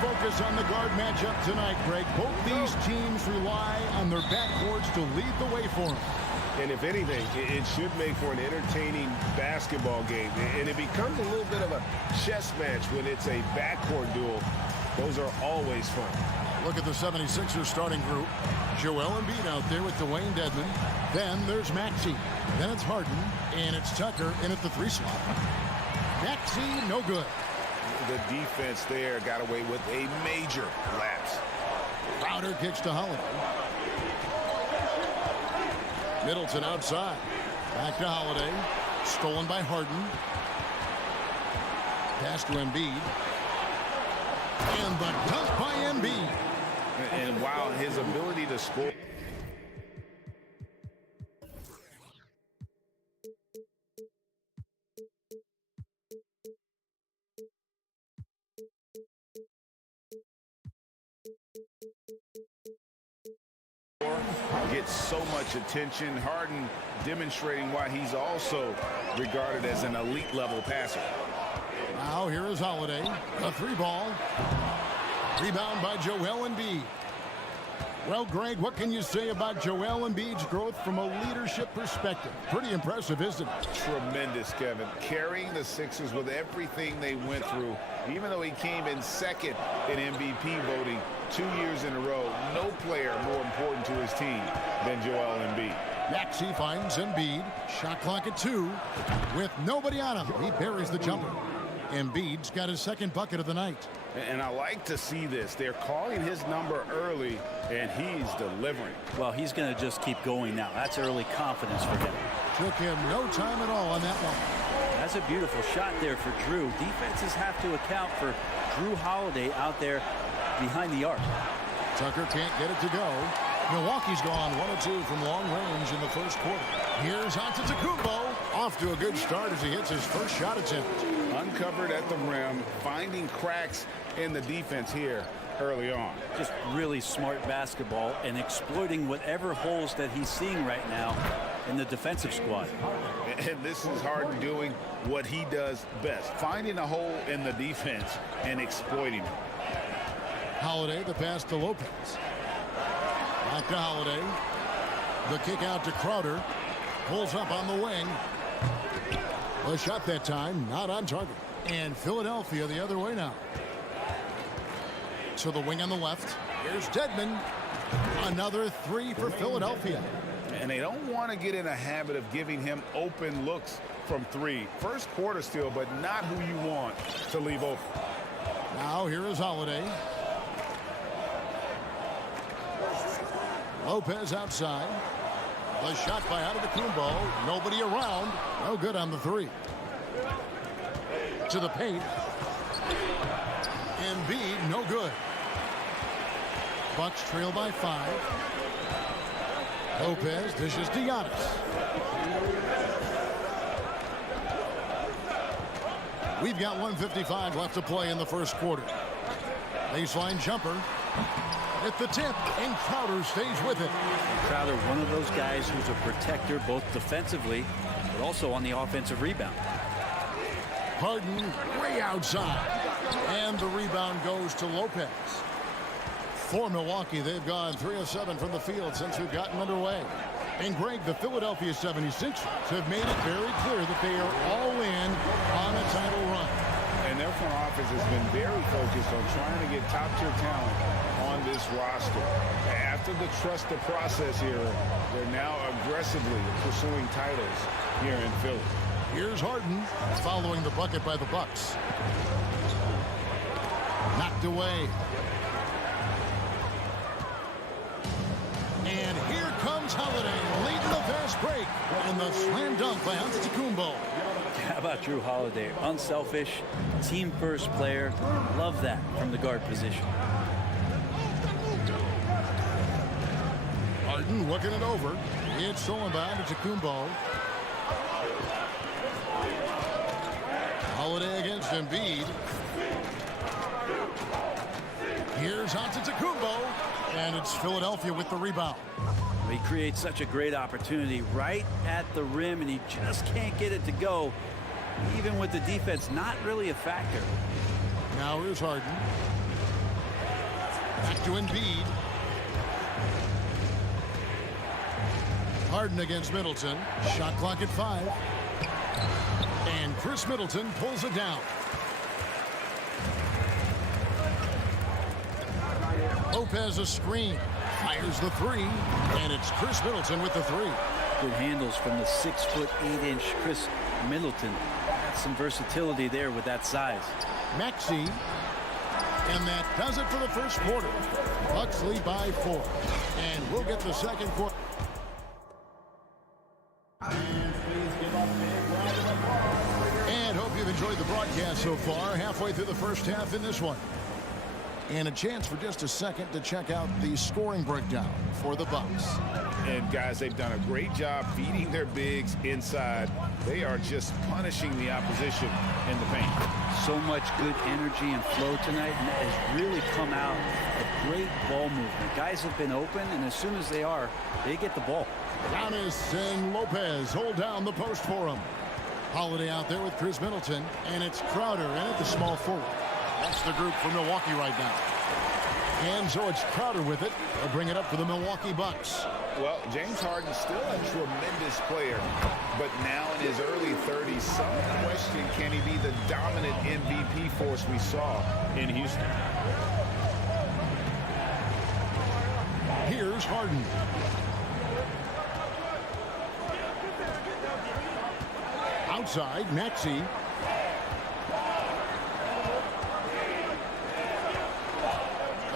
focus on the guard matchup tonight, Greg. Both these teams rely on their backcourts to lead the way for them. And if anything, it should make for an entertaining basketball game. And it becomes a little bit of a chess match when it's a backcourt duel. Those are always fun. Look at the 76ers starting group. Joel Embiid out there with Dwayne Dedmon. Then there's Maxey. Then it's Harden. And it's Tucker in at the 3 slot. Maxey, no good. The defense there got away with a major lapse. Crowder kicks to Holiday. Middleton outside. Back to Holiday. Stolen by Harden. Pass to Embiid. And the dunk by Embiid. And while his ability to score... gets so much attention. Harden demonstrating why he's also regarded as an elite level passer. Now here is Holiday. A 3-ball. Rebound by Joel Embiid. Well, Greg, what can you say about Joel Embiid's growth from a leadership perspective? Pretty impressive, isn't it? Tremendous, Kevin. Carrying the Sixers with everything they went through. Even though he came in second in MVP voting 2 years in a row, no player more important to his team than Joel Embiid. Maxey finds Embiid. Shot clock at 2. With nobody on him, he buries the jumper. Embiid's got his second bucket of the night. And I like to see this. They're calling his number early, and he's delivering. Well, he's going to just keep going now. That's early confidence for him. Took him no time at all on that one. That's a beautiful shot there for Drew. Defenses have to account for Drew Holiday out there behind the arc. Tucker can't get it to go. Milwaukee's gone 1 of 2 from long range in the first quarter. Here's Antetokounmpo. Off to a good start as he hits his first shot attempt. Uncovered at the rim, finding cracks in the defense here early on. Just really smart basketball and exploiting whatever holes that he's seeing right now in the defensive squad. And this is Harden doing what he does best, finding a hole in the defense and exploiting it. Holiday, the pass to Lopez. Back to Holiday. The kick out to Crowder. Pulls up on the wing. The shot that time, not on target. And Philadelphia the other way now. To the wing on the left. Here's Dedmon. Another 3 for Philadelphia. And they don't want to get in a habit of giving him open looks from 3. First quarter still, but not who you want to leave open. Now here is Holiday. Lopez outside. The shot by Antetokounmpo. Nobody around. No good on the 3. To the paint. Embiid, no good. Bucks trail by 5. Lopez dishes to Giannis. We've got 1:55 left to play in the first quarter. Baseline jumper. At the tip, and Crowder stays with it. Crowder, one of those guys who's a protector both defensively, but also on the offensive rebound. Harden way outside. And the rebound goes to Lopez. For Milwaukee, they've gone 3 of 7 from the field since we've gotten underway. And Greg, the Philadelphia 76ers have made it very clear that they are all in on a title run. And their front office has been very focused on trying to get top-tier talent on this roster. After the trust the process era, they're now aggressively pursuing titles here in Philly. Here's Harden following the bucket by the Bucks. Knocked away. And here comes Holiday leading the fast break. And the slam dunk by Antetokounmpo. How about Drew Holiday? Unselfish, team-first player. Love that from the guard position. Harden looking it over. It's stolen by Antetokounmpo. Holiday against Embiid. Here's Antetokounmpo. And it's Philadelphia with the rebound. He creates such a great opportunity right at the rim, and he just can't get it to go, even with the defense not really a factor. Now here's Harden. Back to Embiid. Harden against Middleton. Shot clock at 5. And Chris Middleton pulls it down. Lopez a screen. Fires the 3. And it's Chris Middleton with the 3. Good handles from the 6'8" Chris Middleton. That's some versatility there with that size. Maxey. And that does it for the first quarter. Bucks lead by 4. And we'll get the second quarter. And hope you've enjoyed the broadcast so far. Halfway through the first half in this one. And a chance for just a second to check out the scoring breakdown for the Bucks. And guys, they've done a great job feeding their bigs inside. They are just punishing the opposition in the paint. So much good energy and flow tonight, and it has really come out of great ball movement. Guys have been open, and as soon as they are, they get the ball. Giannis and Lopez hold down the post for him. Holiday out there with Chris Middleton, and it's Crowder in at the small forward. That's the group for Milwaukee right now. And so it's Crowder with it. They'll bring it up for the Milwaukee Bucks. Well, James Harden's still a tremendous player, but now in his early 30s, some question, can he be the dominant MVP force we saw in Houston? Here's Harden. Outside, Maxey.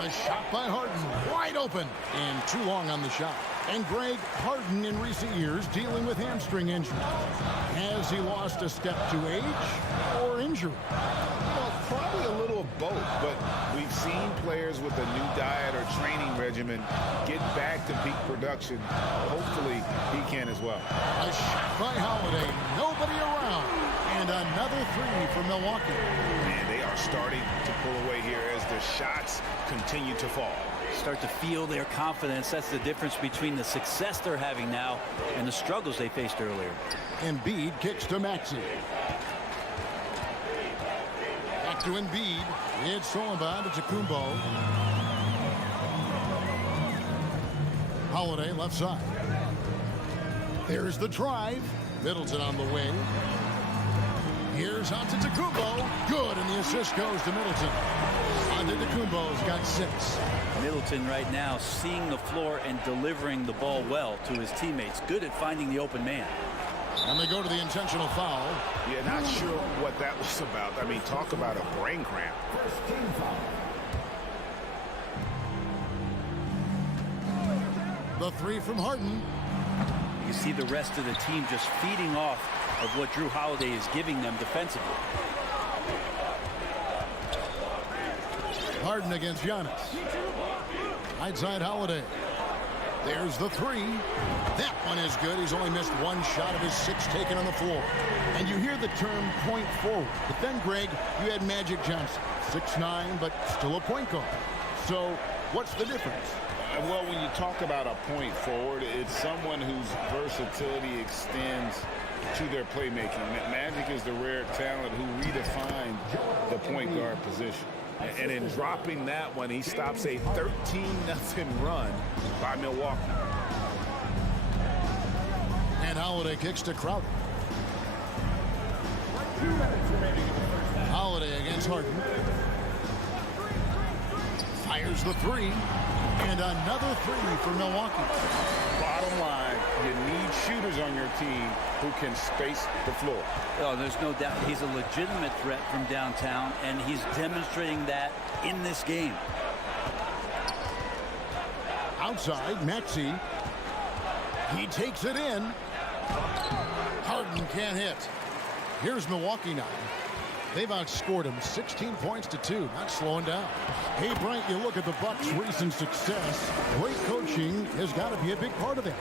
A shot by Harden, wide open, and too long on the shot. And Greg, Harden in recent years dealing with hamstring injury. Has he lost a step to age or injury? Well, probably a little of both, but we've seen players with a new diet or training regimen get back to peak production. Hopefully, he can as well. A shot by Holiday, nobody around, and another 3 for Milwaukee. And they are starting to pull away here as the shots continue to fall. Start to feel their confidence. That's the difference between the success they're having now and the struggles they faced earlier. Embiid kicks to Maxey. Back to Embiid. It's Solomon to Kumbo. Holiday left side. There's the drive. Middleton on the wing. Here's Antetokounmpo. Good, and the assist goes to Middleton. Antetokounmpo's got 6. Middleton right now seeing the floor and delivering the ball well to his teammates. Good at finding the open man. And they go to the intentional foul. Yeah, not sure what that was about. I mean, talk about a brain cramp. The 3 from Harden. You see the rest of the team just feeding off of what Jrue Holiday is giving them defensively. Harden against Giannis. Right side Holiday. There's the 3. That one is good. He's only missed 1 shot of his 6 taken on the floor. And you hear the term point forward. But then, Greg, you had Magic Johnson. 6'9", but still a point guard. So what's the difference? Well, when you talk about a point forward, it's someone whose versatility extends to their playmaking. Magic is the rare talent who redefined the point guard position. And in dropping that one, he stops a 13-0 run by Milwaukee. And Holiday kicks to Crowder. Holiday against Harden. Fires the 3. And another 3 for Milwaukee. Bottom line, you need shooters on your team who can space the floor. Oh, there's no doubt he's a legitimate threat from downtown, and he's demonstrating that in this game. Outside, Maxey. He takes it in. Harden can't hit. Here's Milwaukee now. They've outscored him 16 points to 2, not slowing down. Hey, Bryant, you look at the Bucks' recent success. Great coaching has got to be a big part of that.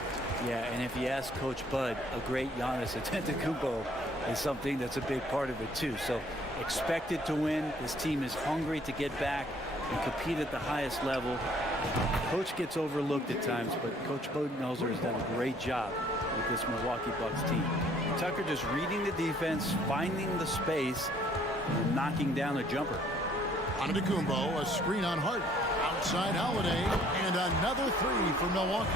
Yeah, and if you ask Coach Bud, a great Giannis Antetokounmpo is something that's a big part of it too. So expected to win. This team is hungry to get back and compete at the highest level. Coach gets overlooked at times, but Coach Budenholzer has done a great job with this Milwaukee Bucks team. Tucker just reading the defense, finding the space, and knocking down a jumper. Antetokounmpo, a screen on Hart. Outside Holiday, and another three for Milwaukee.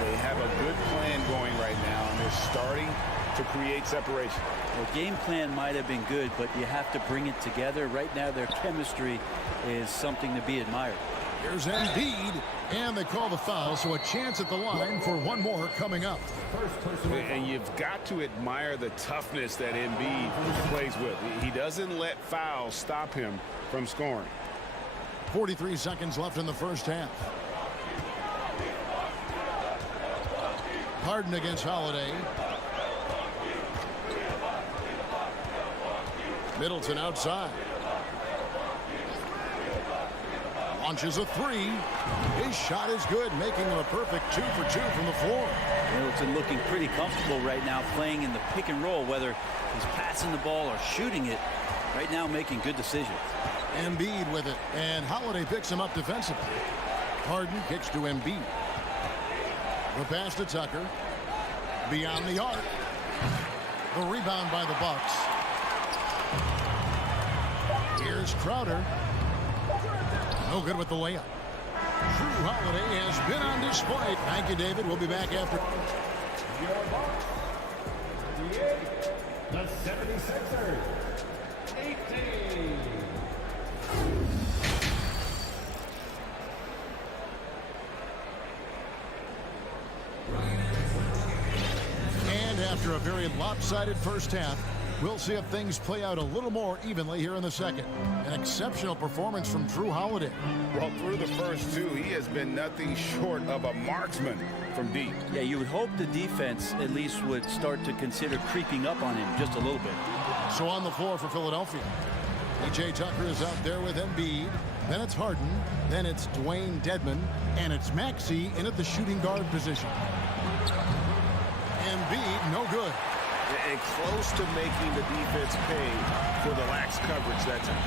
They have a good plan going right now, and they're starting to create separation. The game plan might have been good, but you have to bring it together. Right now, their chemistry is something to be admired. Here's Embiid, and they call the foul, so a chance at the line for one more coming up. And you've got to admire the toughness that Embiid plays with. He doesn't let fouls stop him from scoring. 43 seconds left in the first half. Harden against Holiday. Middleton outside. Launches a three. His shot is good, making him a perfect 2 for 2 from the floor. Middleton looking pretty comfortable right now, playing in the pick and roll, whether he's passing the ball or shooting it. Right now, making good decisions. Embiid with it, and Holiday picks him up defensively. Harden kicks to Embiid. The pass to Tucker. Beyond the arc. The rebound by the Bucks. Here's Crowder. No good with the layup. Drew Holiday has been on display. Thank you, David. We'll be back after. The 76ers. 18. And after a very lopsided first half, we'll see if things play out a little more evenly here in the second. An exceptional performance from Drew Holiday. Well, through the first two, he has been nothing short of a marksman from deep. Yeah, you would hope the defense at least would start to consider creeping up on him just a little bit. So on the floor for Philadelphia, P.J. Tucker is out there with Embiid. Then it's Harden. Then it's Dwayne Dedmon. And it's Maxey in at the shooting guard position. Embiid, no good. And close to making the defense pay for the lax coverage that time.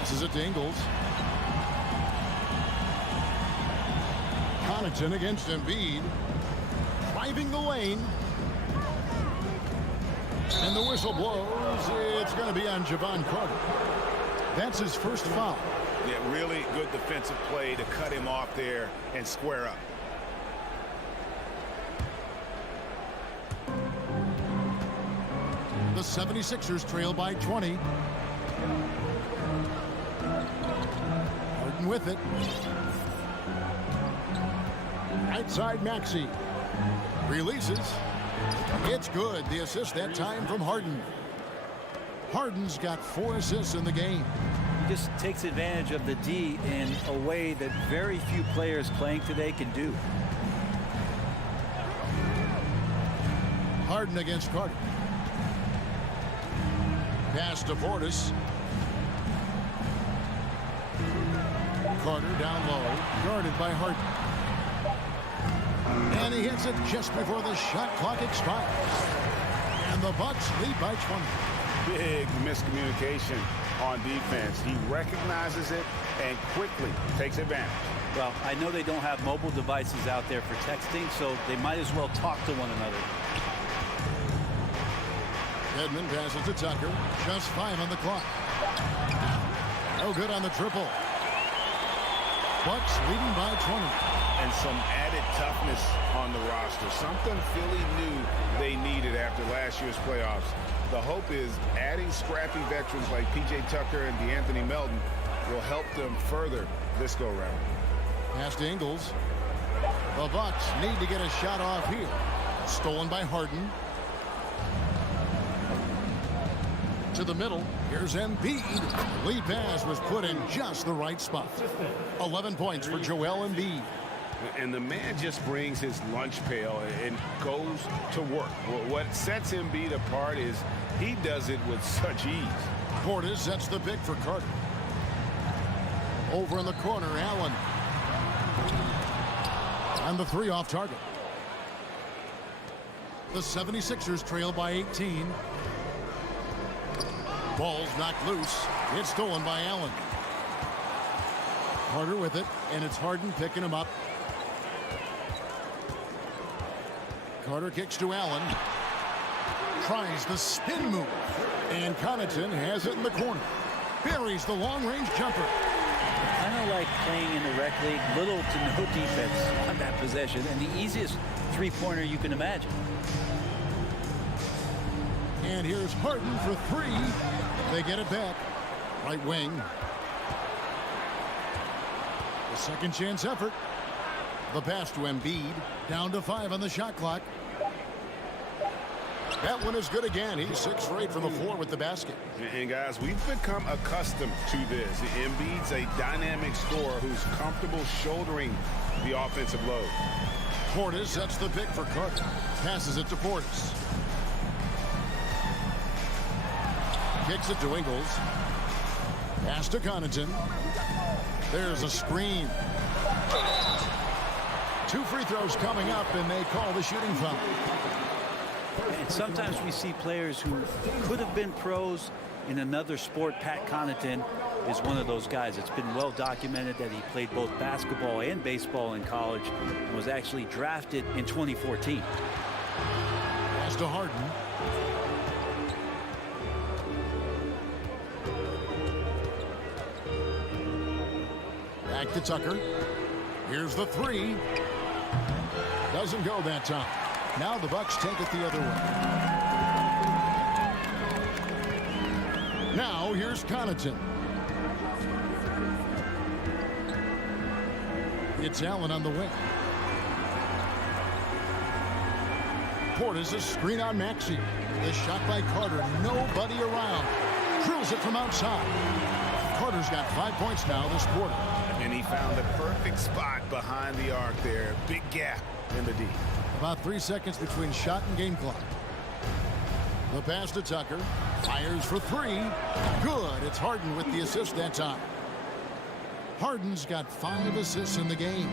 This is it to Ingles. Connaughton against Embiid. Driving the lane. And the whistle blows. It's going to be on Javon Carter. That's his first foul. Yeah, really good defensive play to cut him off there and square up. The 76ers trail by 20. Harden with it. Right side Maxey. Releases. It's good. The assist that time from Harden. Harden's got 4 assists in the game. He just takes advantage of the D in a way that very few players playing today can do. Harden against Carter. Pass to Portis. Carter down low, guarded by Harden. And he hits it just before the shot clock expires. And the Bucks lead by 20. Big miscommunication on defense. He recognizes it and quickly takes advantage. Well, I know they don't have mobile devices out there for texting, so they might as well talk to one another. Dedmon passes to Tucker. Just 5 on the clock. No good on the triple. Bucks leading by 20. And some added toughness on the roster. Something Philly knew they needed after last year's playoffs. The hope is adding scrappy veterans like P.J. Tucker and DeAnthony Melton will help them further this go-round. Pass to Ingles. The Bucks need to get a shot off here. Stolen by Harden. To the middle. Here's Embiid. Lead pass was put in just the right spot. 11 points for Joel Embiid. And the man just brings his lunch pail and goes to work. What sets Embiid apart is he does it with such ease. Portis sets the pick for Carter. Over in the corner, Allen. And the 3 off target. The 76ers trail by 18. Ball's knocked loose. It's stolen by Allen. Carter with it, and it's Harden picking him up. Carter kicks to Allen. Tries the spin move. And Connaughton has it in the corner. buries the long-range jumper. Kind of like playing in the rec league, little to no defense on that possession, and the easiest three-pointer you can imagine. And here's Harden for three. They get it back. Right wing. The second chance effort. The pass to Embiid. Down to 5 on the shot clock. That one is good again. He's 6 for 8 from the floor with the basket. And guys, we've become accustomed to this. Embiid's a dynamic scorer who's comfortable shouldering the offensive load. Portis sets the pick for Carter. Passes it to Portis. Kicks it to Ingles. Pass to Connaughton. There's a screen. 2 free throws coming up, and they call the shooting foul. And sometimes we see players who could have been pros in another sport. Pat Connaughton is one of those guys. It's been well documented that he played both basketball and baseball in college and was actually drafted in 2014. Pass to Harden. Back to Tucker. Here's the three. Doesn't go that time. Now the Bucks take it the other way. Now here's Connaughton. It's Allen on the wing. Portis a screen on Maxey. The shot by Carter. Nobody around. Drills it from outside. Carter's got 5 points now this quarter. And he found the perfect spot behind the arc there. Big gap in the D. About 3 seconds between shot and game clock. The pass to Tucker. Fires for three. Good. It's Harden with the assist that time. Harden's got 5 assists in the game.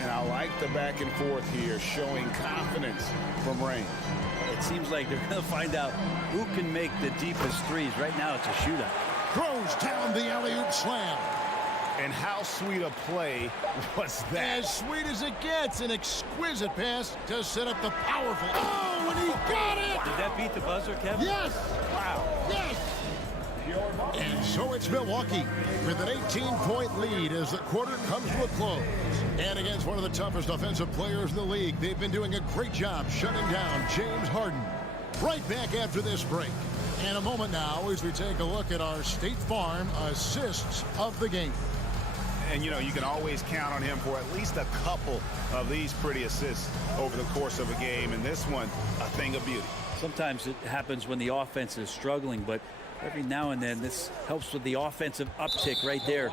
And I like the back and forth here, showing confidence from Rain. It seems like they're going to find out who can make the deepest threes. Right now it's a shootout. Throws down the alley-oop slam. And how sweet a play was that? As sweet as it gets. An exquisite pass to set up the powerful. Oh, and he got it! Did that beat the buzzer, Kevin? Yes! Wow. Yes! And so it's Milwaukee with an 18-point lead as the quarter comes to a close. And against one of the toughest offensive players in the league, they've been doing a great job shutting down James Harden. Right back after this break. And a moment now as we take a look at our State Farm assists of the game. And, you know, you can always count on him for at least a couple of these pretty assists over the course of a game. And this one, a thing of beauty. Sometimes it happens when the offense is struggling, but every now and then this helps with the offensive uptick right there.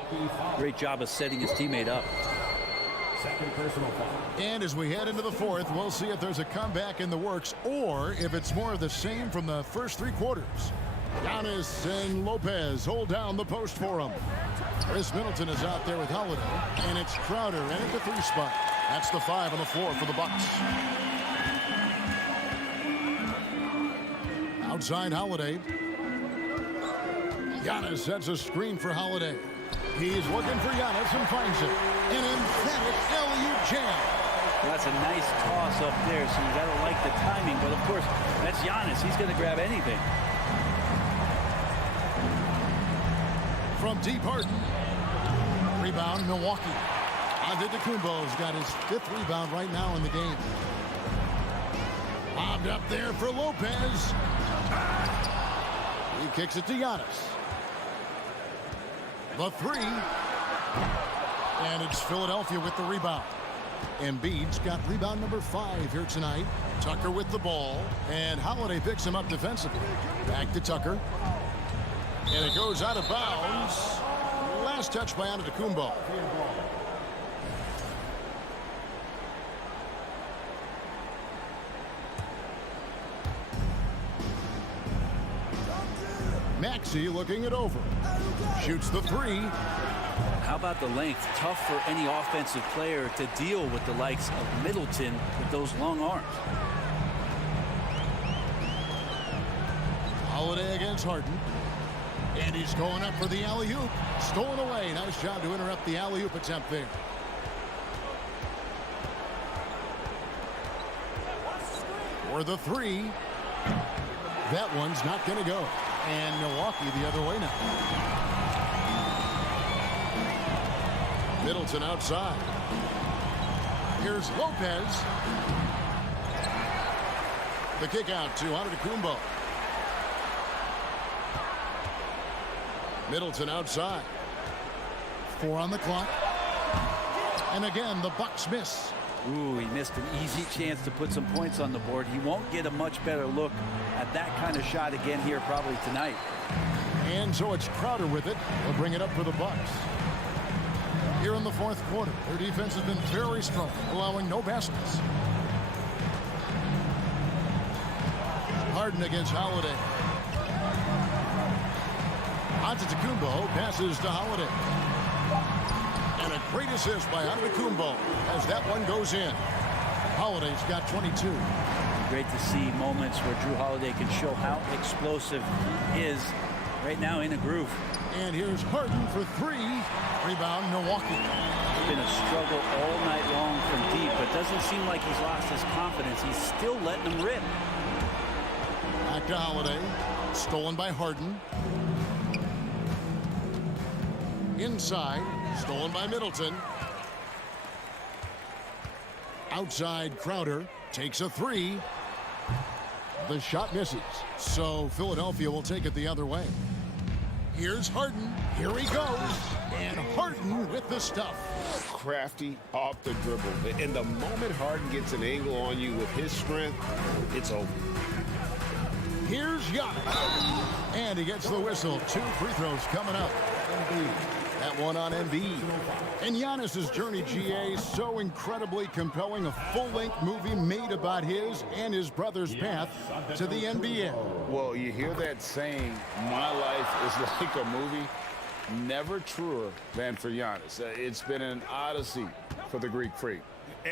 Great job of setting his teammate up. Second personal foul. And as we head into the fourth, we'll see if there's a comeback in the works or if it's more of the same from the first 3 quarters. Giannis and Lopez hold down the post for him. Chris Middleton is out there with Holiday, and it's Crowder in at the 3 spot. That's the 5 on the floor for the Bucks. Outside Holiday. Giannis sets a screen for Holiday. He's looking for Giannis and finds it. An emphatic alley-oop jam. That's a nice toss up there, so you got to like the timing. But, of course, that's Giannis. He's going to grab anything. From deep Harden. Rebound, Milwaukee. Antetokounmpo's got his 5th rebound right now in the game. Bobbed up there for Lopez. He kicks it to Giannis. The 3. And it's Philadelphia with the rebound. Embiid's got rebound number 5 here tonight. Tucker with the ball. And Holiday picks him up defensively. Back to Tucker. And it goes out of bounds. Last touch by Antetokounmpo. Maxey looking it over. Shoots the 3. How about the length? Tough for any offensive player to deal with the likes of Middleton with those long arms. Holiday against Harden. And he's going up for the alley-oop. Stolen away. Nice job to interrupt the alley-oop attempt there. For the 3. That one's not going to go. And Milwaukee the other way now. Middleton outside. Here's Lopez. The kick out to Antetokounmpo. Middleton outside. 4 on the clock. And again, the Bucks miss. Ooh, he missed an easy chance to put some points on the board. He won't get a much better look at that kind of shot again here probably tonight. And so it's Crowder with it. They'll bring it up for the Bucks. Here in the fourth quarter, their defense has been very strong, allowing no baskets. Harden against Holiday. Antetokounmpo passes to Holiday. And a great assist by Antetokounmpo as that one goes in. Holiday's got 22. Great to see moments where Drew Holiday can show how explosive he is right now in a groove. And here's Harden for 3. Rebound, Milwaukee. It's been a struggle all night long from deep, but doesn't seem like he's lost his confidence. He's still letting them rip. Back to Holiday. Stolen by Harden. Inside. Stolen by Middleton. Outside, Crowder takes a 3. The shot misses. So Philadelphia will take it the other way. Here's Harden. Here he goes. And Harden with the stuff. Crafty off the dribble. And the moment Harden gets an angle on you with his strength, it's over. Here's Giannis. And he gets the whistle. 2 free throws coming up. That one on Embiid. And Giannis's journey, GA, so incredibly compelling. A full-length movie made about his and his brother's path to the NBA. Well, you hear that saying, my life is like a movie. Never truer than for Giannis. It's been an odyssey for the Greek Freak.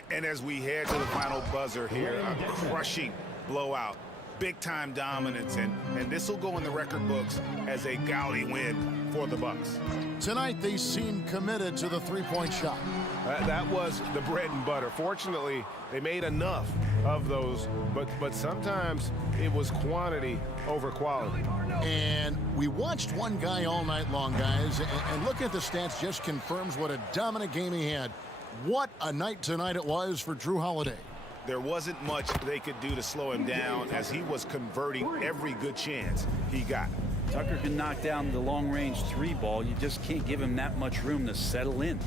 And as we head to the final buzzer here, a crushing blowout, big-time dominance, and this will go in the record books as a gaudy win for the Bucks. Tonight, they seem committed to the three-point shot. That was the bread and butter. Fortunately, they made enough of those, but sometimes it was quantity over quality. And we watched one guy all night long, guys, and looking at the stats just confirms what a dominant game he had. What a night tonight it was for Drew Holiday. There wasn't much they could do to slow him down as he was converting every good chance he got. Tucker can knock down the long-range 3 ball. You just can't give him that much room to settle in.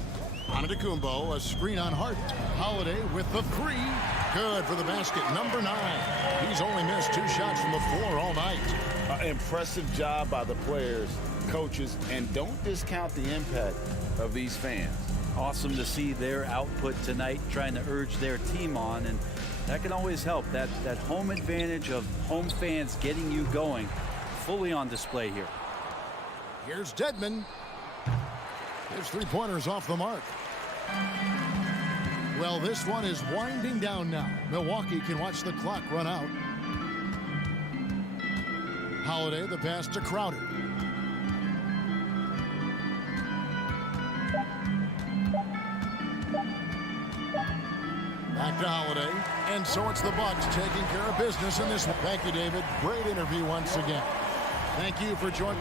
Antetokounmpo, a screen on Harden. Holiday with the 3. Good for the basket, number 9. He's only missed 2 shots from the floor all night. Impressive job by the players, coaches, and don't discount the impact of these fans. Awesome to see their output tonight, trying to urge their team on, and that can always help. That home advantage of home fans getting you going, fully on display here. Here's Dedmon. His 3-pointers off the mark. Well, this one is winding down now. Milwaukee can watch the clock run out. Holiday, the pass to Crowder. Back to Holiday. And so it's the Bucks taking care of business in this one. Thank you, David. Great interview once again. Thank you for joining.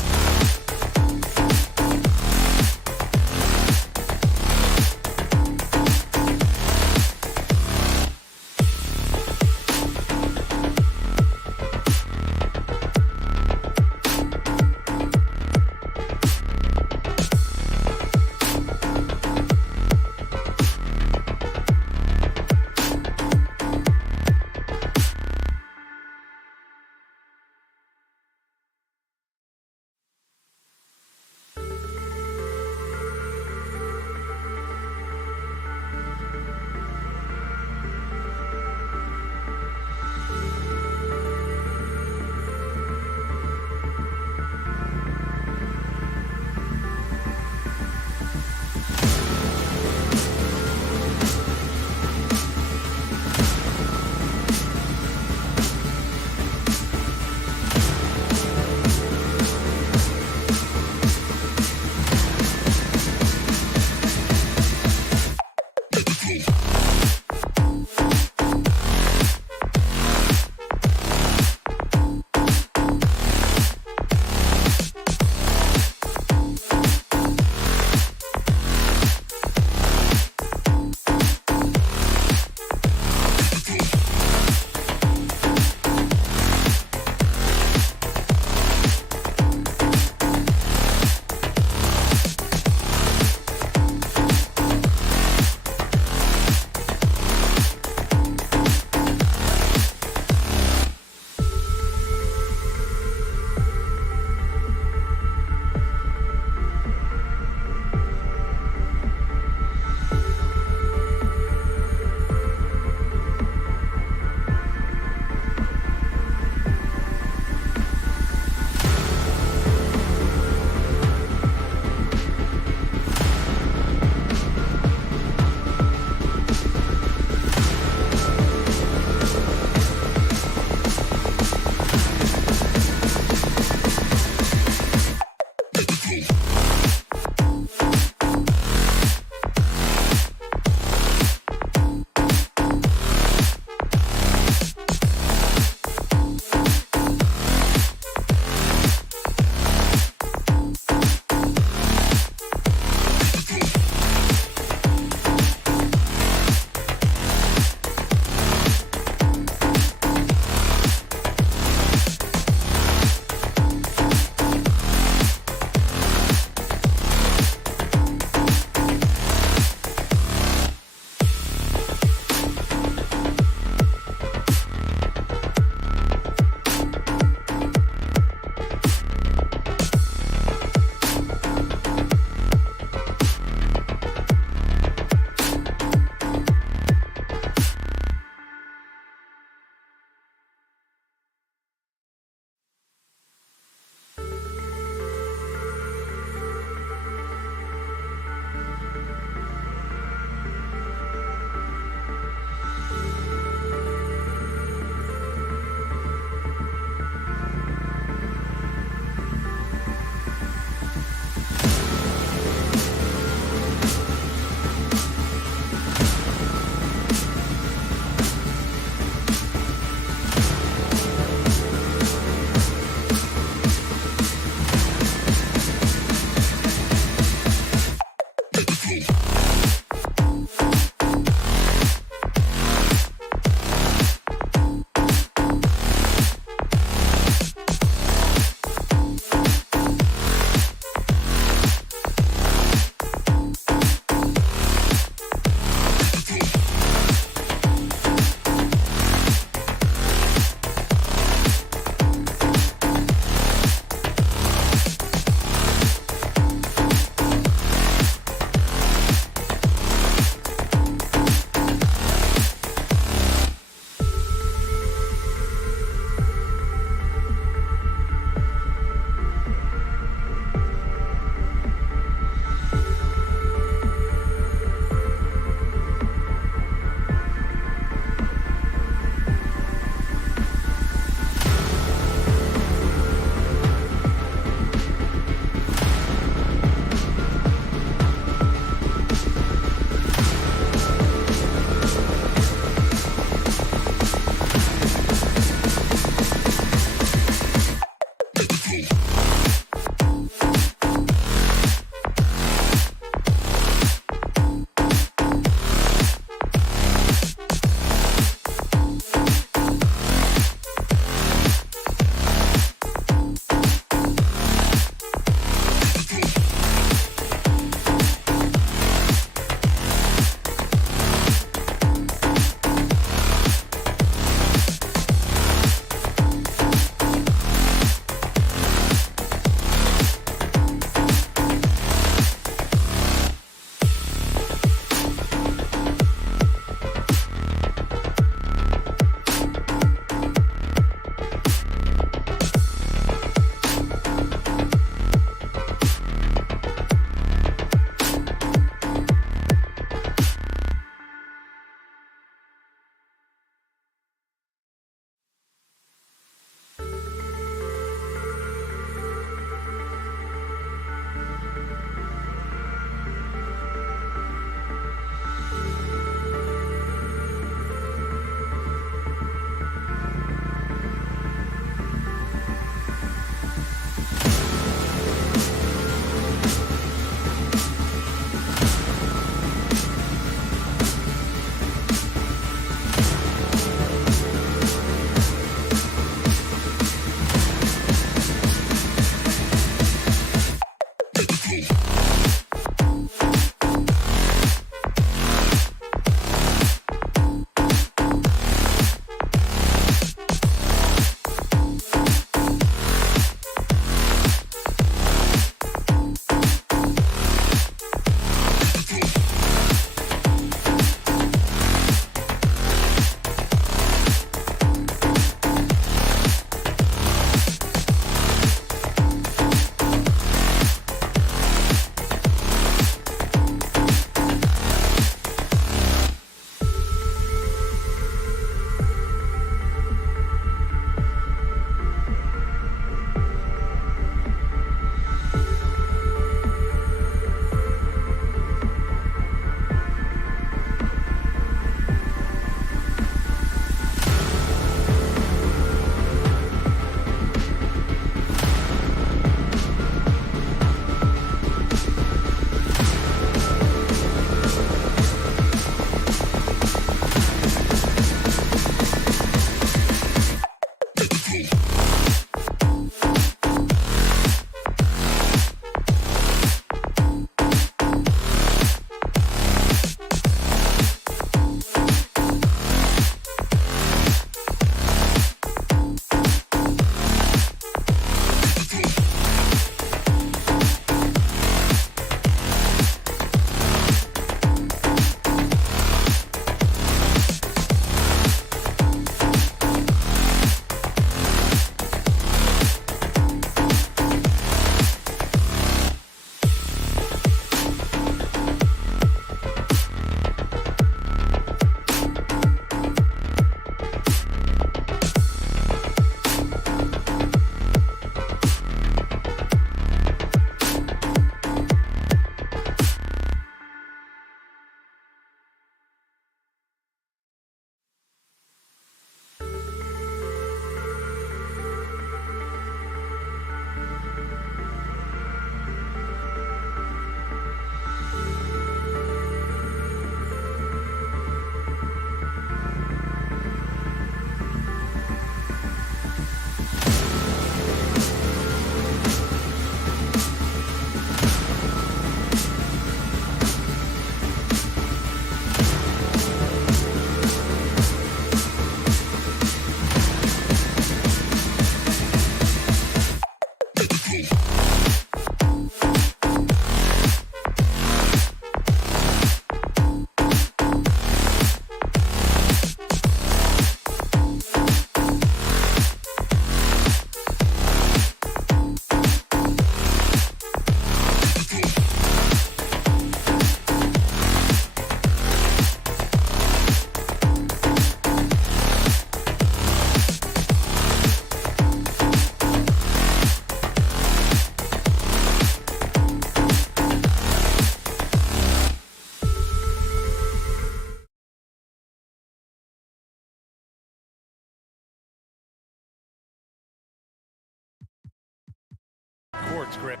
courts, Grant.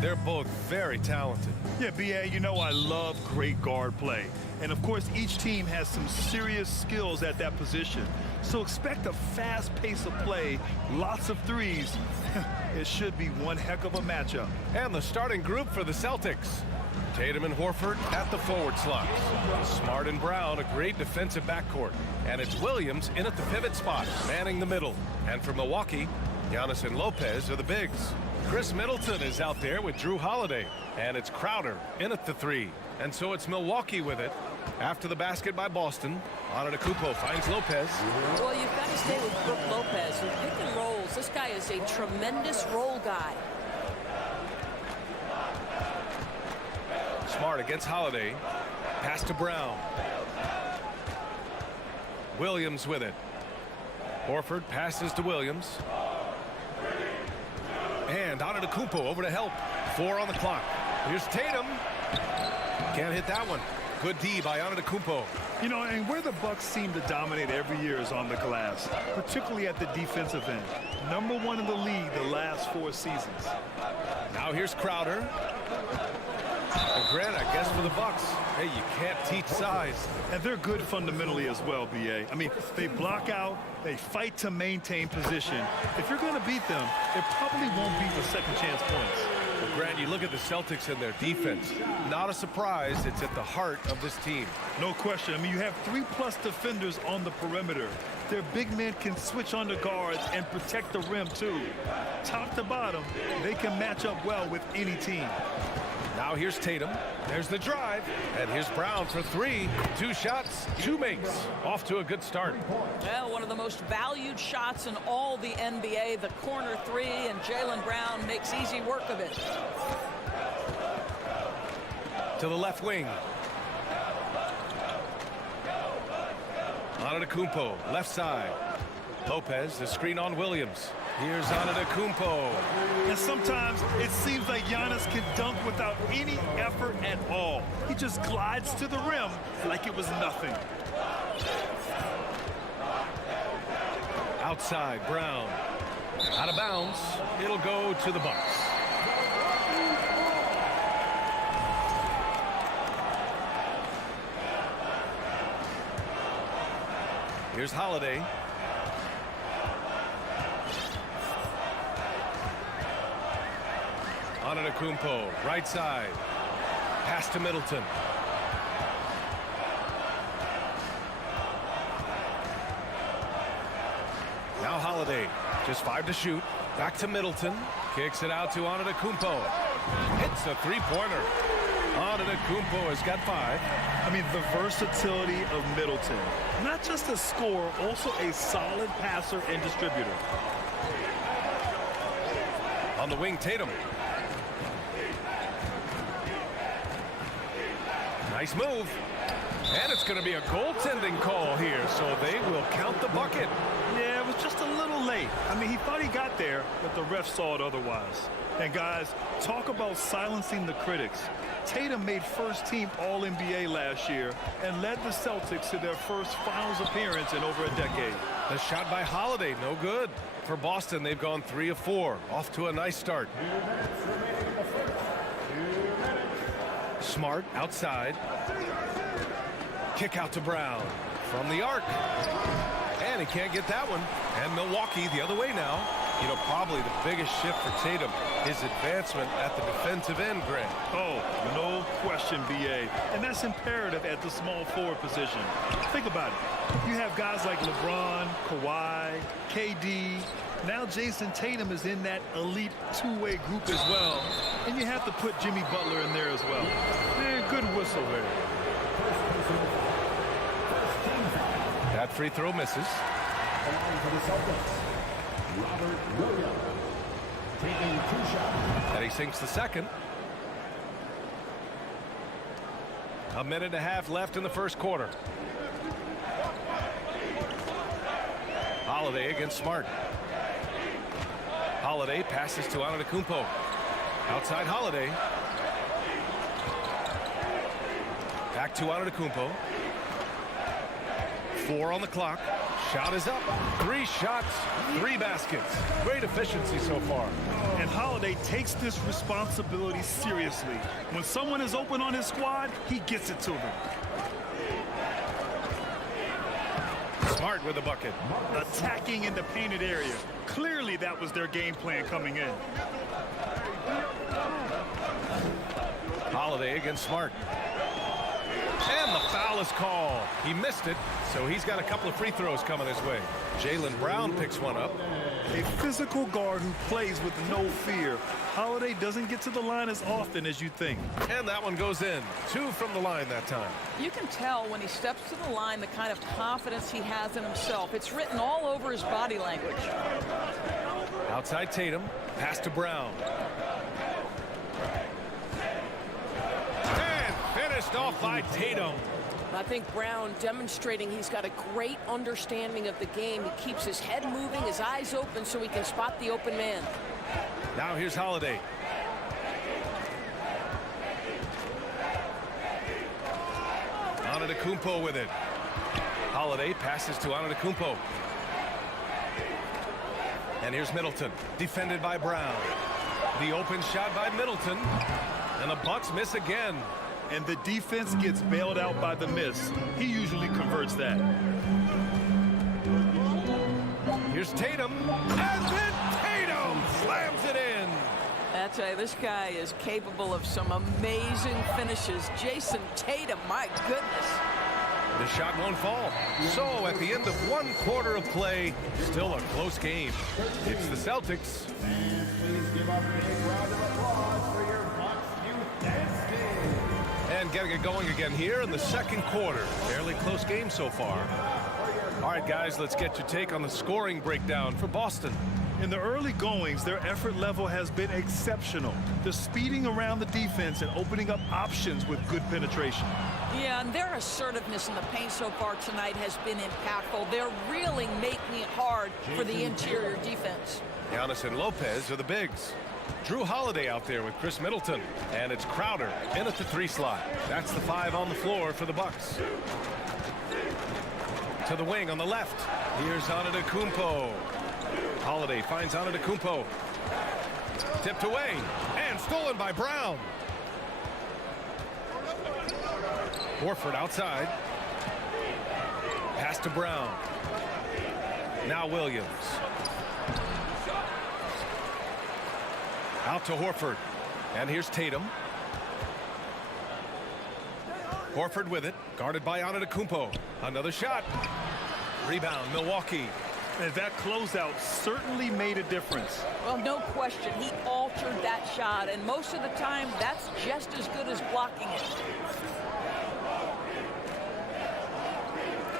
They're both very talented. Yeah, B.A., you know I love great guard play. And, of course, each team has some serious skills at that position. So expect a fast pace of play, lots of threes. It should be one heck of a matchup. And the starting group for the Celtics. Tatum and Horford at the forward slots. Smart and Brown, a great defensive backcourt. And it's Williams in at the pivot spot, manning the middle. And for Milwaukee, Giannis and Lopez are the bigs. Chris Middleton is out there with Drew Holiday. And it's Crowder in at the 3. And so it's Milwaukee with it. After the basket by Boston, Antetokounmpo finds Lopez. Well, you've got to stay with Brook Lopez. Who pick and rolls. This guy is a tremendous roll guy. Smart against Holiday. Pass to Brown. Williams with it. Horford passes to Williams. And Antetokounmpo over to help. 4 on the clock. Here's Tatum. Can't hit that one. Good D by Antetokounmpo. You know, and where the Bucks seem to dominate every year is on the glass, particularly at the defensive end. #1 in the league the last 4 seasons. Now here's Crowder. And Grant, I guess for the Bucks, hey, you can't teach size. And they're good fundamentally as well, B.A. I mean, they block out, they fight to maintain position. If you're going to beat them, it probably won't be with second chance points. Well, Grant, you look at the Celtics and their defense. Not a surprise, it's at the heart of this team. No question. I mean, you have 3+ defenders on the perimeter. Their big men can switch on the guards and protect the rim, too. Top to bottom, they can match up well with any team. Now here's Tatum. There's the drive. And here's Brown for 3. 2 shots, 2 makes. Off to a good start. Well, one of the most valued shots in all the NBA, the corner 3, and Jaylen Brown makes easy work of it. To the left wing. Antetokounmpo, left side. Lopez, the screen on Williams. Here's Antetokounmpo. And sometimes it seems like Giannis can dunk without any effort at all. He just glides to the rim like it was nothing. Outside, Brown. Out of bounds. It'll go to the Bucks. Here's Holiday. Antetokounmpo, right side. Pass to Middleton. Now Holiday, just 5 to shoot. Back to Middleton. Kicks it out to Antetokounmpo. Hits a 3-pointer. Antetokounmpo has got 5. I mean, the versatility of Middleton. Not just a scorer, also a solid passer and distributor. On the wing, Tatum. Nice move. And it's going to be a goaltending call here, so they will count the bucket. Yeah, it was just a little late. I mean, he thought he got there, but the ref saw it otherwise. And guys, talk about silencing the critics. Tatum made first-team All-NBA last year and led the Celtics to their first finals appearance in over a decade. The shot by Holiday, no good. For Boston, they've gone 3 of 4. Off to a nice start. Smart outside. Kick out to Brown from the arc. And he can't get that one. And Milwaukee the other way now. You know, probably the biggest shift for Tatum, his advancement at the defensive end, Grant. Oh, no question, B.A. And that's imperative at the small forward position. Think about it. You have guys like LeBron, Kawhi, KD. Now Jason Tatum is in that elite two-way group as well. And you have to put Jimmy Butler in there as well. Good whistle there. That free throw misses. Robert Williams taking 2 shots. And he sinks the second. 1.5 minutes left in the first quarter. Holiday against Smart. Holiday passes to Antetokounmpo. Outside Holiday. Back to Antetokounmpo. 4 on the clock. Shot is up. 3 shots, 3 baskets. Great efficiency so far. And Holiday takes this responsibility seriously. When someone is open on his squad, he gets it to them. Smart with the bucket. Attacking in the painted area. Clearly that was their game plan coming in. Holiday against Smart. And the foul is called. He missed it, so he's got a couple of free throws coming his way. Jaylen Brown picks one up. A physical guard who plays with no fear. Holiday doesn't get to the line as often as you think. And that one goes in. 2 from the line that time. You can tell when he steps to the line the kind of confidence he has in himself. It's written all over his body language. Outside Tatum. Pass to Brown. And finished off by Tatum. I think Brown demonstrating he's got a great understanding of the game. He keeps his head moving, his eyes open so he can spot the open man. Now here's Holiday. Antetokounmpo with it. Holiday passes to Antetokounmpo. And here's Middleton, defended by Brown. The open shot by Middleton. And the Bucks miss again. And the defense gets bailed out by the miss. He usually converts that. Here's Tatum. And then Tatum slams it in. I tell you, this guy is capable of some amazing finishes. Jason Tatum, my goodness. The shot won't fall. So at the end of 1 quarter of play, still a close game. It's the Celtics. And please give up a big round of applause for your Bucks youth dance team. And getting it going again here in the 2nd quarter. Fairly close game so far. All right, guys, let's get your take on the scoring breakdown for Boston. In the early goings, their effort level has been exceptional. They're speeding around the defense and opening up options with good penetration. Yeah, and their assertiveness in the paint so far tonight has been impactful. They're really making it hard for the interior defense. Giannis and Lopez are the bigs. Drew Holiday out there with Chris Middleton. And it's Crowder in at the 3 slot. That's the 5 on the floor for the Bucks. To the wing on the left. Here's Antetokounmpo. Holiday finds Antetokounmpo. Tipped away and stolen by Brown. Horford outside. Pass to Brown. Now Williams. Out to Horford. And here's Tatum. Horford with it. Guarded by Antetokounmpo. Another shot. Rebound, Milwaukee. And that closeout certainly made a difference. Well, no question. He altered that shot, and most of the time, that's just as good as blocking it.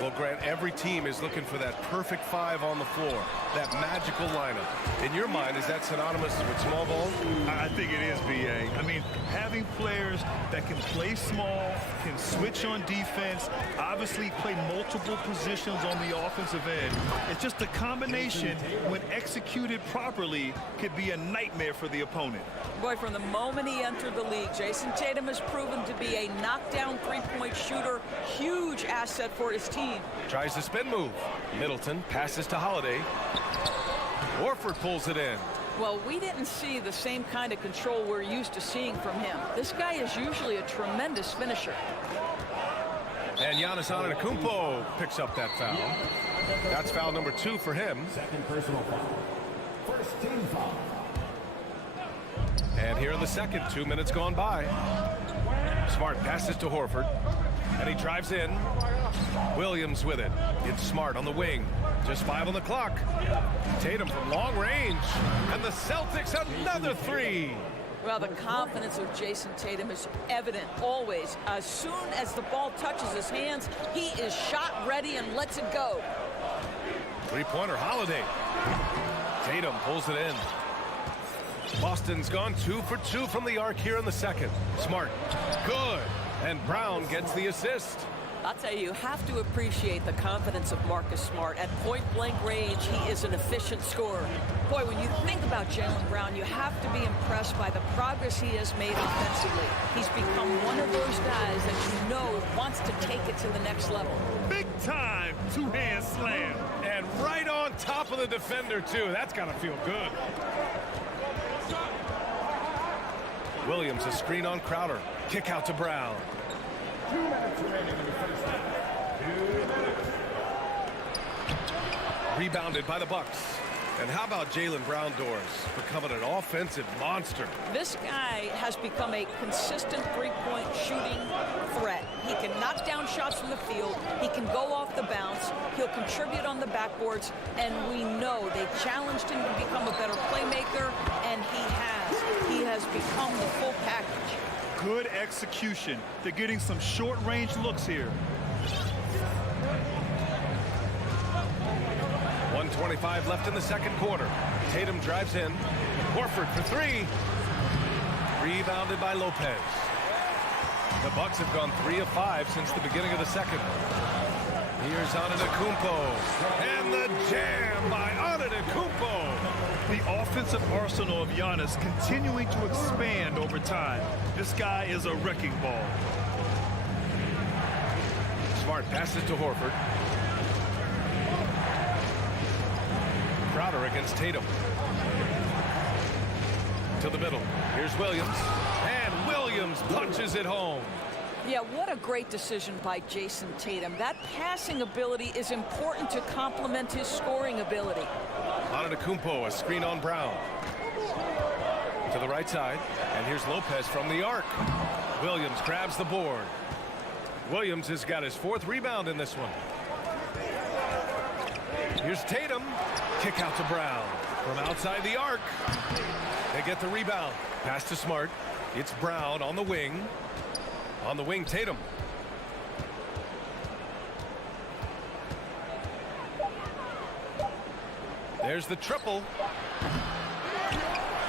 Well, Grant, every team is looking for that perfect 5 on the floor, that magical lineup. In your mind, is that synonymous with small ball? I think it is, B.A. I mean, having players that can play small, can switch on defense, obviously play multiple positions on the offensive end. It's just a combination, when executed properly, could be a nightmare for the opponent. Boy, from the moment he entered the league, Jason Tatum has proven to be a knockdown three-point shooter. Huge asset for his team. Tries the spin move. Middleton passes to Holiday. Horford pulls it in. Well, we didn't see the same kind of control we're used to seeing from him. This guy is usually a tremendous finisher. And Giannis Antetokounmpo picks up that foul. That's foul number 2 for him. Second personal foul. First team foul. And here in the second, 2 minutes gone by. Smart passes to Horford. And he drives in. Williams with it. It's Smart on the wing. Just 5 on the clock. Tatum from long range. And the Celtics another 3. Well, the confidence of Jason Tatum is evident always. As soon as the ball touches his hands, he is shot ready and lets it go. 3-pointer Holiday. Tatum pulls it in. Boston's gone 2 for 2 from the arc here in the second. Smart. Good. And Brown gets the assist. I'll tell you have to appreciate the confidence of Marcus Smart. At point-blank range, he is an efficient scorer. Boy, when you think about Jaylen Brown, you have to be impressed by the progress he has made offensively. He's become one of those guys that you know wants to take it to the next level. Big time two-hand slam. And right on top of the defender, too. That's got to feel good. Williams, a screen on Crowder. Kick out to Brown. 2 minutes remaining in the first half. 2 minutes. Rebounded by the Bucks. And how about Jaylen Brown doors becoming an offensive monster? This guy has become a consistent three-point shooting threat. He can knock down shots from the field. He can go off the bounce. He'll contribute on the backboards. And we know they challenged him to become a better playmaker, and he has. He has become the full package. Good execution. They're getting some short-range looks here. 1:25 left in the second quarter. Tatum drives in. Horford for three. Rebounded by Lopez. The Bucks have gone 3 of 5 since the beginning of the second. Here's Antetokounmpo. And the jam by Antetokounmpo. The offensive arsenal of Giannis continuing to expand over time. This guy is a wrecking ball. Smart passes to Horford. Crowder against Tatum. To the middle. Here's Williams. And Williams punches it home. Yeah, what a great decision by Jason Tatum. That passing ability is important to complement his scoring ability. Antetokounmpo, a screen on Brown. To the right side. And here's Lopez from the arc. Williams grabs the board. Williams has got his 4th rebound in this one. Here's Tatum. Kick out to Brown. From outside the arc. They get the rebound. Pass to Smart. It's Brown on the wing. On the wing, Tatum. There's the triple.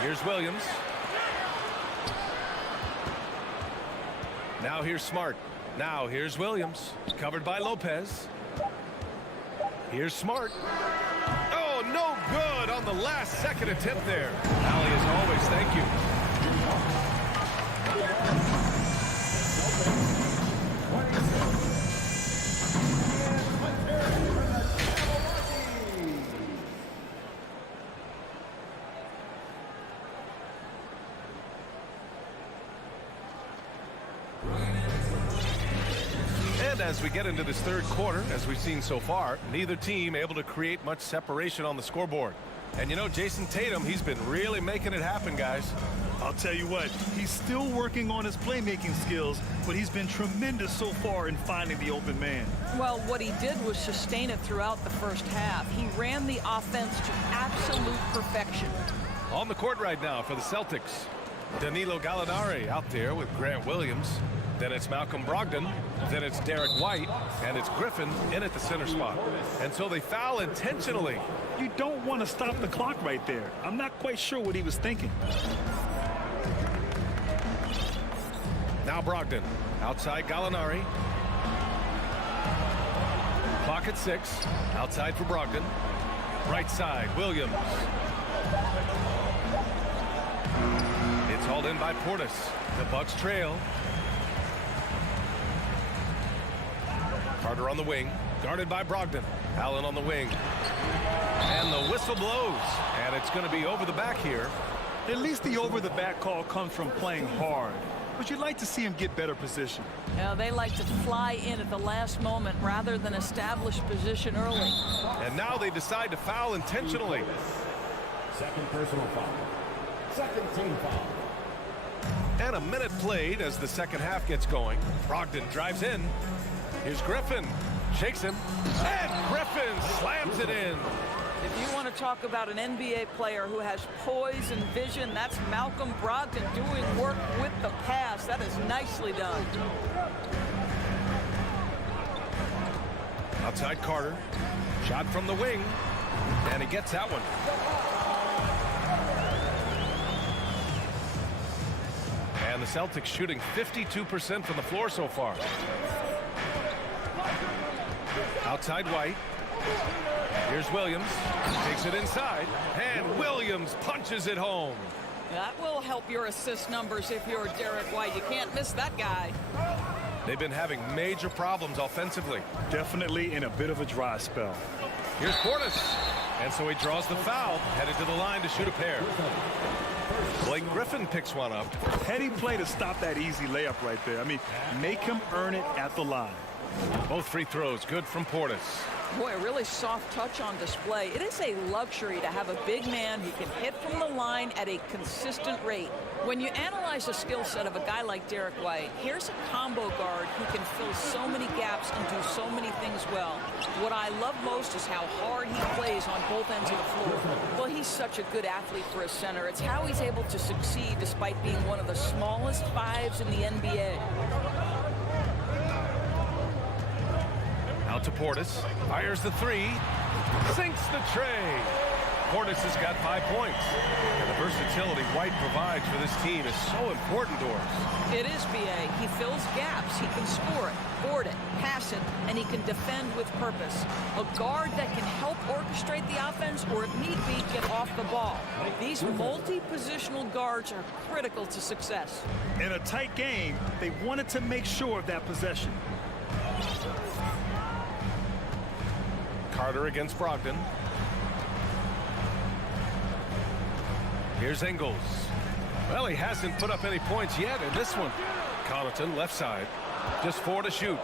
Here's Williams. Now here's Smart. Now here's Williams. Covered by Lopez. Here's Smart. Oh, no good on the last second attempt there. Allie, as always, thank you. And as we get into this third quarter, as we've seen so far, neither team able to create much separation on the scoreboard. And you know, Jason Tatum, he's been really making it happen, guys. I'll tell you what, he's still working on his playmaking skills, but he's been tremendous so far in finding the open man. Well, what he did was sustain it throughout the first half. He ran the offense to absolute perfection. On the court right now for the Celtics, Danilo Gallinari out there with Grant Williams. Then it's Malcolm Brogdon. Then it's Derek White. And it's Griffin in at the center spot. And so they foul intentionally. You don't want to stop the clock right there. I'm not quite sure what he was thinking. Now Brogdon. Outside Gallinari. Clock at 6. Outside for Brogdon. Right side, Williams. It's hauled in by Portis. The Bucks trail. Carter on the wing, guarded by Brogdon. Allen on the wing. And the whistle blows. And it's going to be over the back here. At least the over-the-back call comes from playing hard. But you'd like to see him get better position. Yeah, they like to fly in at the last moment rather than establish position early. And now they decide to foul intentionally. Second personal foul. Second team foul. And a minute played as the second half gets going. Brogdon drives in. Here's Griffin. Shakes him. And Griffin slams it in. If you want to talk about an NBA player who has poise and vision, that's Malcolm Brogdon doing work with the pass. That is nicely done. Outside Carter. Shot from the wing. And he gets that one. And the Celtics shooting 52% from the floor so far. Outside White. Here's Williams. Takes it inside. And Williams punches it home. That will help your assist numbers if you're Derek White. You can't miss that guy. They've been having major problems offensively. Definitely in a bit of a dry spell. Here's Portis. And so he draws the foul, headed to the line to shoot a pair. Blake Griffin picks one up. Heady play to stop that easy layup right there. I mean, make him earn it at the line. Both free throws good from Portis. Boy, a really soft touch on display. It is a luxury to have a big man who can hit from the line at a consistent rate. When you analyze the skill set of a guy like Derek White, here's a combo guard who can fill so many gaps and do so many things well. What I love most is how hard he plays on both ends of the floor. Well, he's such a good athlete for a center. It's how he's able to succeed despite being one of the smallest fives in the NBA. Out to Portis. Fires the three. Sinks the tray. Portis has got 5 points. And the versatility White provides for this team is so important to us. It is, B.A. He fills gaps. He can score it, board it, pass it, and he can defend with purpose. A guard that can help orchestrate the offense or, if need be, get off the ball. These multi-positional guards are critical to success. In a tight game, they wanted to make sure of that possession. Carter against Brogdon. Here's Ingles. Well, he hasn't put up any points yet in this one. Connaughton left side. Just 4 to shoot.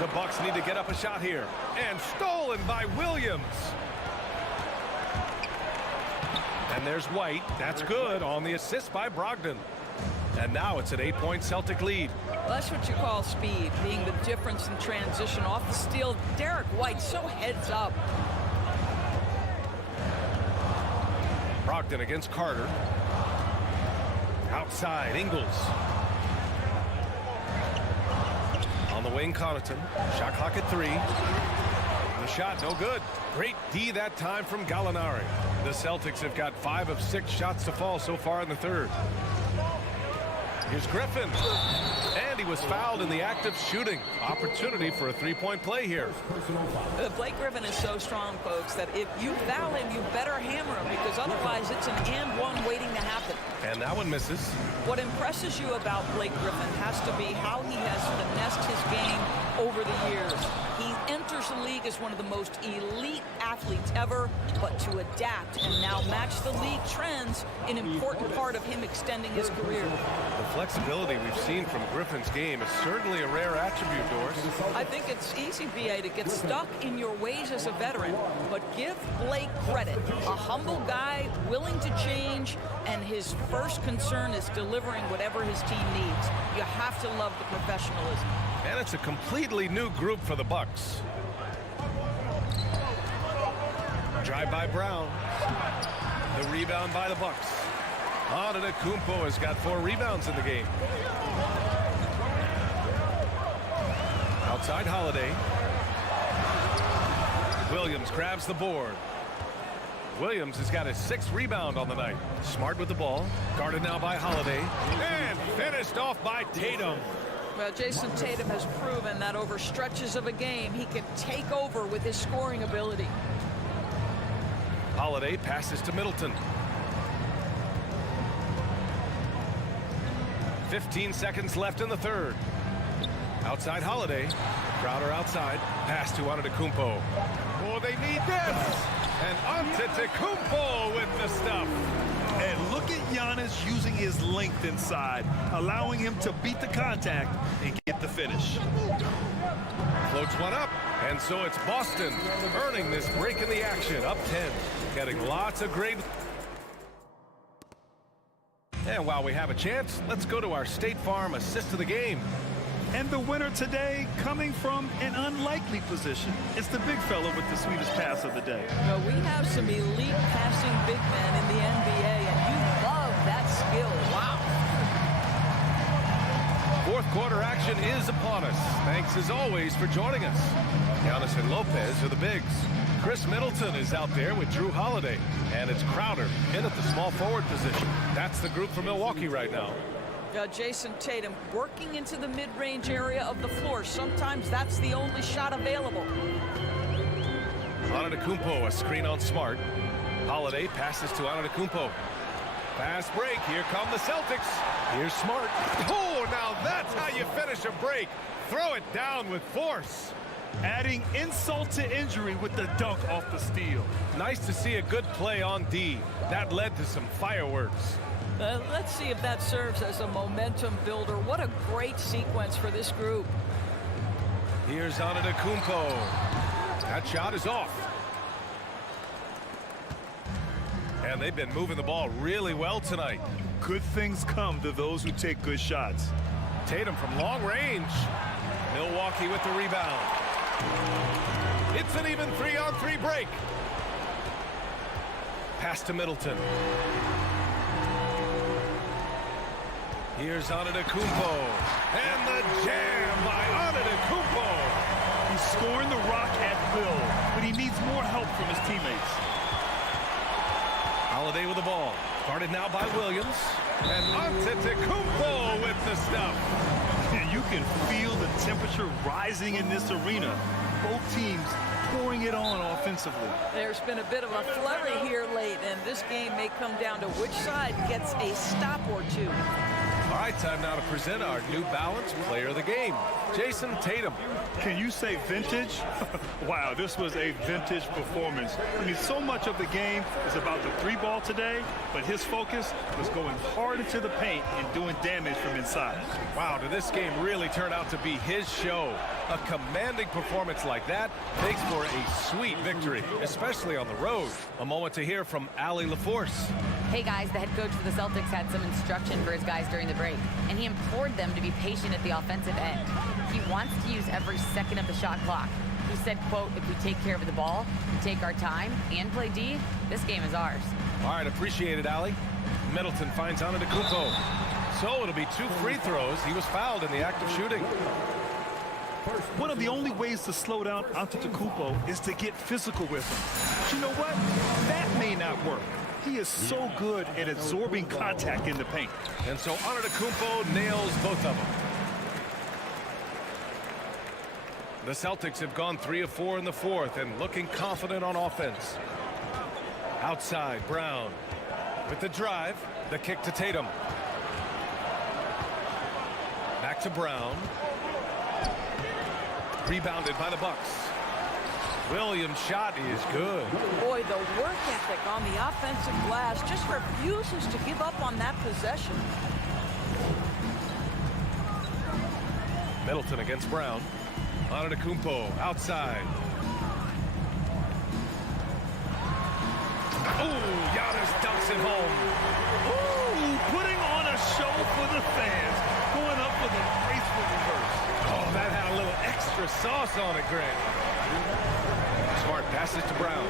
The Bucks need to get up a shot here. And stolen by Williams. And there's White. That's good on the assist by Brogdon. And now it's an 8-point Celtic lead. Well, that's what you call speed, being the difference in transition off the steal. Derek White so heads up. Brogdon against Carter. Outside, Ingles. On the wing, Connaughton. Shot clock at 3. The shot, no good. Great D that time from Gallinari. The Celtics have got 5 of 6 shots to fall so far in the third. Here's Griffin. And he was fouled in the act of shooting. Opportunity for a 3-point play here. Blake Griffin is so strong, folks, that if you foul him, you better hammer him, because otherwise it's an and one waiting to happen. And that one misses. What impresses you about Blake Griffin has to be how he has finessed his game over the years. He enters the league as one of the most elite athletes ever, but to adapt and now match the league trends, an important part of him extending his career. The flexibility we've seen from Griffin's game is certainly a rare attribute, Doris. I think it's easy, B.A., to get stuck in your ways as a veteran, but give Blake credit. A humble guy, willing to change, and his first concern is delivering whatever his team needs. You have to love the professionalism. And it's a completely new group for the Bucks. Drive by Brown. The rebound by the Bucks. Antetokounmpo has got 4 rebounds in the game. Outside Holiday. Williams grabs the board. Williams has got his 6th rebound on the night. Smart with the ball. Guarded now by Holiday. And finished off by Tatum. Well, Jason Tatum has proven that over stretches of a game, he can take over with his scoring ability. Holiday passes to Middleton. 15 seconds left in the third. Outside Holiday. Crowder outside. Pass to Antetokounmpo. Oh, they need this. And Antetokounmpo with the stuff. And look at Giannis using his length inside, allowing him to beat the contact and get the finish. Floats one up. And so it's Boston earning this break in the action. Up 10. Getting lots of great... And while we have a chance, let's go to our State Farm assist of the game. And the winner today coming from an unlikely position. It's the big fella with the sweetest pass of the day. Well, we have some elite passing big men in the NBA, and you love that skill. Wow. Fourth quarter action is upon us. Thanks as always for joining us. Giannis and Lopez are the bigs. Chris Middleton is out there with Drew Holiday. And it's Crowder in at the small forward position. That's the group for Milwaukee right now. Jason Tatum working into the mid-range area of the floor. Sometimes that's the only shot available. Antetokounmpo, a screen on Smart. Holiday passes to Antetokounmpo. Fast break. Here come the Celtics. Here's Smart. Oh, now that's how you finish a break. Throw it down with force. Adding insult to injury with the dunk off the steal. Nice to see a good play on D. That led to some fireworks. Let's see if that serves as a momentum builder. What a great sequence for this group. Here's Antetokounmpo. That shot is off. And they've been moving the ball really well tonight. Good things come to those who take good shots. Tatum from long range. Milwaukee with the rebound. It's an even 3-on-3 break. Pass to Middleton. Here's Antetokounmpo. And the jam by Antetokounmpo. He's scoring the rock at will, but he needs more help from his teammates. Holiday with the ball. Guarded now by Williams. And Antetokounmpo with the stuff. And you can feel the temperature rising in this arena. Both teams pouring it on offensively. There's been a bit of a flurry here late, and this game may come down to which side gets a stop or two. All right, time now to present our New Balance Player of the Game, Jason Tatum. Can you say vintage? Wow, this was a vintage performance. I mean, so much of the game is about the three ball today, but his focus was going hard into the paint and doing damage from inside. Wow, did this game really turn out to be his show? A commanding performance like that makes for a sweet victory, especially on the road. A moment to hear from Allie LaForce. Hey guys, the head coach for the Celtics had some instruction for his guys during the break, and he implored them to be patient at the offensive end. He wants to use every second of the shot clock. He said, quote, if we take care of the ball, we take our time, and play D, this game is ours. All right, appreciate it, Allie. Middleton finds Antetokounmpo. So it'll be 2 free throws. He was fouled in the act of shooting. One of the only ways to slow down Antetokounmpo is to get physical with him. But you know what? That may not work. He is so good at absorbing contact in the paint. And so Antetokounmpo nails both of them. The Celtics have gone 3 of 4 in the fourth and looking confident on offense. Outside, Brown with the drive, the kick to Tatum. Back to Brown. Rebounded by the Bucks. Williams' shot is good. Boy, the work ethic on the offensive glass just refuses to give up on that possession. Middleton against Brown. Antetokounmpo outside. Ooh, Giannis dunks it home. Ooh, putting on a show for the fans. Going up for the graceful reverse. Oh, that had a little extra sauce on it, Grant. Smart passes to Brown.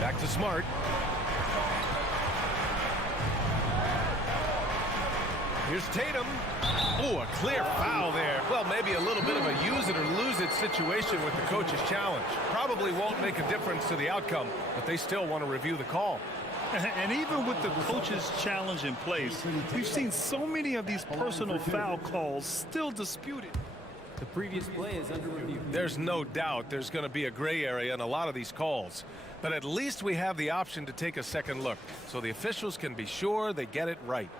Back to Smart. Here's Tatum. Oh, a clear foul there. Well, maybe a little bit of a use it or lose it situation with the coach's challenge. Probably won't make a difference to the outcome, but they still want to review the call. And even with the coach's challenge in place, we've seen so many of these personal foul calls still disputed. The previous play is under review. There's no doubt there's going to be a gray area in a lot of these calls. But at least we have the option to take a second look, so the officials can be sure they get it right.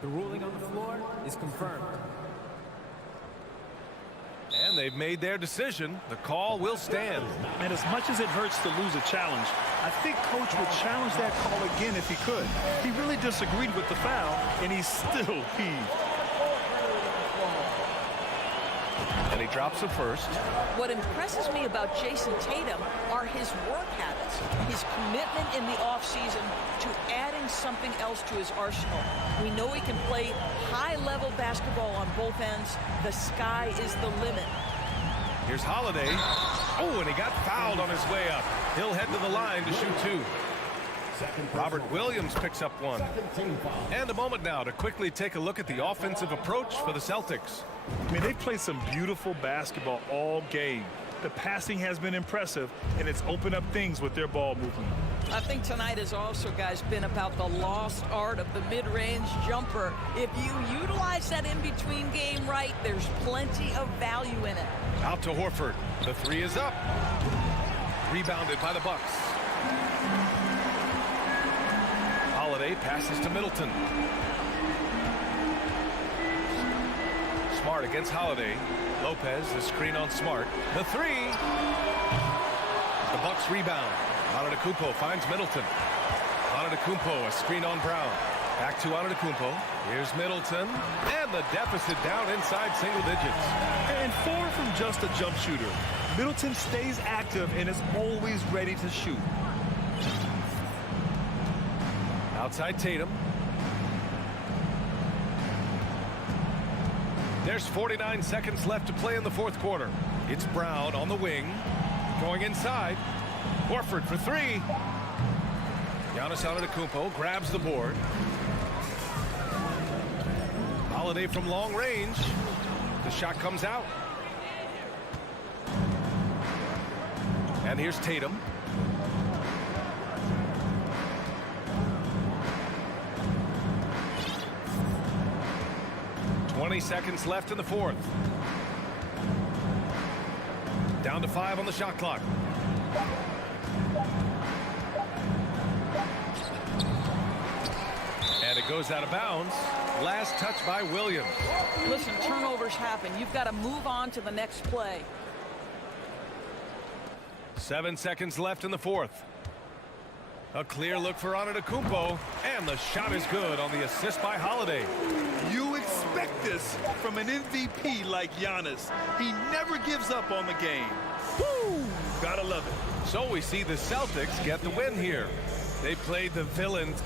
The ruling on the floor is confirmed. And they've made their decision. The call will stand. And as much as it hurts to lose a challenge, I think Coach would challenge that call again if he could. He really disagreed with the foul, and he still heaved. And he drops the first. What impresses me about Jason Tatum are his work habits, his commitment in the offseason to adding something else to his arsenal. We know he can play high-level basketball on both ends. The sky is the limit. Here's Holiday. Oh, and he got fouled on his way up. He'll head to the line to shoot 2. Robert Williams picks up 1. And a moment now to quickly take a look at the offensive approach for the Celtics. I mean, they played some beautiful basketball all game. The passing has been impressive, and it's opened up things with their ball movement. I think tonight has also, guys, been about the lost art of the mid-range jumper. If you utilize that in-between game right, there's plenty of value in it. Out to Horford. The three is up. Rebounded by the Bucks. Holiday passes to Middleton. Smart against Holiday. Lopez, the screen on Smart. The three. The Bucks rebound. Antetokounmpo finds Middleton. Antetokounmpo, a screen on Brown. Back to Antetokounmpo. Here's Middleton. And the deficit down inside single digits. And far from just a jump shooter, Middleton stays active and is always ready to shoot. Outside Tatum. There's 49 seconds left to play in the fourth quarter. It's Brown on the wing. Going inside. Horford for three. Giannis Antetokounmpo grabs the board. Holiday from long range. The shot comes out. And here's Tatum. Seconds left in the fourth. Down to 5 on the shot clock. And it goes out of bounds. Last touch by Williams. Listen, turnovers happen. You've got to move on to the next play. 7 seconds left in the fourth. A clear look for Antetokounmpo, and the shot is good on the assist by Holiday. You expect this from an MVP like Giannis. He never gives up on the game. Woo! Gotta love it. So we see the Celtics get the win here. They played the villains.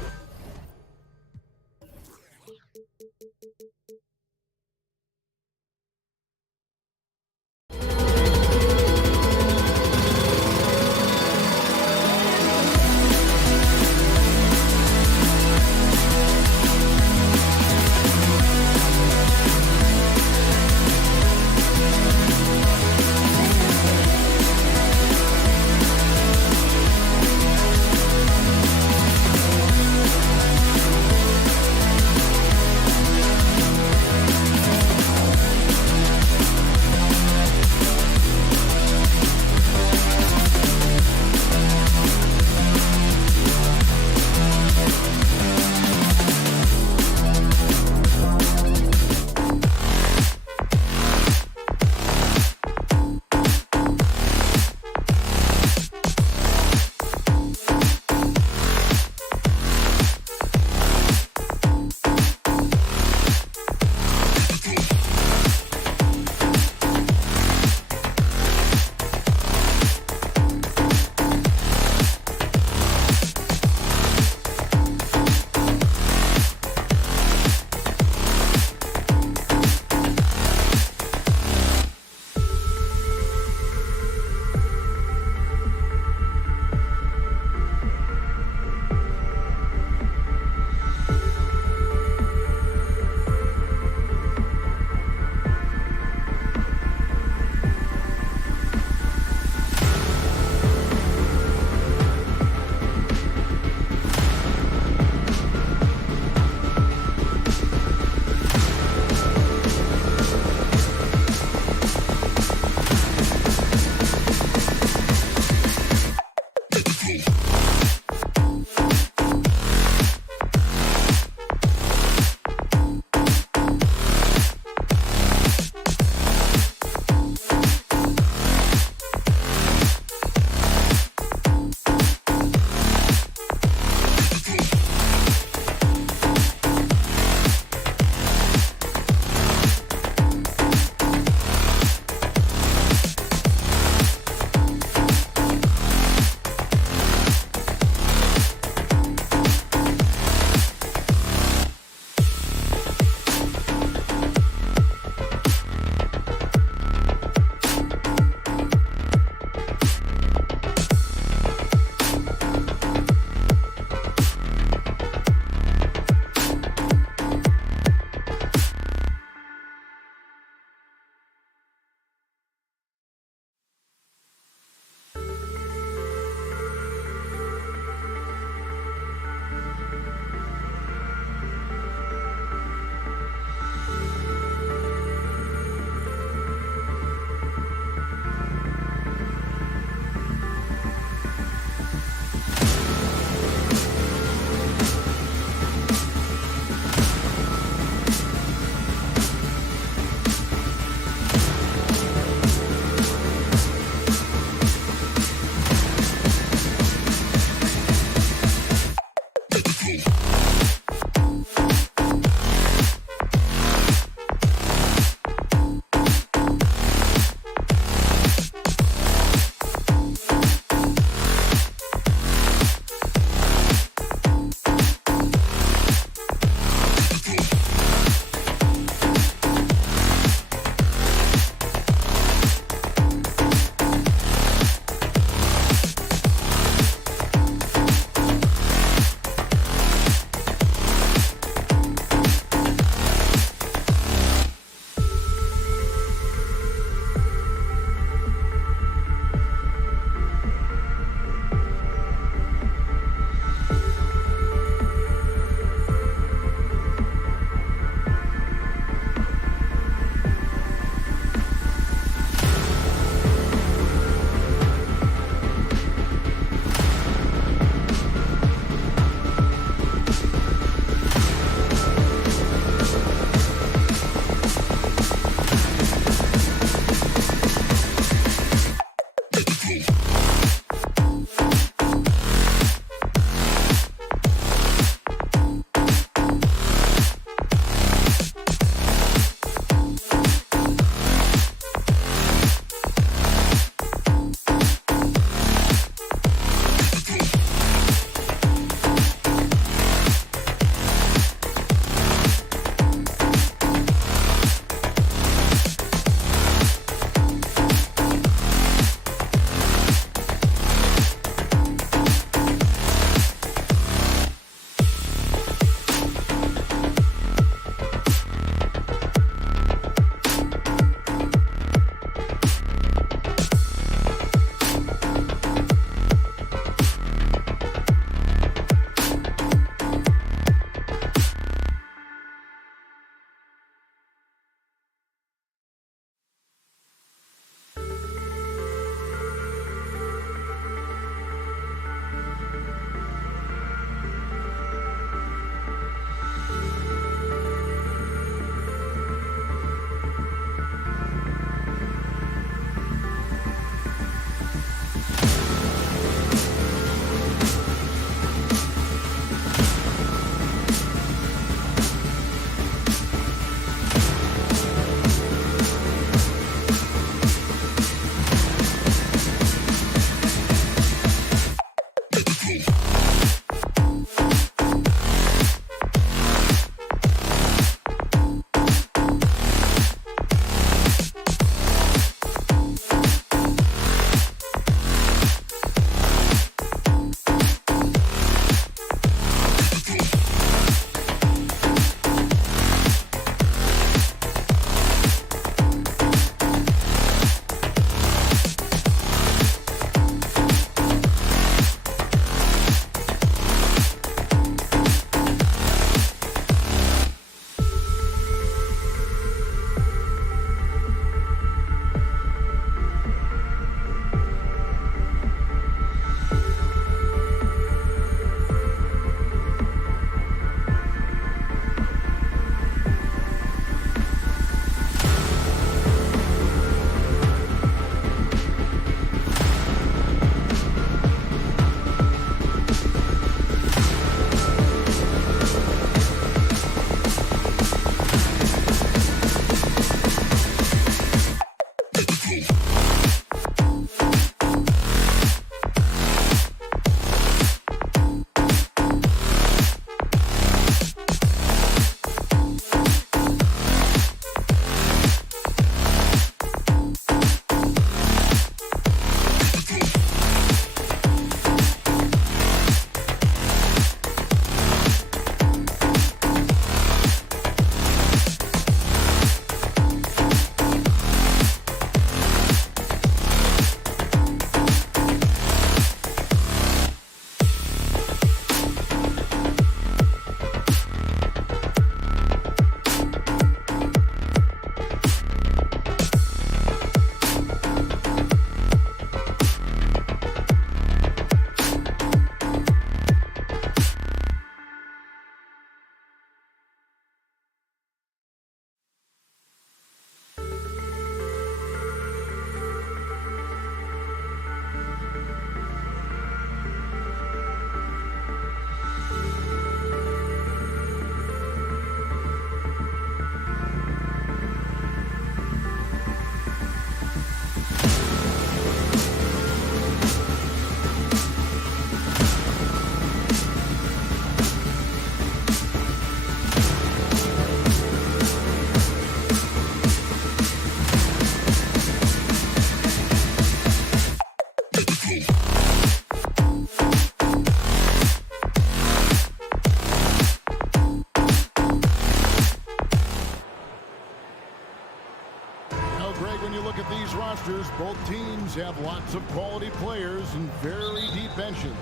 know, Greg, when you look at these rosters, both teams have lots of quality players and very deep benches.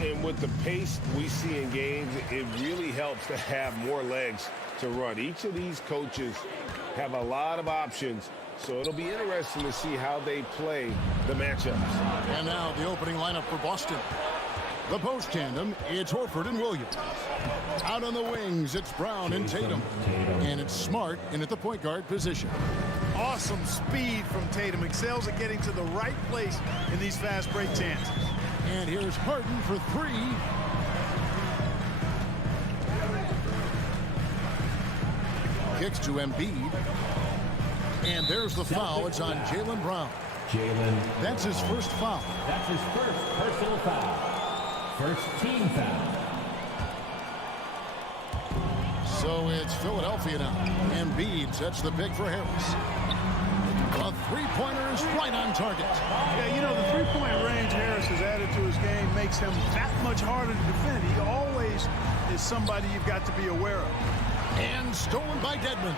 And with the pace we see in games, it really helps to have more legs to run. Each of these coaches have a lot of options, so it'll be interesting to see how they play the matchups. And now the opening lineup for Boston. The post tandem, it's Horford and Williams. Out on the wings, it's Brown and Tatum. And it's Smart in at the point guard position. Awesome speed from Tatum. Excels at getting to the right place in these fast break chances. And here's Harden for three. Kicks to Embiid. And there's the foul. It's on Jaylen Brown. That's his first foul. That's his first personal foul. First team foul. So it's Philadelphia now. Embiid sets the pick for Harris. A three-pointer is right on target. Yeah, you know, the three-point range Harris has added to his game makes him that much harder to defend. He always is somebody you've got to be aware of. And stolen by Dedmon.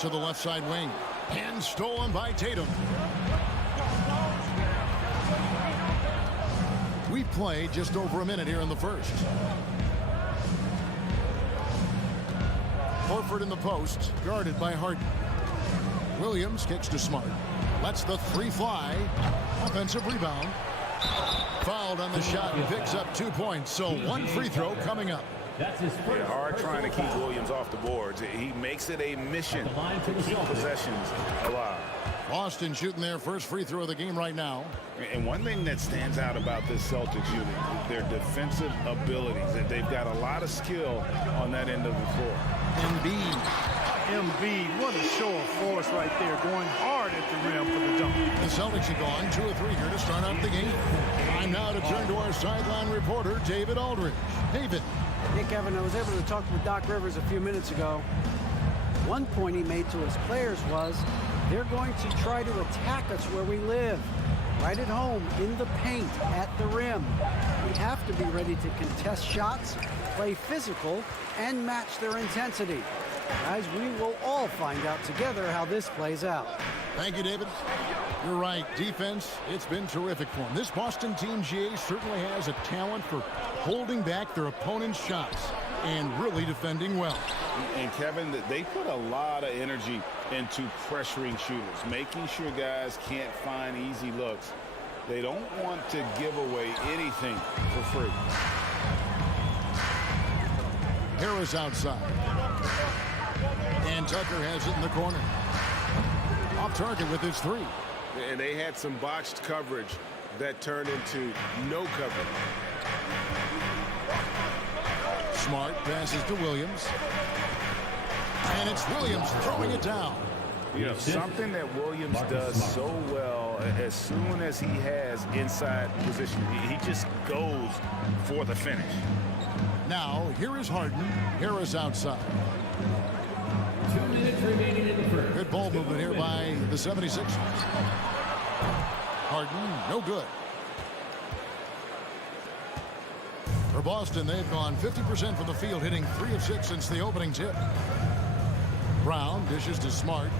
To the left side wing. And stolen by Tatum. We play just over a minute here in the first. Horford in the post, guarded by Harden. Williams kicks to Smart. Lets the three fly. Offensive rebound. Fouled on the shot and picks up 2 points. So one free throw coming up. That's his first. Hard trying to keep Williams off the boards. He makes it a mission to keep possessions alive. Boston shooting their first free throw of the game right now. And one thing that stands out about this Celtics unit is their defensive abilities. They've got a lot of skill on that end of the floor. Embiid, what a show of force right there, going hard at the rim for the dunk. The Celtics have gone 2 of 3 here to start out the game. Time now to turn to our sideline reporter, David Aldridge. David. Hey, Kevin, I was able to talk with Doc Rivers a few minutes ago. One point he made to his players was, they're going to try to attack us where we live, right at home, in the paint, at the rim. We have to be ready to contest shots, play physical, and match their intensity. Guys, we will all find out together how this plays out. Thank you, David. You're right. Defense, it's been terrific for them. This Boston team, GA, certainly has a talent for holding back their opponent's shots and really defending well. And Kevin, they put a lot of energy into pressuring shooters, making sure guys can't find easy looks. They don't want to give away anything for free. Harris outside. And Tucker has it in the corner. Off target with his three. And they had some botched coverage that turned into no coverage. Smart passes to Williams. And it's Williams throwing it down. You know, something that Williams does so well, as soon as he has inside position, he just goes for the finish. Now, here is Harden. Harris outside. 2 minutes remaining in the first. Good ball movement here by the 76ers. Harden, no good. For Boston, they've gone 50% from the field, hitting 3 of 6 since the opening tip. Brown dishes to Smart.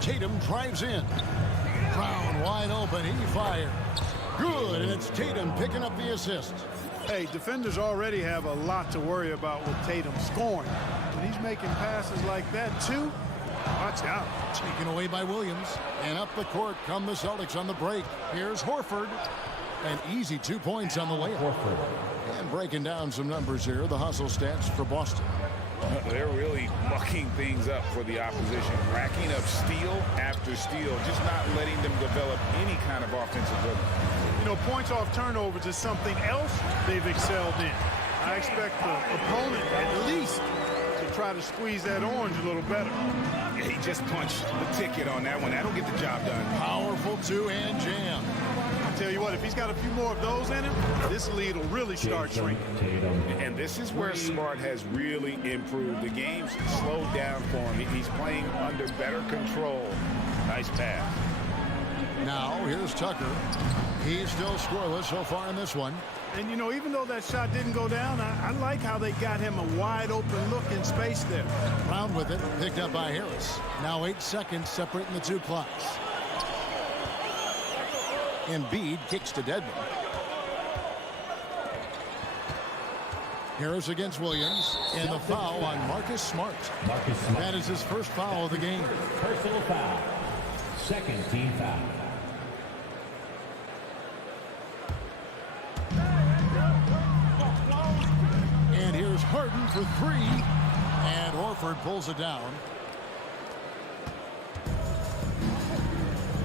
Tatum drives in. Brown wide open. He fires. Good, and it's Tatum picking up the assist. Hey, defenders already have a lot to worry about with Tatum scoring. When he's making passes like that, too, watch out. Taken away by Williams. And up the court come the Celtics on the break. Here's Horford. An easy 2 points on the way. And breaking down some numbers here, the hustle stats for Boston. They're really mucking things up for the opposition, racking up steal after steal, just not letting them develop any kind of offensive rhythm. You know, points off turnovers is something else they've excelled in. I expect the opponent at least to try to squeeze that orange a little better. Yeah, he just punched the ticket on that one. That'll get the job done. Powerful two-hand jam. Tell you what, if he's got a few more of those in him, this lead will really start shrinking. And this is where Smart has really improved. The game's slowed down for him. He's playing under better control. Nice pass. Now here's Tucker. He's still scoreless so far in this one. And, you know, even though that shot didn't go down, I like how they got him a wide open look in space there. Brown with it, picked up by Harris. Now 8 seconds separating the two clocks. Embiid kicks to Dedmon. Harris against Williams, and the foul on Marcus Smart. That is his first foul of the game. Personal foul. Second team foul. And here's Harden for 3. And Horford pulls it down.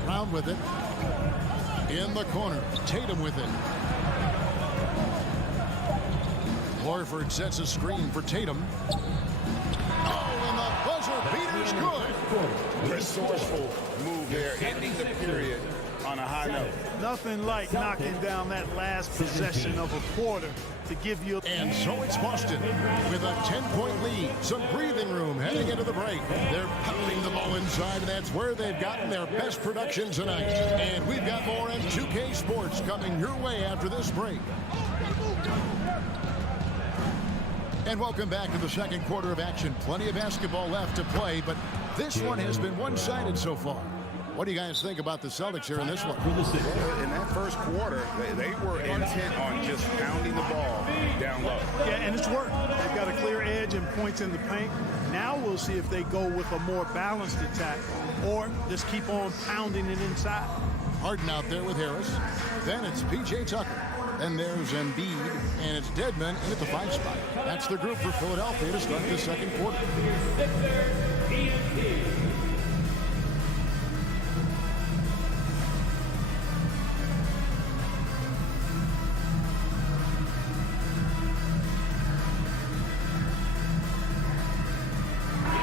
Brown with it. In the corner. Tatum with it. Horford sets a screen for Tatum. Oh, and the buzzer beater's good. Resourceful move there, ending the period on a high note. Nothing like knocking down that last possession of a quarter to give you. And so it's Boston with a 10-point lead. Some breathing room heading into the break. They're pounding the ball inside, and that's where they've gotten their best production tonight. And we've got more in 2K Sports coming your way after this break. And welcome back to the second quarter of action. Plenty of basketball left to play, but this one has been one-sided so far. What do you guys think about the Celtics here in this one? In that first quarter, they were intent on just pounding the ball down low. Yeah, and it's worked. They've got a clear edge and points in the paint. Now we'll see if they go with a more balanced attack or just keep on pounding it inside. Harden out there with Harris. Then it's P.J. Tucker. Then there's Embiid, and it's Dedmon in at the 5 spot. That's the group for Philadelphia to start the second quarter.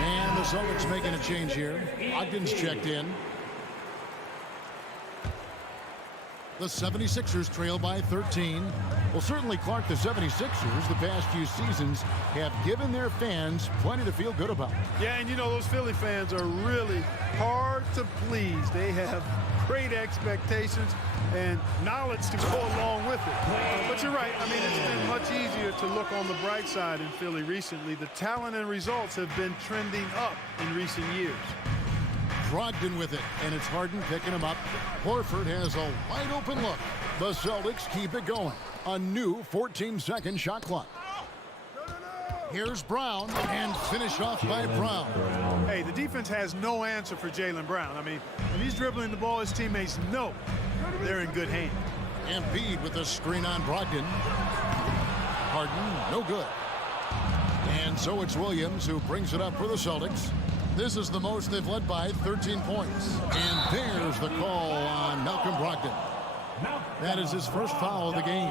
And the Celtics making a change here. Ogden's checked in. The 76ers trail by 13. Well, certainly, Clark, the 76ers the past few seasons have given their fans plenty to feel good about. Yeah, and you know, those Philly fans are really hard to please. They have great expectations and knowledge to go along with it. But you're right. I mean, it's been much easier to look on the bright side in Philly recently. The talent and results have been trending up in recent years. Brogdon with it, and it's Harden picking him up. Horford has a wide open look. The Celtics keep it going. A new 14-second shot clock. Here's Brown, and finish off by Brown. Hey, the defense has no answer for Jaylen Brown. I mean, when he's dribbling the ball, his teammates know they're in good hands. Embiid with a screen on Brogdon. Harden, no good. And so it's Williams who brings it up for the Celtics. This is the most they've led by 13 points. And there's the call on Malcolm Brogdon. That is his first foul of the game.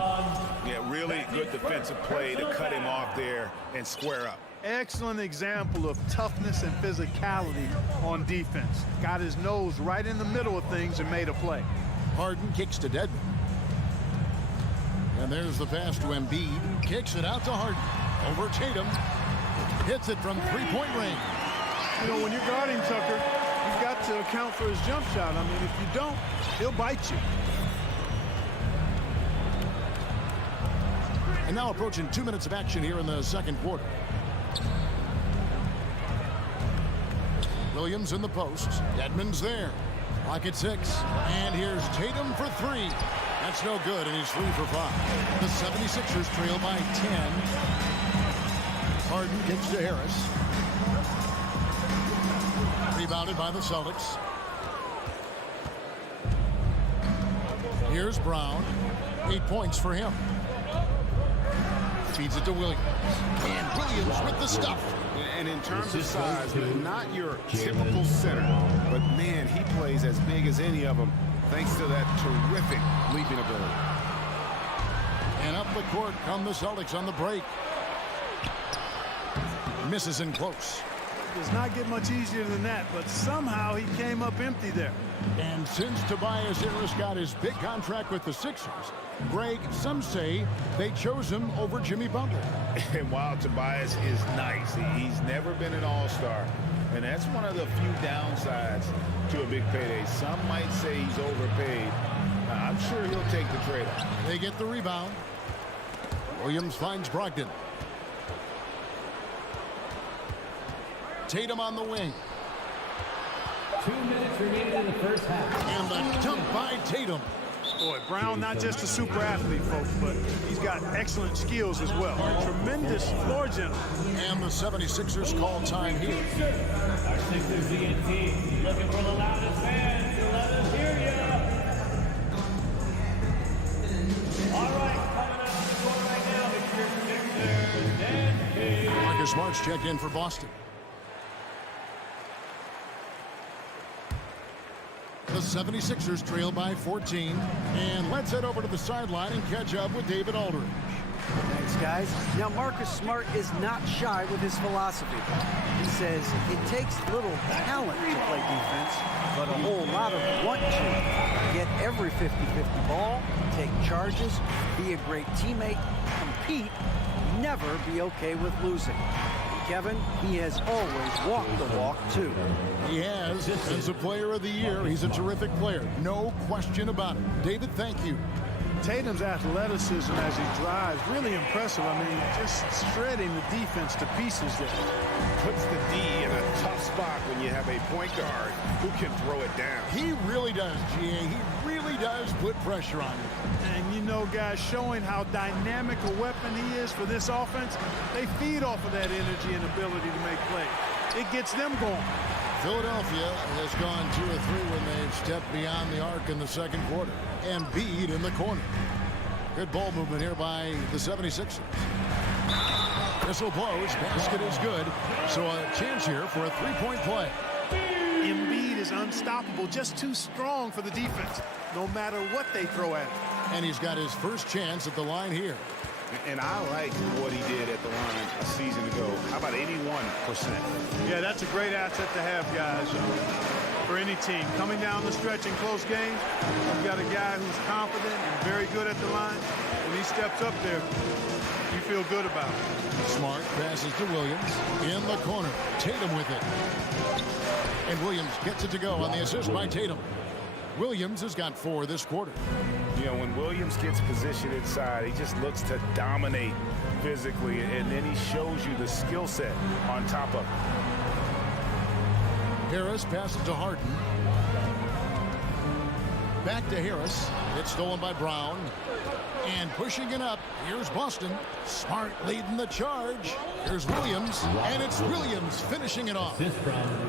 Yeah, really good defensive play to cut him off there and square up. Excellent example of toughness and physicality on defense. Got his nose right in the middle of things and made a play. Harden kicks to Dedmon. And there's the pass to Embiid. Kicks it out to Harden. Over Tatum. Hits it from three-point range. You know, when you're guarding Tucker, you've got to account for his jump shot. I mean, if you don't, he'll bite you. And now approaching 2 minutes of action here in the second quarter. Williams in the post. Dedmon's there. Clock at 6. And here's Tatum for 3. That's no good, and he's 3 for 5. The 76ers trail by 10. Harden kicks to Harris. Rebounded by the Celtics. Here's Brown. 8 points for him. Feeds it to Williams. And Williams with the stuff. And in terms of size, not your typical center, but man, he plays as big as any of them thanks to that terrific leaping ability. And up the court come the Celtics on the break. Misses in close. Does not get much easier than that, but somehow he came up empty there. And since Tobias Harris got his big contract with the Sixers, Greg, some say they chose him over Jimmy Butler. And while Tobias is nice, he's never been an all-star. And that's one of the few downsides to a big payday. Some might say he's overpaid. I'm sure he'll take the trade-off. They get the rebound. Williams finds Brogdon. Tatum on the wing. 2 minutes remaining in the first half. And the dunk by Tatum. Boy, Brown, not just a super athlete, folks, but he's got excellent skills as well. A tremendous floor general. And the 76ers call time here. Our Sixers DNT looking for the loudest fans to let us hear you. All right, coming up to the floor right now, it's your Sixers DNT. Marcus Smart's checked in for Boston. The 76ers trail by 14. And let's head over to the sideline and catch up with David Aldridge. Thanks, guys. Now, Marcus Smart is not shy with his philosophy. He says it takes little talent to play defense, but a whole lot of want to. Get every 50-50 ball, take charges, be a great teammate, compete, never be okay with losing. Kevin, he has always walked the walk, too. He has. As a player of the year, he's a terrific player. No question about it. David, thank you. Tatum's athleticism as he drives, really impressive. I mean, just shredding the defense to pieces there. Puts the D in a tough spot when you have a point guard who can throw it down. He really does, GA. He really does put pressure on you. And you know, guys, showing how dynamic a weapon he is for this offense, they feed off of that energy and ability to make plays. It gets them going. Philadelphia has gone 2 or 3 when they've stepped beyond the arc in the second quarter. Embiid in the corner. Good ball movement here by the 76ers. Whistle blows. Basket is good. So a chance here for a three-point play. Embiid is unstoppable. Just too strong for the defense, no matter what they throw at him. And he's got his first chance at the line here. And I like what he did at the line a season ago. How about 81%? Yeah, that's a great asset to have, guys, for any team. Coming down the stretch in close games, you've got a guy who's confident and very good at the line. When he steps up there, you feel good about it. Smart passes to Williams in the corner. Tatum with it. And Williams gets it to go on the assist by Tatum. Williams has got 4 this quarter. You know, when Williams gets positioned inside, he just looks to dominate physically, and then he shows you the skill set on top of it. Harris passes to Harden. Back to Harris. It's stolen by Brown. And pushing it up, here's Boston. Smart leading the charge. Here's Williams, and it's Williams finishing it off.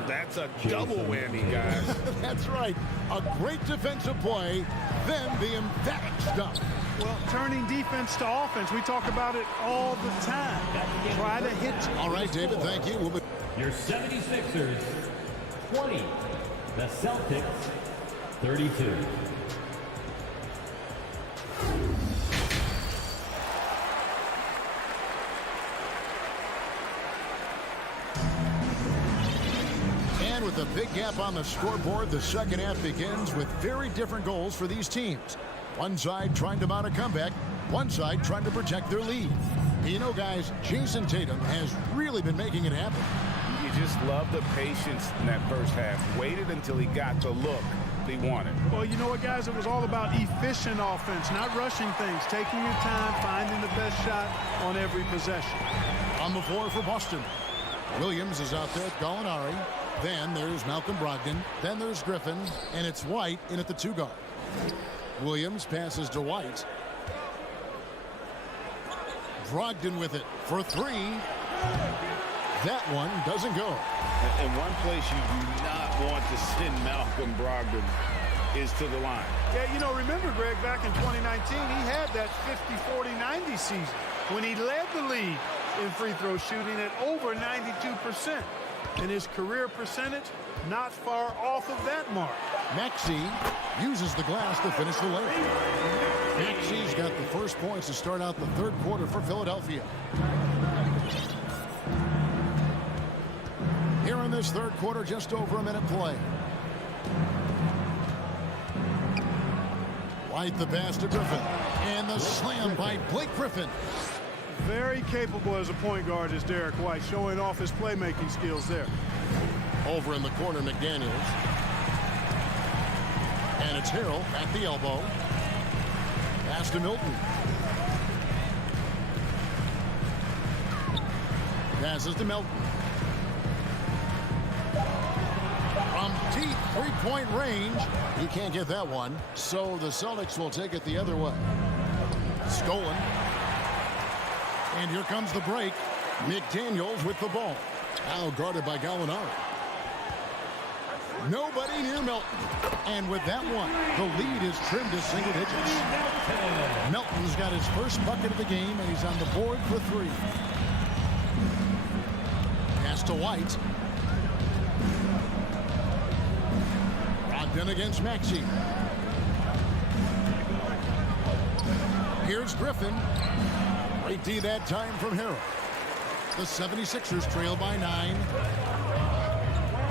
That's a double whammy, guys. That's right. A great defensive play, then the emphatic stuff. Well, turning defense to offense, we talk about it all the time. Try to hit. All right, David, thank you. We'll be your 76ers, 20. The Celtics, 32. And with a big gap on the scoreboard, the second half begins with very different goals for these teams. One side trying to mount a comeback, one side trying to protect their lead. You know, guys, Jason Tatum has really been making it happen. You just love the patience in that first half. Waited until he got the look he wanted. Well, you know what, guys? It was all about efficient offense, not rushing things, taking your time, finding the best shot on every possession. On the floor for Boston. Williams is out there at Gallinari. Then there's Malcolm Brogdon. Then there's Griffin. And it's White in at the 2 guard. Williams passes to White. Brogdon with it for 3. That one doesn't go. And one place you do not want to send Malcolm Brogdon is to the line. Yeah, you know, remember, Greg, back in 2019, he had that 50-40-90 season when he led the league in free throw shooting at over 92%. And his career percentage not far off of that mark. Maxey uses the glass to finish the layup. Maxey's got the first points to start out the third quarter for Philadelphia. Here in this third quarter, just over a minute play. White the pass to Griffin. And the slam by Blake Griffin. Very capable as a point guard is Derek White, showing off his playmaking skills there. Over in the corner, McDaniels. And it's Harrell at the elbow. Pass to Milton. Passes to Milton. From deep three-point range, he can't get that one. So the Celtics will take it the other way. Stolen. And here comes the break. McDaniels with the ball. Now guarded by Gallinari. Nobody near Melton. And with that one, the lead is trimmed to single digits. Melton's got his first bucket of the game, and he's on the board for 3. Pass to White. Brogdon against Maxey. Here's Griffin. Great D that time from Harrell. The 76ers trail by 9.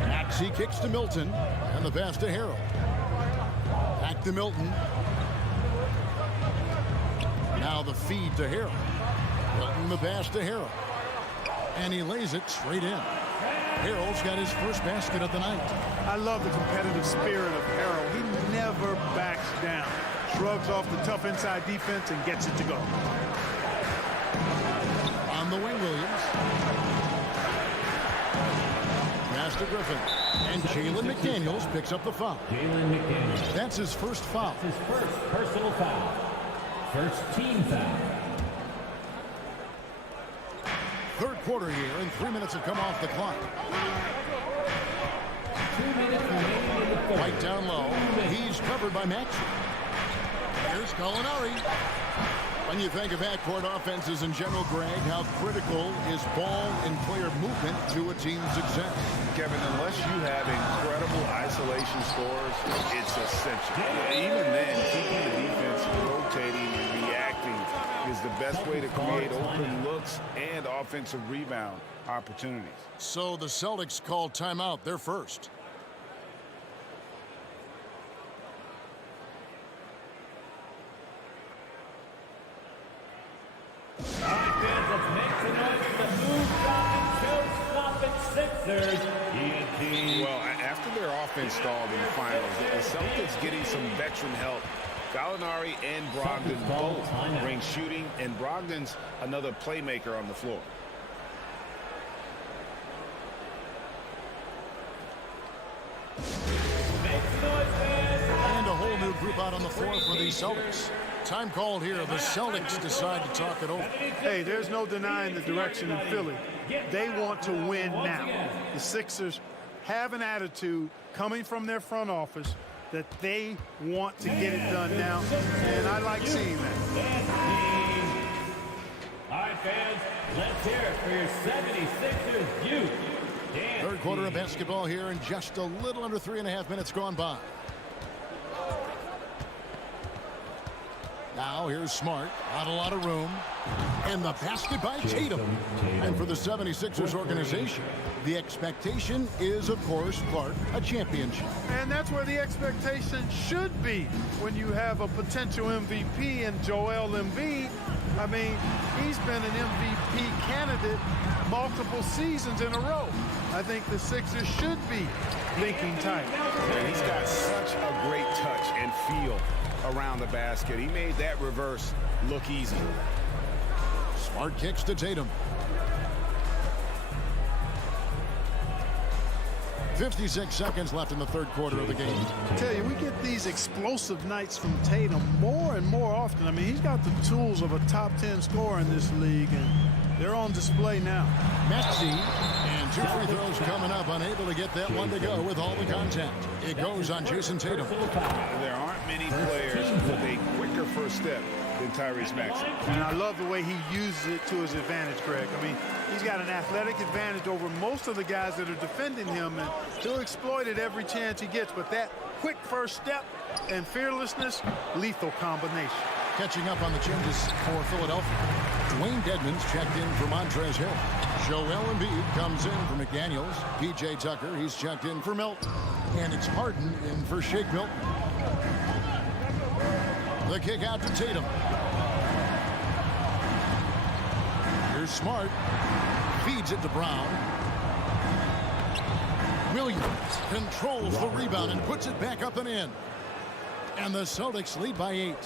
Maxey kicks to Milton, and the pass to Harrell. Back to Milton. Now the feed to Harrell. Milton the pass to Harrell. And he lays it straight in. Harrell's got his first basket of the night. I love the competitive spirit of Harrell. He never backs down. Shrugs off the tough inside defense and gets it to go. On the wing, Williams. Pass to Griffin. And Jalen McDaniels picks up the foul. Jalen McDaniels. That's his first foul. His first personal foul. First team foul. Third quarter here, and 3 minutes have come off the clock. 2 minutes remaining in the third. Right down low. He's covered by Maxey. Here's Gallinari. When you think of backcourt offenses in general, Greg, how critical is ball and player movement to a team's success? Kevin, unless you have incredible isolation scores, it's essential. Even then, keeping the defense rotating and reacting is the best way to create open looks and offensive rebound opportunities. So the Celtics call timeout. They're first. Well, after their offense stalled in the finals, the Celtics getting some veteran help. Gallinari and Brogdon both bring shooting, and Brogdon's another playmaker on the floor. And a whole new group out on the floor for the Celtics. Time called here. The Celtics decide to talk it over. Hey, there's no denying the direction in Philly. They want to win now. The Sixers have an attitude coming from their front office that they want to get it done now, and I like seeing that. All right, fans, let's hear it for your 76ers youth. Third quarter of basketball here, and just a little under 3.5 minutes gone by. Now here's Smart. Not a lot of room. And the basket by Tatum. And for the 76ers organization, the expectation is, of course, Clark, a championship. And that's where the expectation should be when you have a potential MVP in Joel Embiid. I mean, he's been an MVP candidate multiple seasons in a row. I think the Sixers should be thinking tight. And he's got such a great touch and feel around the basket. He made that reverse look easy. Smart kicks to Tatum. 56 seconds left in the third quarter of the game. I tell you, we get these explosive nights from Tatum more and more often. I mean, he's got the tools of a top 10 scorer in this league, and they're on display now. Maxey, and 2 free throws coming up, unable to get that one to go with all the contact. It goes on Jason Tatum. There aren't many players with a quicker first step than Tyrese Maxey. And I love the way he uses it to his advantage, Greg. I mean, he's got an athletic advantage over most of the guys that are defending him, and he'll exploit it every chance he gets. But that quick first step and fearlessness, lethal combination. Catching up on the changes for Philadelphia. Dwayne Dedmon's checked in for Montrezl Harrell. Joel Embiid comes in for McDaniels. P.J. Tucker, he's checked in for Milton. And it's Harden in for Shake Milton. The kick out to Tatum. Here's Smart. Feeds it to Brown. Williams controls the rebound and puts it back up and in. And the Celtics lead by 8.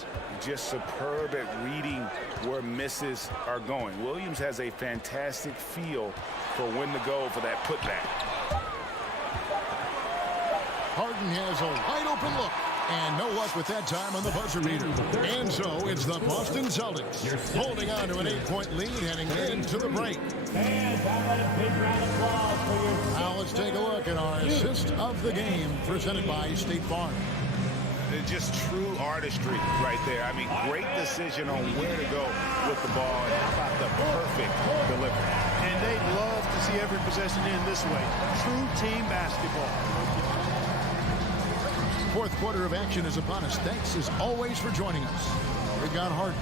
Just superb at reading where misses are going. Williams has a fantastic feel for when to go for that putback. Harden has a wide open look. And no luck with that time on the buzzer beater. And so it's the Boston Celtics holding on to an 8-point lead heading into the break. Now let's take a look at our assist of the game presented by State Farm. Just true artistry right there. I mean, great decision on where to go with the ball. And how about the perfect delivery? And they'd love to see every possession end this way. True team basketball. Fourth quarter of action is upon us. Thanks as always for joining us. We've got Harden.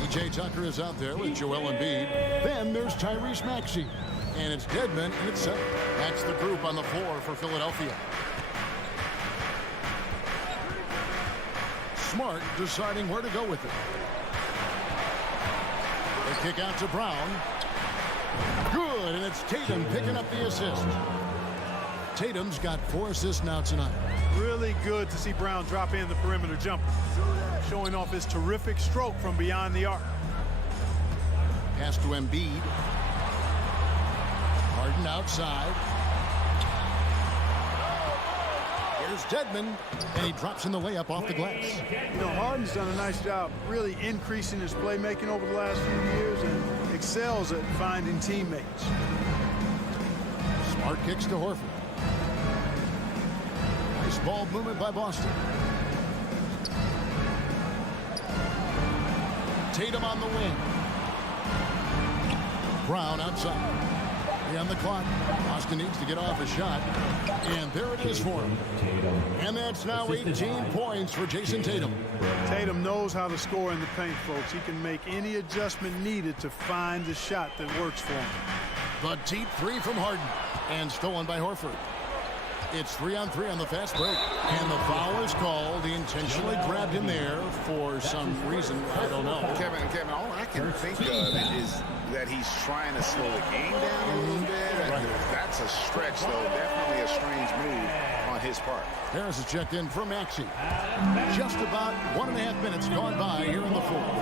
P.J. Tucker is out there with Joel Embiid. Then there's Tyrese Maxey. And it's Dedmon and it's set. That's the group on the floor for Philadelphia. Smart deciding where to go with it. They kick out to Brown. Good, and it's Tatum picking up the assist. Tatum's got 4 assists now tonight. Really good to see Brown drop in the perimeter jumper, showing off his terrific stroke from beyond the arc. Pass to Embiid. Harden outside. Here's Dedmon, and he drops in the layup off the glass. You know, Harden's done a nice job really increasing his playmaking over the last few years and excels at finding teammates. Smart kicks to Horford. Nice ball movement by Boston. Tatum on the wing. Brown outside. On the clock. Boston needs to get off a shot. And there it is for him. And that's now 18 points for Jason Tatum. Tatum knows how to score in the paint, folks. He can make any adjustment needed to find the shot that works for him. The deep 3 from Harden. And stolen by Horford. It's 3-on-3 on the fast break. And the foul is called. He intentionally grabbed him there for some reason. I don't know. Kevin, all I can think of is that he's trying to slow the game down a little bit. Right. That's a stretch, though. Definitely a strange move on his part. Harris is checked in for Maxey. Just about 1.5 minutes gone by here in the fourth.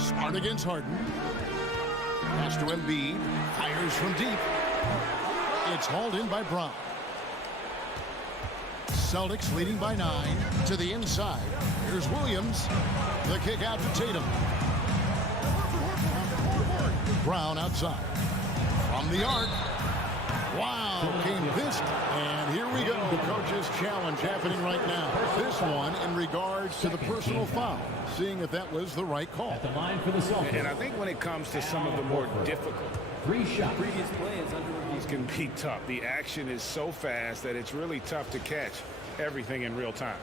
Smart against Harden. Pass to Embiid. Fires from deep. It's hauled in by Brown. Celtics leading by 9 to the inside. Here's Williams. The kick out to Tatum. Brown outside. From the arc. Wow, came pissed. And here we go. The coach's challenge happening right now. This one in regards to the personal foul. Seeing if that was the right call. At the line for the Celtics. And I think when it comes to some of the more difficult 3 shots. Previous play is under review. these can be tough. The action is so fast that it's really tough to catch everything in real time.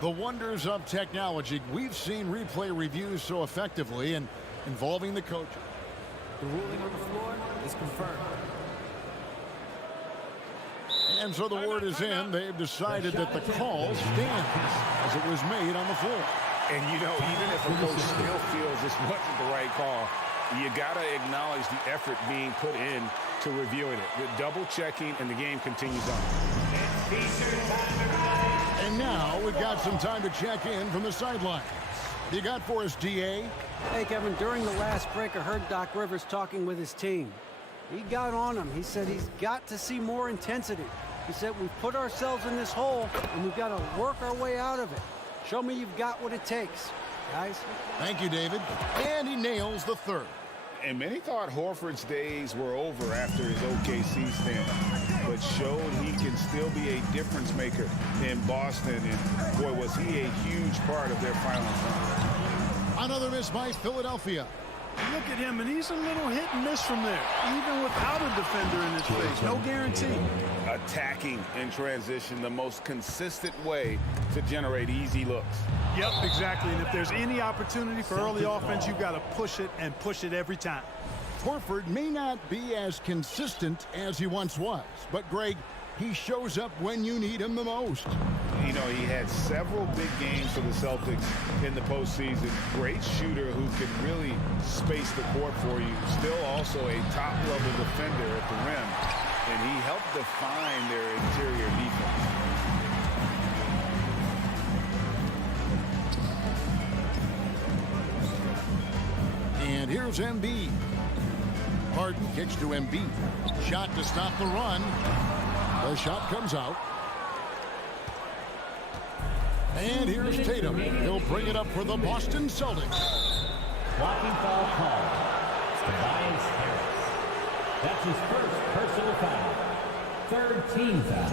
The wonders of technology. We've seen replay reviews so effectively and involving the coaches. The ruling on the floor is confirmed. And so the word is in. They've decided that the call stands as it was made on the floor. And, you know, even if a coach still feels this wasn't the right call, you got to acknowledge the effort being put in to reviewing it. The double checking, and the game continues on. And now we've got some time to check in from the sidelines. You got for us, DA? Hey, Kevin, during the last break, I heard Doc Rivers talking with his team. He got on him. He said he's got to see more intensity. He said we've put ourselves in this hole, and we've got to work our way out of it. Show me you've got what it takes, guys. Thank you, David. And he nails the third. And many thought Horford's days were over after his OKC stint, but showed he can still be a difference maker in Boston. And, boy, was he a huge part of their finals run. Another miss by Philadelphia. Look at him, and he's a little hit and miss from there, even without a defender in his face. No guarantee. Attacking in transition, the most consistent way to generate easy looks. Yep, exactly. And if there's any opportunity for early offense, you've got to push it and push it every time. Horford may not be as consistent as he once was, but Greg, he shows up when you need him the most. You know, he had several big games for the Celtics in the postseason. Great shooter who can really space the court for you. Still also a top-level defender at the rim. And he helped define their interior defense. And here's Embiid. Harden kicks to Embiid. Shot to stop the run. The shot comes out. And here's Tatum. He'll bring it up for the Boston Celtics. Blocking foul call. Tobias Harris. That's his first personal foul. Third team foul.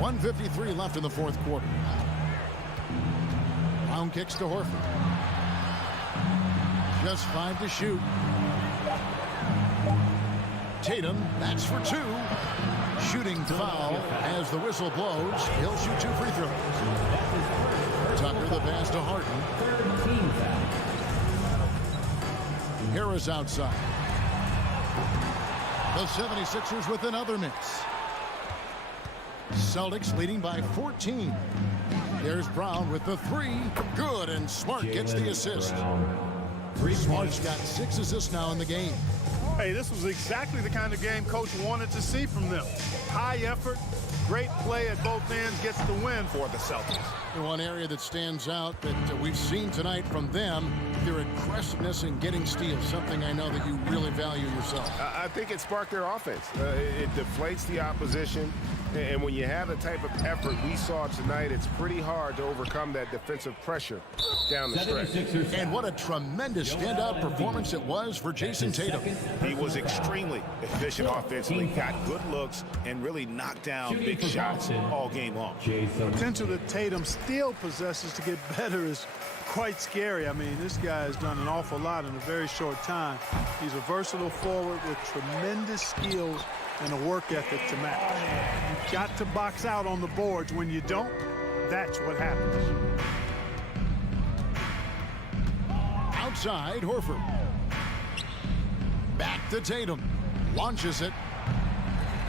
.153 left in the fourth quarter. Brown kicks to Horford. Just 5 to shoot. Tatum, that's for 2. Shooting foul as the whistle blows. He'll shoot 2 free throws. Tucker the pass to Harden. Harris outside. The 76ers with another miss. Celtics leading by 14. There's Brown with the 3. Good, and Smart gets the assist. Smart's got 6 assists now in the game. Hey, this was exactly the kind of game Coach wanted to see from them. High effort, great play at both ends, gets the win for the Celtics. One area that stands out that we've seen tonight from them, their aggressiveness in getting steals, something I know that you really value yourself. I think it sparked their offense. It deflates the opposition. And when you have the type of effort we saw tonight, it's pretty hard to overcome that defensive pressure down the stretch. And what a tremendous standout performance it was for Jason Tatum. He was extremely efficient offensively, got good looks, and really knocked down big shots all game long. Potential that Tatum still possesses to get better is quite scary. I mean, this guy has done an awful lot in a very short time. He's a versatile forward with tremendous skills and a work ethic to match. You've got to box out on the boards. When you don't, that's what happens. Outside, Horford. Back to Tatum. Launches it.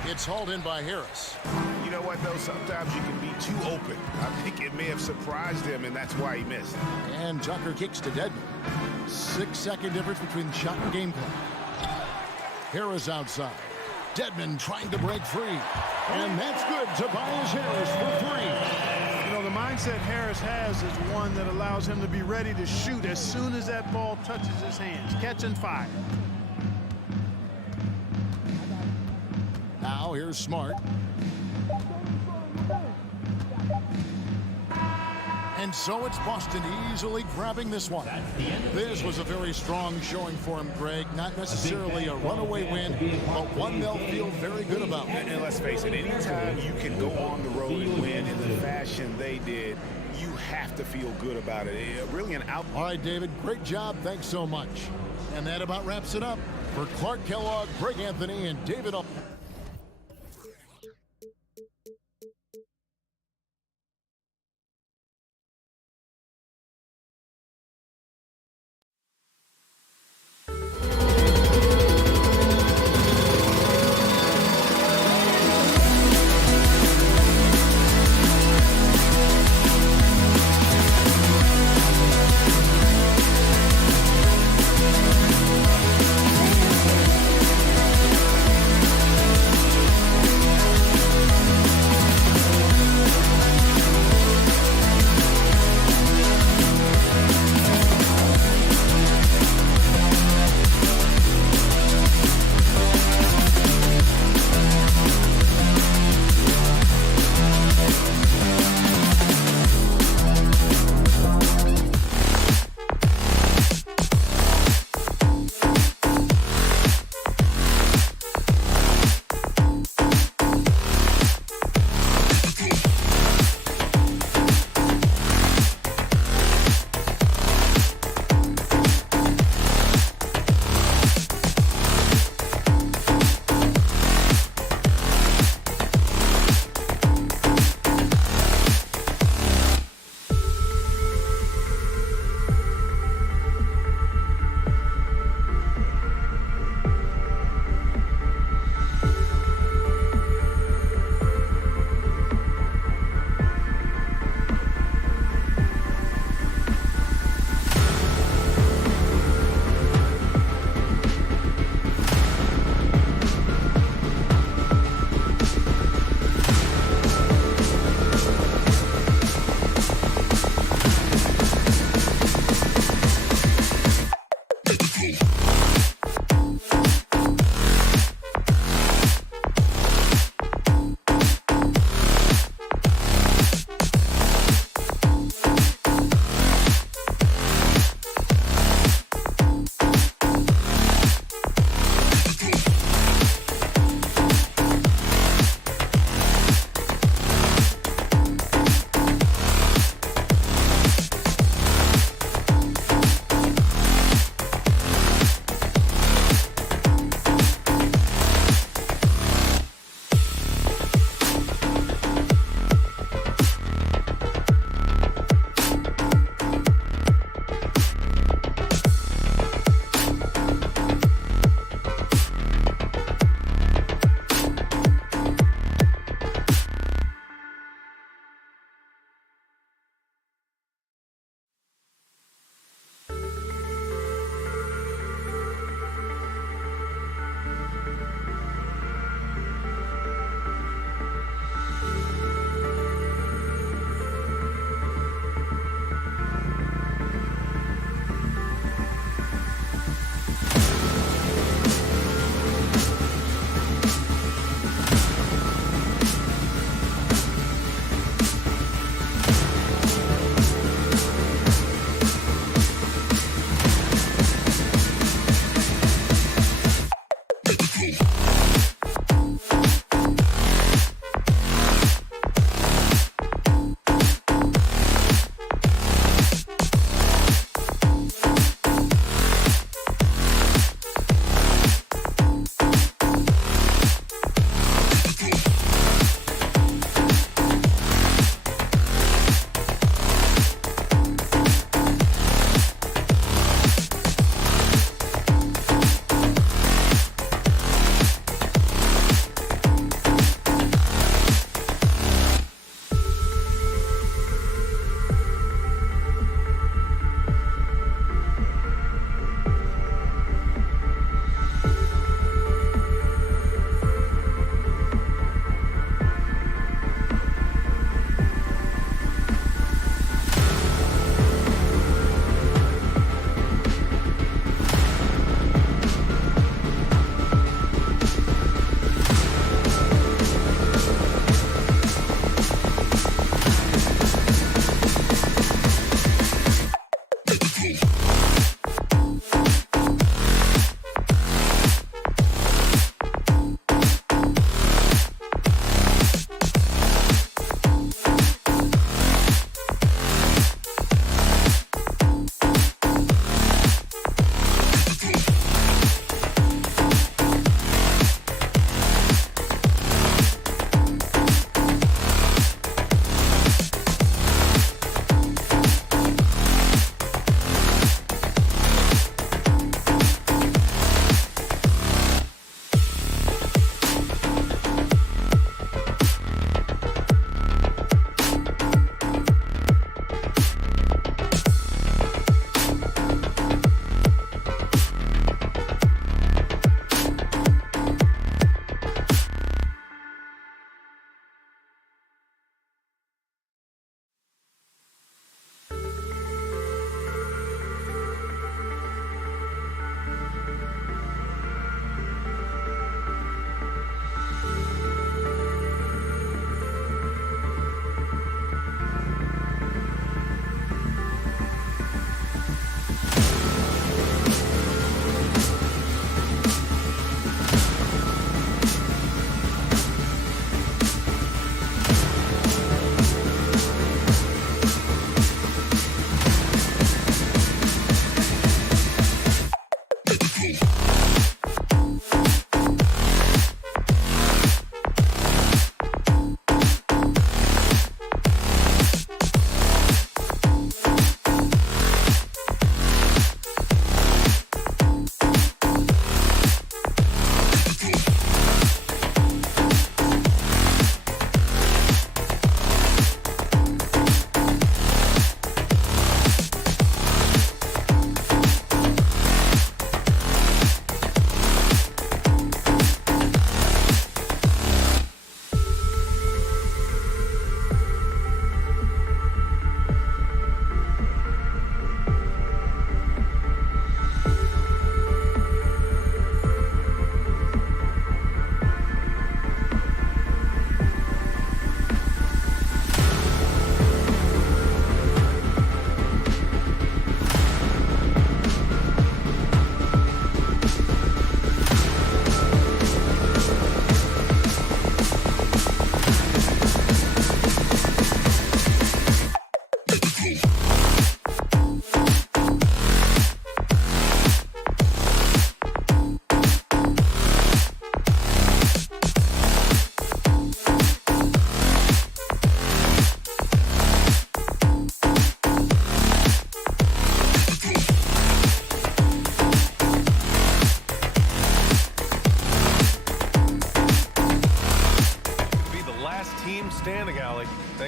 It's hauled in by Harris. You know what, though? Sometimes you can be too open. I think it may have surprised him, and that's why he missed. And Tucker kicks to Dedmon. 6-second difference between shot and game clock. Harris outside. Dedmon trying to break free. And that's good. Tobias Harris for 3. You know, the mindset Harris has is one that allows him to be ready to shoot as soon as that ball touches his hands. Catch and fire. Now here's Smart. And so it's Boston easily grabbing this one. This was a very strong showing for him, Greg. Not necessarily a runaway win, but one they'll feel very good about. And let's face it, anytime you can go on the road and win in the fashion they did, you have to feel good about it. Really an out. All right, David, great job. Thanks so much. And that about wraps it up. For Clark Kellogg, Greg Anthony, and David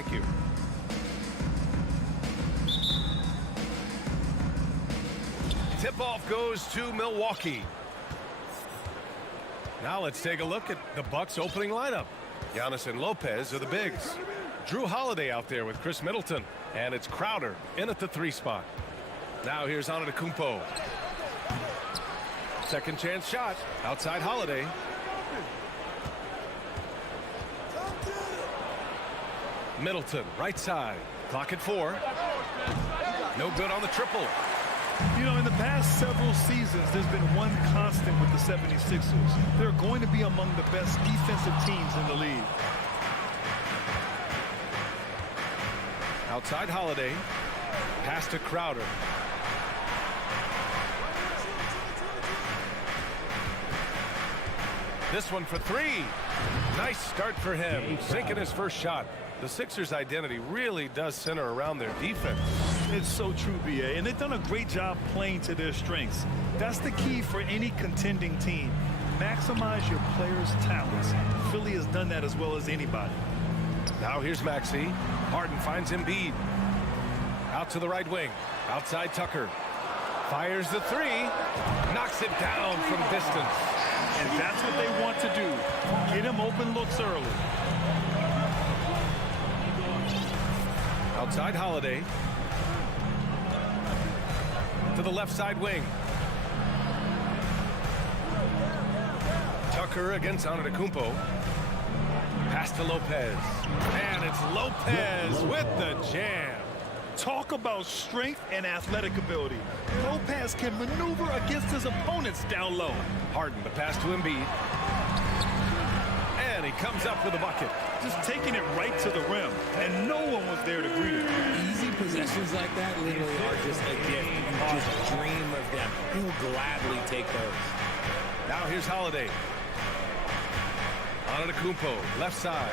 Thank you. Tip-off goes to Milwaukee. Now let's take a look at the Bucks opening lineup. Giannis and Lopez are the bigs. Drew Holiday out there with Chris Middleton. And it's Crowder in at the 3 spot. Now here's Antetokounmpo. Second chance shot. Outside Holiday. Middleton, right side. Clock at 4. No good on the triple. You know, in the past several seasons, there's been one constant with the 76ers. They're going to be among the best defensive teams in the league. Outside Holiday. Pass to Crowder. This one for 3. Nice start for him. Sinking his first shot. The Sixers' identity really does center around their defense. It's so true, BA, and they've done a great job playing to their strengths. That's the key for any contending team. Maximize your players' talents. Philly has done that as well as anybody. Now here's Maxey. Harden finds Embiid. Out to the right wing. Outside Tucker. Fires the 3. Knocks it down from distance. And that's what they want to do. Get him open looks early. Outside Holiday. To the left side wing. Tucker against Antetokounmpo. Pass to Lopez. And it's Lopez with the jam. Talk about strength and athletic ability. Lopez can maneuver against his opponents down low. Harden, the pass to Embiid. And he comes up with a bucket. Just taking it right to the rim, and no one was there to greet him. Easy possessions like that literally are just a gift. You just dream of them. He'll gladly take those. Now here's Holiday. Antetokounmpo, left side.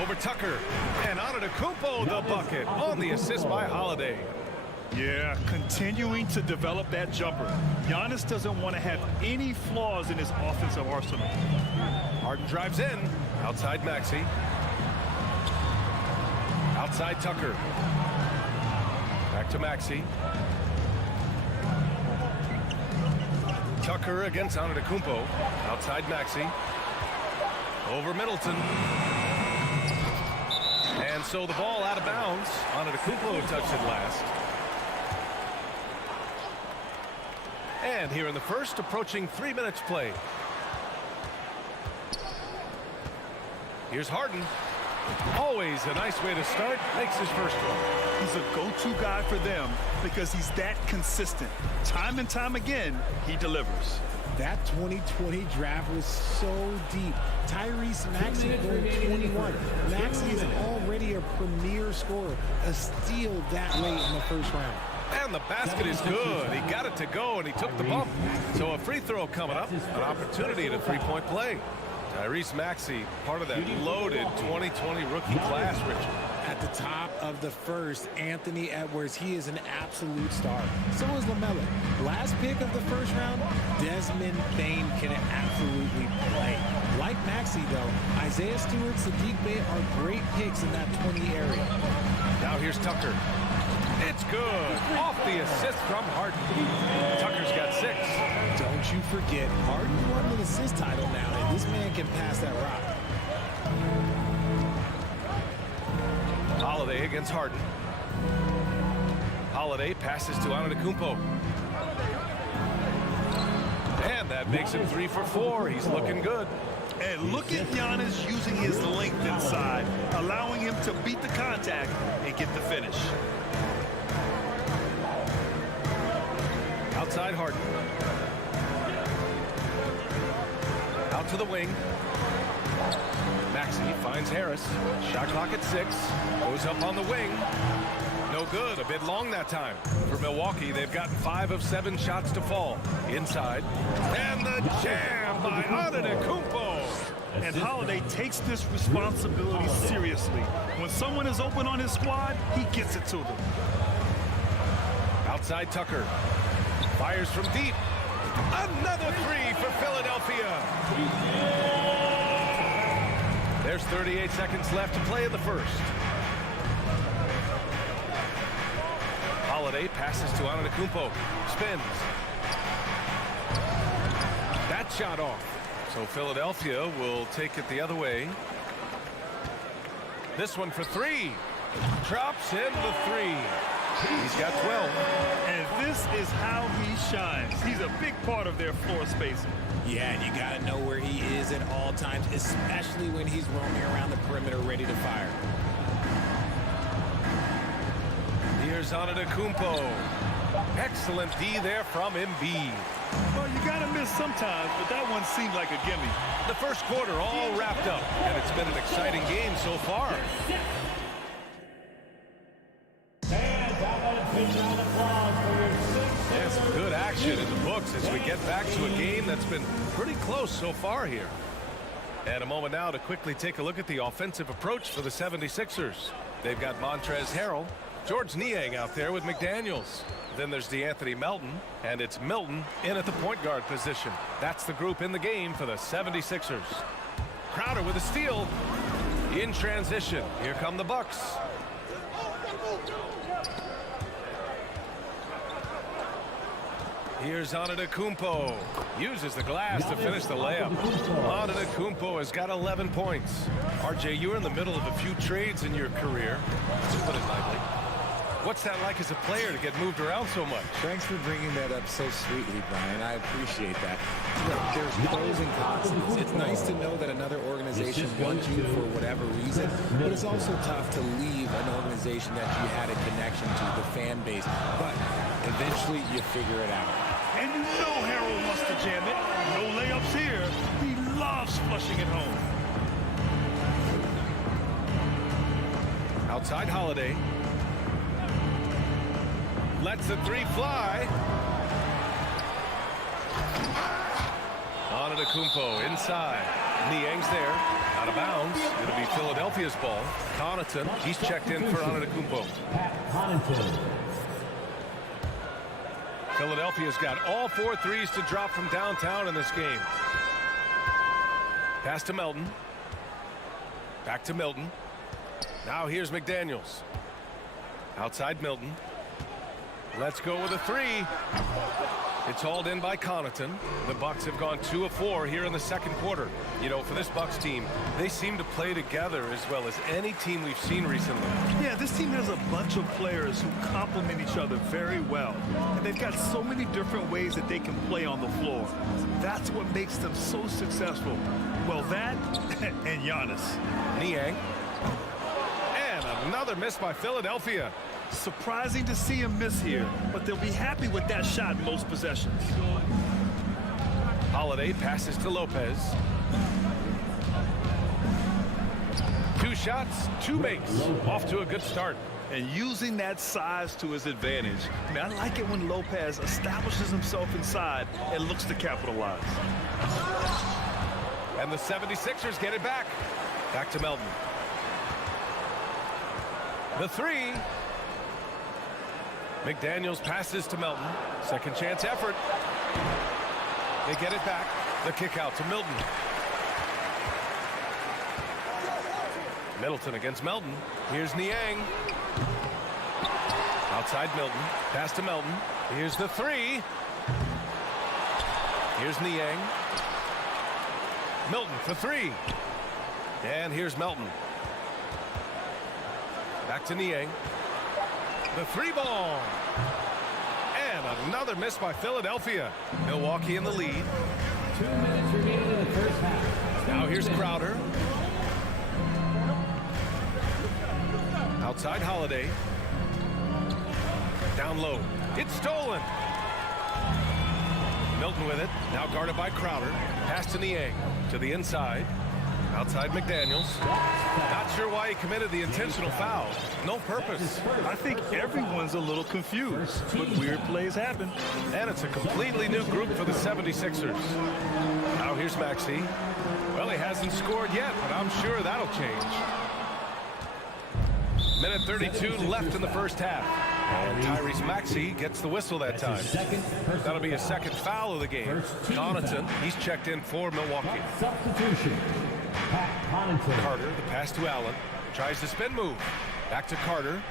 Over Tucker. And Antetokounmpo, the bucket on the assist by Holiday. Yeah, continuing to develop that jumper. Giannis doesn't want to have any flaws in his offensive arsenal. Harden drives in. Outside Maxey. Outside Tucker. Back to Maxey. Tucker against Antetokounmpo. Outside Maxey. Over Middleton. And so the ball out of bounds. Antetokounmpo touched it last. And here in the first, approaching 3 minutes played. Here's Harden. Always a nice way to start. Makes his first one. He's a go-to guy for them because he's that consistent. Time and time again, he delivers. That 2020 draft was so deep. Tyrese Maxey going 21. Maxey is already a premier scorer. A steal that late in the first round. And the basket is good. He got it to go, and he took the bump. So a free throw coming up. An opportunity at a three-point play. Tyrese Maxey, part of that loaded 2020 rookie class, Richard. At the top of the first, Anthony Edwards, he is an absolute star. So is LaMelo. Last pick of the first round, Desmond Bane can absolutely play. Like Maxey, though, Isaiah Stewart, Sadiq Bey are great picks in that 20 area. Now here's Tucker. It's good. Off the assist from Harden. Tucker's got 6. Don't you forget, Harden won an assist title now, and this man can pass that rock. Holiday against Harden. Holiday passes to Antetokounmpo. And that makes him 3 for 4. He's looking good. And look at Giannis using his length inside, allowing him to beat the contact and get the finish. Outside Harden. Out to the wing. Maxey finds Harris. Shot clock at 6. Goes up on the wing. No good. A bit long that time. For Milwaukee, they've gotten 5 of 7 shots to fall. Inside. And the jam by Antetokounmpo. And Holiday takes this responsibility seriously. When someone is open on his squad, he gets it to them. Outside Tucker. Fires from deep. Another 3 for Philadelphia. There's 38 seconds left to play in the first. Holiday passes to Antetokounmpo. Spins. That shot off. So Philadelphia will take it the other way. This one for three. Drops in the three. He's got 12. And this is how he shines. He's a big part of their floor spacing. Yeah, and you got to know where he is at all times, especially when he's roaming around the perimeter ready to fire. Here's Antetokounmpo. Excellent D there from Embiid. Well, you got to miss sometimes, but that one seemed like a gimme. The first quarter all wrapped up, and it's been an exciting game so far. And some good action in the books as we get back to a game that's been pretty close so far here. And a moment now to quickly take a look at the offensive approach for the 76ers. They've got Montrezl Harrell, George Niang out there with McDaniels. Then there's DeAnthony Melton, and it's Milton in at the point guard position. That's the group in the game for the 76ers. Crowder with a steal in transition. Here come the Bucks. Here's Antetokounmpo. Uses the glass to finish the layup. Antetokounmpo has got 11 points. RJ, you're in the middle of a few trades in your career, to put it lightly. What's that like as a player to get moved around so much? Thanks for bringing that up so sweetly, Brian. I appreciate that. Look, there's pros and cons. It's nice to know that another organization wants you for whatever reason, but it's also tough to leave an organization that you had a connection to, the fan base. But eventually you figure it out. And you know Harrell wants to jam it. No layups here. He loves flushing it home. Outside Holiday. Lets the three fly. Antetokounmpo inside. Niang's there. Out of bounds. It'll be Philadelphia's ball. Connaughton, he's checked in for Antetokounmpo. Philadelphia's got all 4 threes to drop from downtown in this game. Pass to Melton. Back to Milton. Now here's McDaniels. Outside Milton. Let's go with a three. It's hauled in by Connaughton. The Bucks have gone 2 of 4 here in the second quarter. You know, for this Bucks team, they seem to play together as well as any team we've seen recently. Yeah, this team has a bunch of players who complement each other very well. And they've got so many different ways that they can play on the floor. That's what makes them so successful. Well, that and Giannis. Niang. And another miss by Philadelphia. Surprising to see him miss here, but they'll be happy with that shot most possessions. Holiday passes to Lopez. 2 shots, 2 makes. Off to a good start. And using that size to his advantage. I mean, I like it when Lopez establishes himself inside and looks to capitalize. And the 76ers get it back. Back to Melton. The three. McDaniels passes to Melton. Second chance effort. They get it back. The kick out to Milton. Middleton against Melton. Here's Niang. Outside Milton. Pass to Melton. Here's the three. Here's Niang. Milton for three. And here's Melton. Back to Niang. The three ball. And another miss by Philadelphia. Milwaukee in the lead. 2 minutes remaining in the first half. Now here's Crowder. Outside Holiday. Down low. It's stolen. Milton with it. Now guarded by Crowder. Pass to Niang. To the inside. Outside McDaniels. Not sure why he committed the intentional foul. No purpose. I think everyone's a little confused, but weird plays happen. And it's a completely new group for the 76ers. Now here's Maxey. Well, he hasn't scored yet, but I'm sure that'll change. Minute 32 left in the first half. And Tyrese Maxey gets the whistle that time. That'll be his second foul of the game. Connaughton, he's checked in for Milwaukee. Substitution. Carter, the pass to Allen. Tries the spin move. Back to Carter.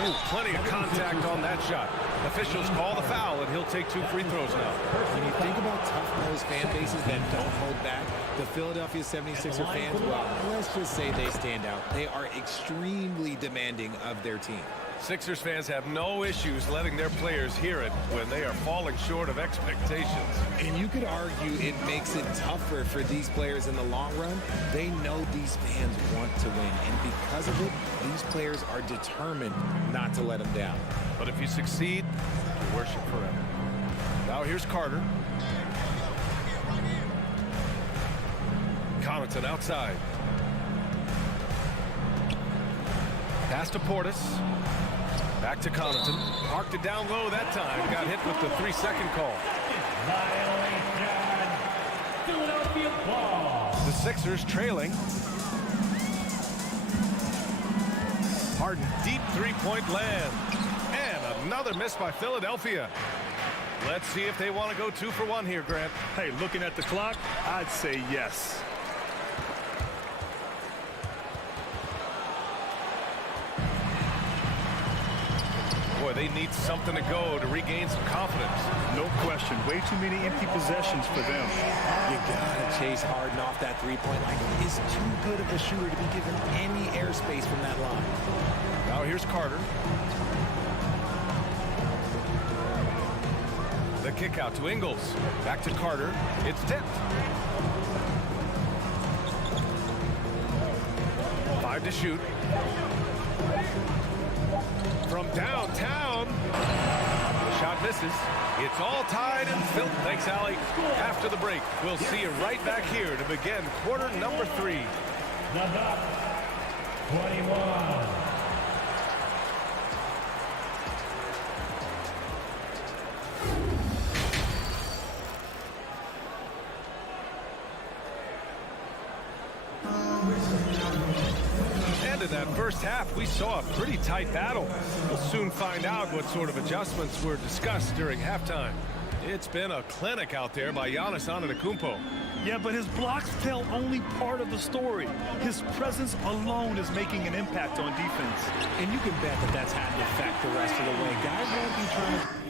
Ooh, plenty of contact on that shot. Officials call the foul, and he'll take 2 free throws now. When you think about tough-nosed fan bases that don't hold back, the Philadelphia 76er fans, well, let's just say they stand out. They are extremely demanding of their team. Sixers fans have no issues letting their players hear it when they are falling short of expectations. And you could argue it makes it tougher for these players in the long run. They know these fans want to win, and because of it, these players are determined not to let them down. But if you succeed, you worship forever. Now here's Carter. Connaughton outside. Pass to Portis. Back to Connaughton. Parked it down low that time. Got hit with the 3-second call. Philadelphia ball. The Sixers trailing. Harden, deep three-point land. And another miss by Philadelphia. Let's see if they want to go 2 for 1 here, Grant. Hey, looking at the clock, I'd say yes. Boy, they need something to go to regain some confidence. No question. Way too many empty possessions for them. You gotta chase Harden off that three-point line. He's too good of a shooter to be given any airspace from that line. Now here's Carter. The kick out to Ingles. Back to Carter. It's tipped. 5 to shoot. From downtown. The shot misses. It's all tied and filled. Thanks, Allie. After the break, we'll see you right back here to begin quarter number 3. The Bucks, 21. And in that first half, we saw a pretty tight battle. We'll soon find out what sort of adjustments were discussed during halftime. It's been a clinic out there by Giannis Antetokounmpo. Yeah, but his blocks tell only part of the story. His presence alone is making an impact on defense. And you can bet that that's had an effect the rest of the way. Guys won't be trying to...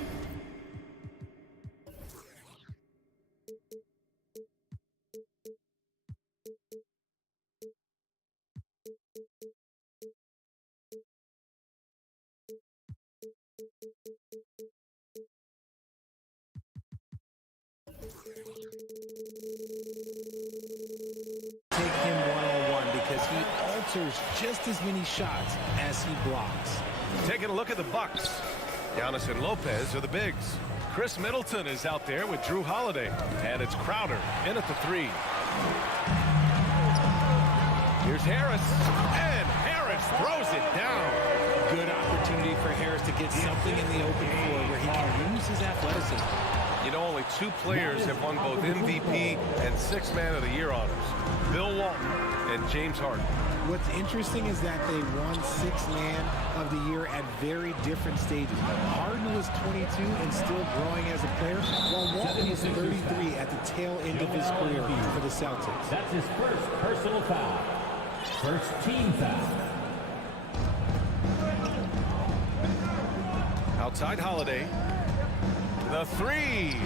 take him one-on-one because he alters just as many shots as he blocks. Taking a look at the Bucks. Giannis and Lopez are the bigs. Chris Middleton is out there with Drew Holiday. And it's Crowder in at the 3. Here's Harris. And Harris throws it down. Good opportunity for Harris to get something in the open floor where he can use his athleticism. You know, only 2 players have won both MVP and 6th Man of the Year honors. Bill Walton and James Harden. What's interesting is that they won 6th Man of the Year at very different stages. Harden was 22 and still growing as a player, while Walton is 33 at the tail end of his career for the Celtics. That's his first personal foul. First team foul. Outside Holiday. The 3.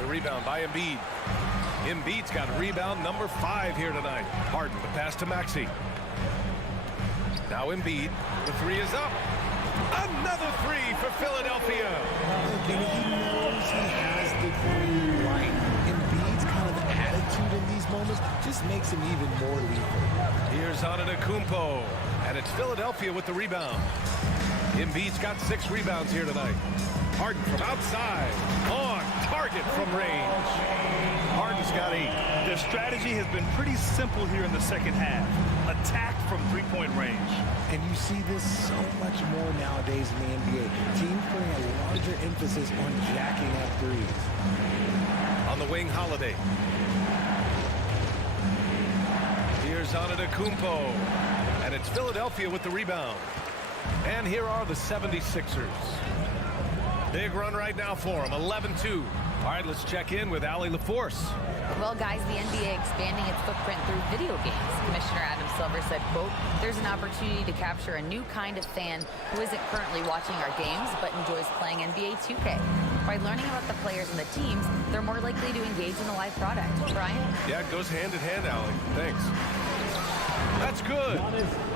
The rebound by Embiid. Embiid's got rebound number 5 here tonight. Harden, the pass to Maxey. Now Embiid. The 3 is up. Another 3 for Philadelphia. He knows he has the green light. Embiid's kind of attitude in these moments just makes him even more lethal. Here's Antetokounmpo. And it's Philadelphia with the rebound. Embiid's got 6 rebounds here tonight. Harden from outside, on target from range. Harden's got 8. Their strategy has been pretty simple here in the second half. Attack from three-point range. And you see this so much more nowadays in the NBA. Teams putting a larger emphasis on jacking up threes. On the wing, Holiday. Here's Antetokounmpo. And it's Philadelphia with the rebound. And here are the 76ers. Big run right now for them, 11-2. All right, let's check in with Allie LaForce. Well, guys, the NBA expanding its footprint through video games. Commissioner Adam Silver said, quote, there's an opportunity to capture a new kind of fan who isn't currently watching our games but enjoys playing NBA 2K. By learning about the players and the teams, they're more likely to engage in the live product. Brian? Yeah, it goes hand in hand, Allie. Thanks. That's good.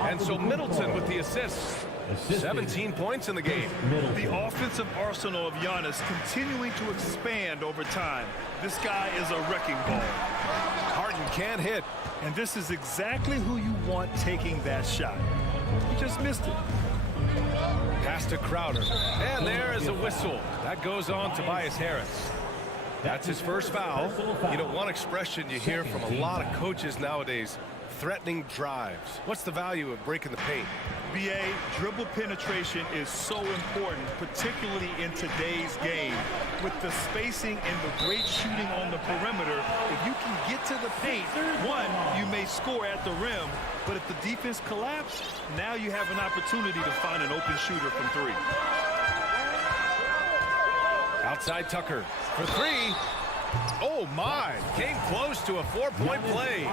And so Middleton with the assist. 17 points in the game. The offensive arsenal of Giannis continuing to expand over time. This guy is a wrecking ball. Harden can't hit. And this is exactly who you want taking that shot. He just missed it. Pass to Crowder. And there is a whistle. That goes on Tobias Harris. That's his first foul. You know, one expression you hear from a lot of coaches nowadays, threatening drives. What's the value of breaking the paint? BA, dribble penetration is so important, particularly in today's game. With the spacing and the great shooting on the perimeter, if you can get to the paint, one, you may score at the rim, but if the defense collapses, now you have an opportunity to find an open shooter from three. Outside Tucker for three. Oh my, came close to a 4-point play.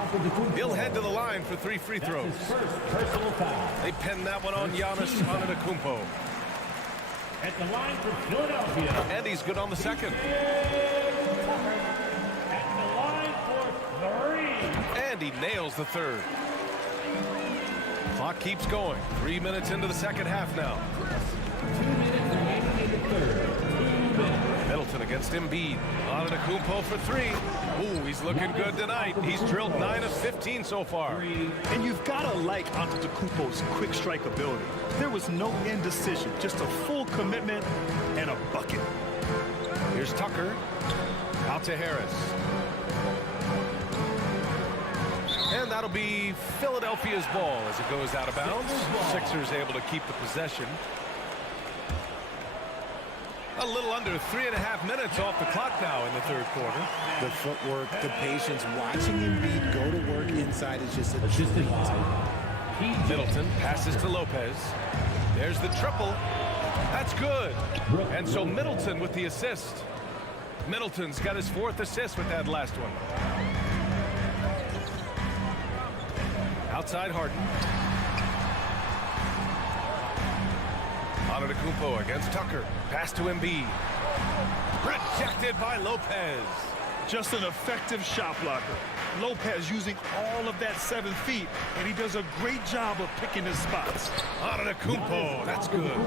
He'll head to the line for 3 free throws. They pinned that one on Giannis Antetokounmpo. At the line for Philadelphia. And he's good on the second. At the line for 3. And he nails the third. Clock keeps going. 3 minutes into the second half now. 2 minutes remaining in the third. 2 minutes. Middleton against Embiid. Antetokounmpo for 3. Ooh, he's looking good tonight. He's drilled 9 of 15 so far. And you've got to like Antetokounmpo's quick strike ability. There was no indecision, just a full commitment and a bucket. Here's Tucker. Out to Harris. And that'll be Philadelphia's ball as it goes out of bounds. Sixers able to keep the possession. A little under 3.5 minutes off the clock now in the third quarter. The footwork, the patience, watching Embiid go to work inside is just a treat. Middleton passes to Lopez. There's the triple. That's good. And so Middleton with the assist. Middleton's got his 4th assist with that last one. Outside Harden. Antetokounmpo against Tucker. Pass to Embiid. Rejected by Lopez. Just an effective shot blocker. Lopez using all of that 7 feet, and he does a great job of picking his spots. Antetokounmpo, that's good.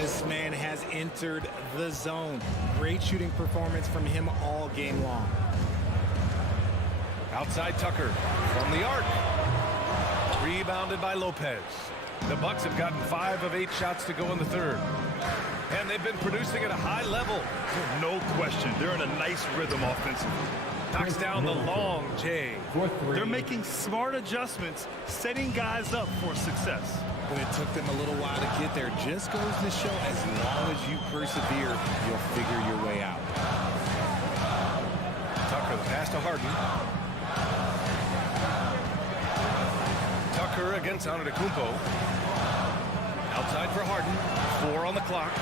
This man has entered the zone. Great shooting performance from him all game long. Outside Tucker from the arc. Rebounded by Lopez. The Bucks have gotten 5 of 8 shots to go in the third. And they've been producing at a high level. No question. They're in a nice rhythm offensively. Knocks down the long J. They're making smart adjustments, setting guys up for success. When it took them a little while to get there, just goes to show as long as you persevere, you'll figure your way out. Tucker, the pass to Harden. Tucker against Antetokounmpo. Outside for Harden. 4 on the clock.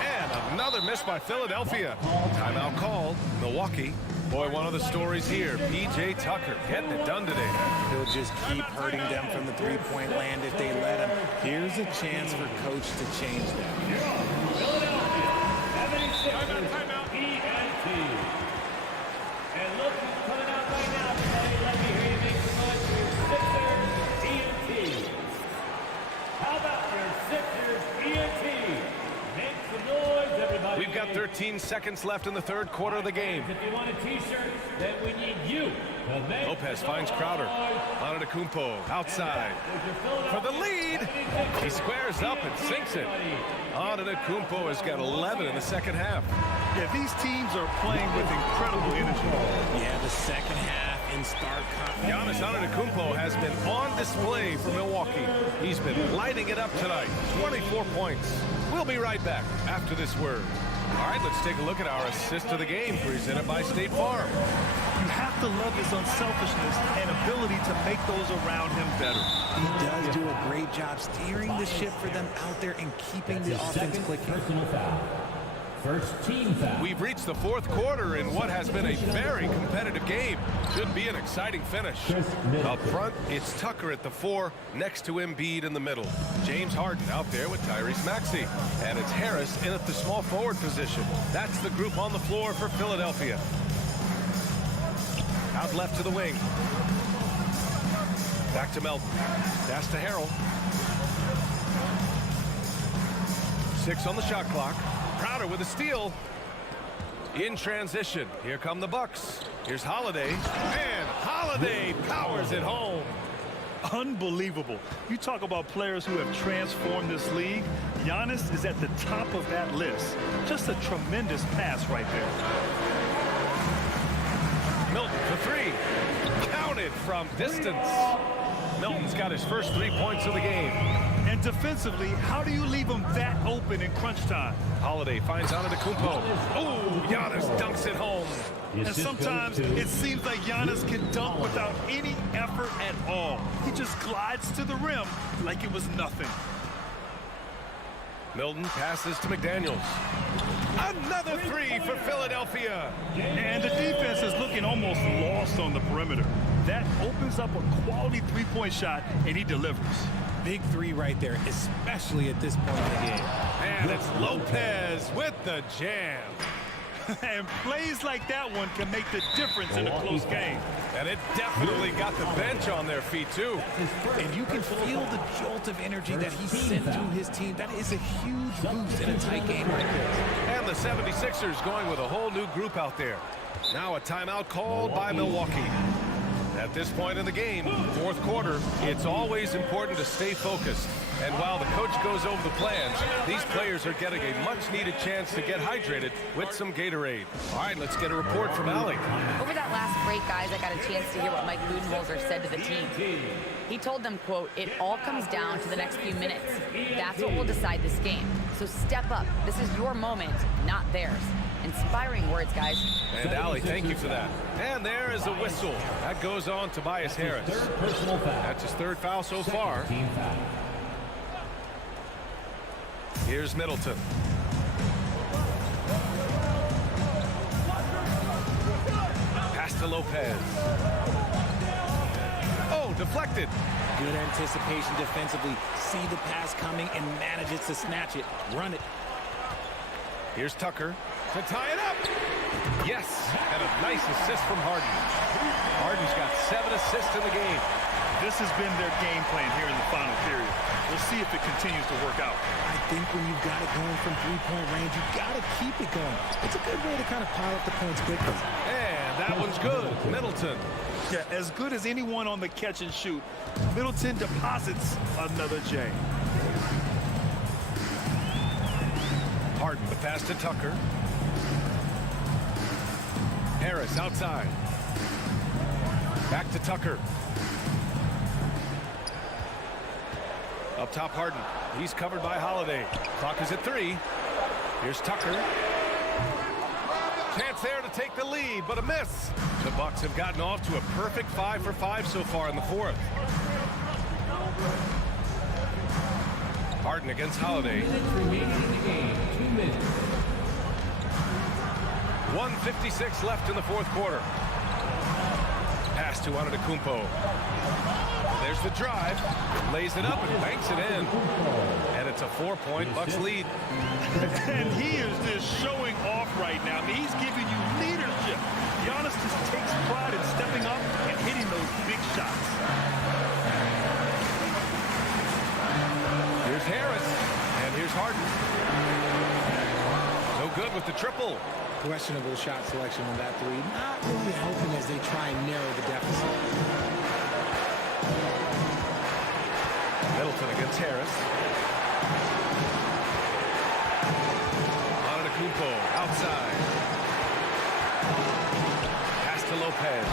And another miss by Philadelphia. Timeout called. Milwaukee. Boy, one of the stories here. P.J. Tucker getting it done today. He'll just keep hurting them from the three-point land if they let him. Here's a chance for coach to change that. Philadelphia, 76ers, timeout, ENT. And look who's coming out right now today. Let me hear you make some noise for your Sixers, ENT. How about your Sixers, ENT? Make some noise, everybody. We've got 13 seconds left in the third quarter of the game. If you want a t-shirt, then we need you to make Lopez finds Crowder. Antetokounmpo outside for the lead. He squares up and sinks it. Antetokounmpo has got 11 in the second half. Yeah, these teams are playing with incredible energy. Yeah, the second half in stark Giannis Antetokounmpo has been on display for Milwaukee. He's been lighting it up tonight. 24 points. We'll be right back after this word. All right, let's take a look at our assist of the game presented by State Farm. You have to love his unselfishness and ability to make those around him better. He does do a great job steering the ship for them out there and keeping the offense clicking. First team foul. We've reached the fourth quarter in what has been a very competitive game. Should be an exciting finish. Up front, it's Tucker at the 4, next to Embiid in the middle. James Harden out there with Tyrese Maxey. And it's Harris in at the small forward position. That's the group on the floor for Philadelphia. Out left to the wing. Back to Melton. Pass to Harrell. 6 on the shot clock. Crowder with a steal. In transition. Here come the Bucks. Here's Holiday. And Holiday powers it home. Unbelievable. You talk about players who have transformed this league. Giannis is at the top of that list. Just a tremendous pass right there. Milton for 3. Counted from distance. Milton's got his first 3 points of the game. And defensively, how do you leave him that open in crunch time? Holiday finds Antetokounmpo. Oh, Giannis dunks it home. And sometimes it seems like Giannis can dunk without any effort at all. He just glides to the rim like it was nothing. Milton passes to McDaniels. Another 3 for Philadelphia. And the defense is looking almost lost on the perimeter. That opens up a quality three-point shot, and he delivers. Big 3 right there, especially at this point in the game. And it's Lopez with the jam. And plays like that one can make the difference in a close game. And it definitely got the bench on their feet, too. And you can feel the jolt of energy that he sent through his team. That is a huge boost in a tight game like this. And the 76ers going with a whole new group out there. Now a timeout called by Milwaukee. At this point in the game, fourth quarter, it's always important to stay focused. And while the coach goes over the plans, these players are getting a much-needed chance to get hydrated with some Gatorade. All right, let's get a report from Allie. Over that last break, guys, I got a chance to hear what Mike Budenholzer said to the team. He told them, quote, "It all comes down to the next few minutes. That's what will decide this game. So step up. This is your moment, not theirs." Inspiring words, guys. And Allie, thank you for that. And there is a whistle. That goes on Tobias Harris. That's his 3rd foul so far. Here's Middleton. Pass to Lopez. Oh, deflected. Good anticipation defensively. See the pass coming and manages to snatch it. Run it. Here's Tucker to tie it up. Yes, and a nice assist from Harden. Harden's got 7 assists in the game. This has been their game plan here in the final period. We'll see if it continues to work out. I think when you've got it going from three-point range, you've got to keep it going. It's a good way to kind of pile up the points quickly. And that one's good. Middleton. Yeah, as good as anyone on the catch and shoot. Middleton deposits another J. Harden, the pass to Tucker. Harris outside. Back to Tucker. Up top, Harden. He's covered by Holiday. Clock is at 3. Here's Tucker. Chance there to take the lead, but a miss. The Bucks have gotten off to a perfect 5 for 5 so far in the 4th. Harden against Holiday. 1:56 left in the 4th quarter. Pass to Antetokounmpo. There's the drive. Lays it up and banks it in. And it's a 4-point Bucks lead. And he is just showing off right now. I mean, he's giving you leadership. Giannis just takes pride in stepping up and hitting those big shots. Here's Harris. And here's Harden. No good with the triple. Questionable shot selection on that 3. Not really helping as they try and narrow the deficit. Middleton against Harris. Antetokounmpo outside. Pass to Lopez.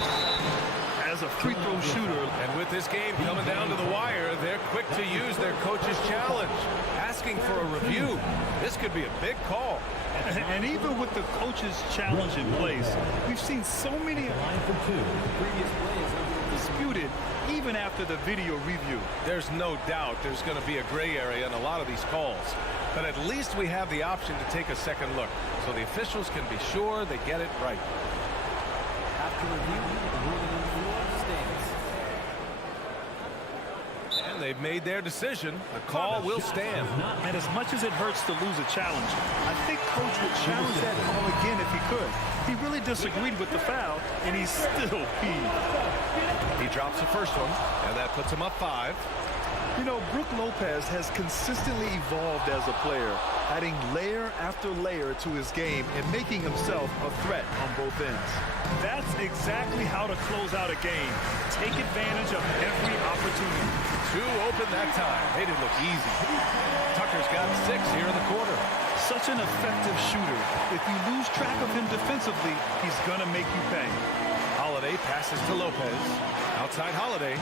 As a free throw shooter. And with this game coming down to the wire, they're quick to use their coach's challenge. Asking for a review. This could be a big call. And even with the coach's challenge in place, we've seen so many previous plays disputed even after the video review. There's no doubt there's going to be a gray area in a lot of these calls. But at least we have the option to take a second look, so the officials can be sure they get it right. After review, the ruling on the floor stands. And they've made their decision. The call will stand. And as much as it hurts to lose a challenge, I think Coach would challenge that call again if he could. He really disagreed with the foul, and he's still peeved. He drops the first one, and that puts him up 5. You know, Brook Lopez has consistently evolved as a player, adding layer after layer to his game and making himself a threat on both ends. That's exactly how to close out a game. Take advantage of every opportunity. 2 open that time. Made it look easy. Tucker's got 6 here in the quarter. Such an effective shooter. If you lose track of him defensively, he's going to make you pay. Holiday passes to Lopez. Outside Holiday.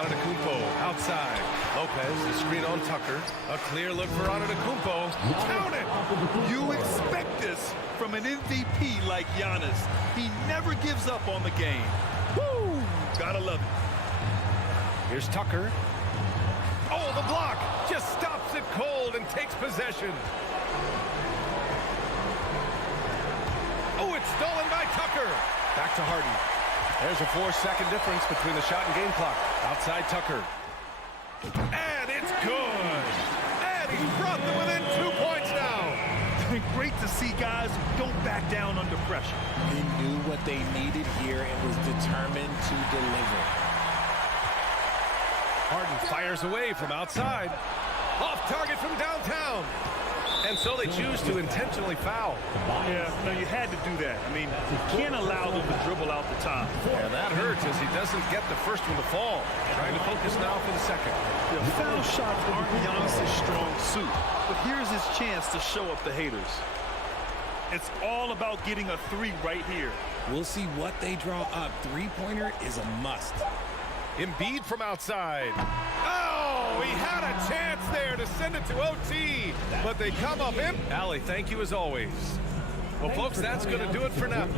Antetokounmpo outside. Lopez, the screen on Tucker. A clear look for Antetokounmpo. Count it! You expect this from an MVP like Giannis. He never gives up on the game. Woo! Gotta love it. Here's Tucker. Oh, the block! Just stops it cold and takes possession. Oh, it's stolen by Tucker. Back to Harden. There's a 4-second difference between the shot and game clock. Outside Tucker. And it's good. And he's brought them within 2 points now. Great to see guys who don't back down under pressure. He knew what they needed here and was determined to deliver. Harden fires away from outside. Off target from downtown. And so they choose to intentionally foul. Yeah, no, you had to do that. I mean, you can't allow them to dribble out the top. Yeah, that hurts as he doesn't get the first one to fall. Trying to focus now for the second. The foul shots aren't Giannis' strong suit, but here's his chance to show up the haters. It's all about getting a 3 right here. We'll see what they draw up. 3-pointer is a must. Embiid from outside. Oh, he had a chance there to send it to OT, but they come up in. Allie, thank you as always. Well, folks, that's going to do it for now.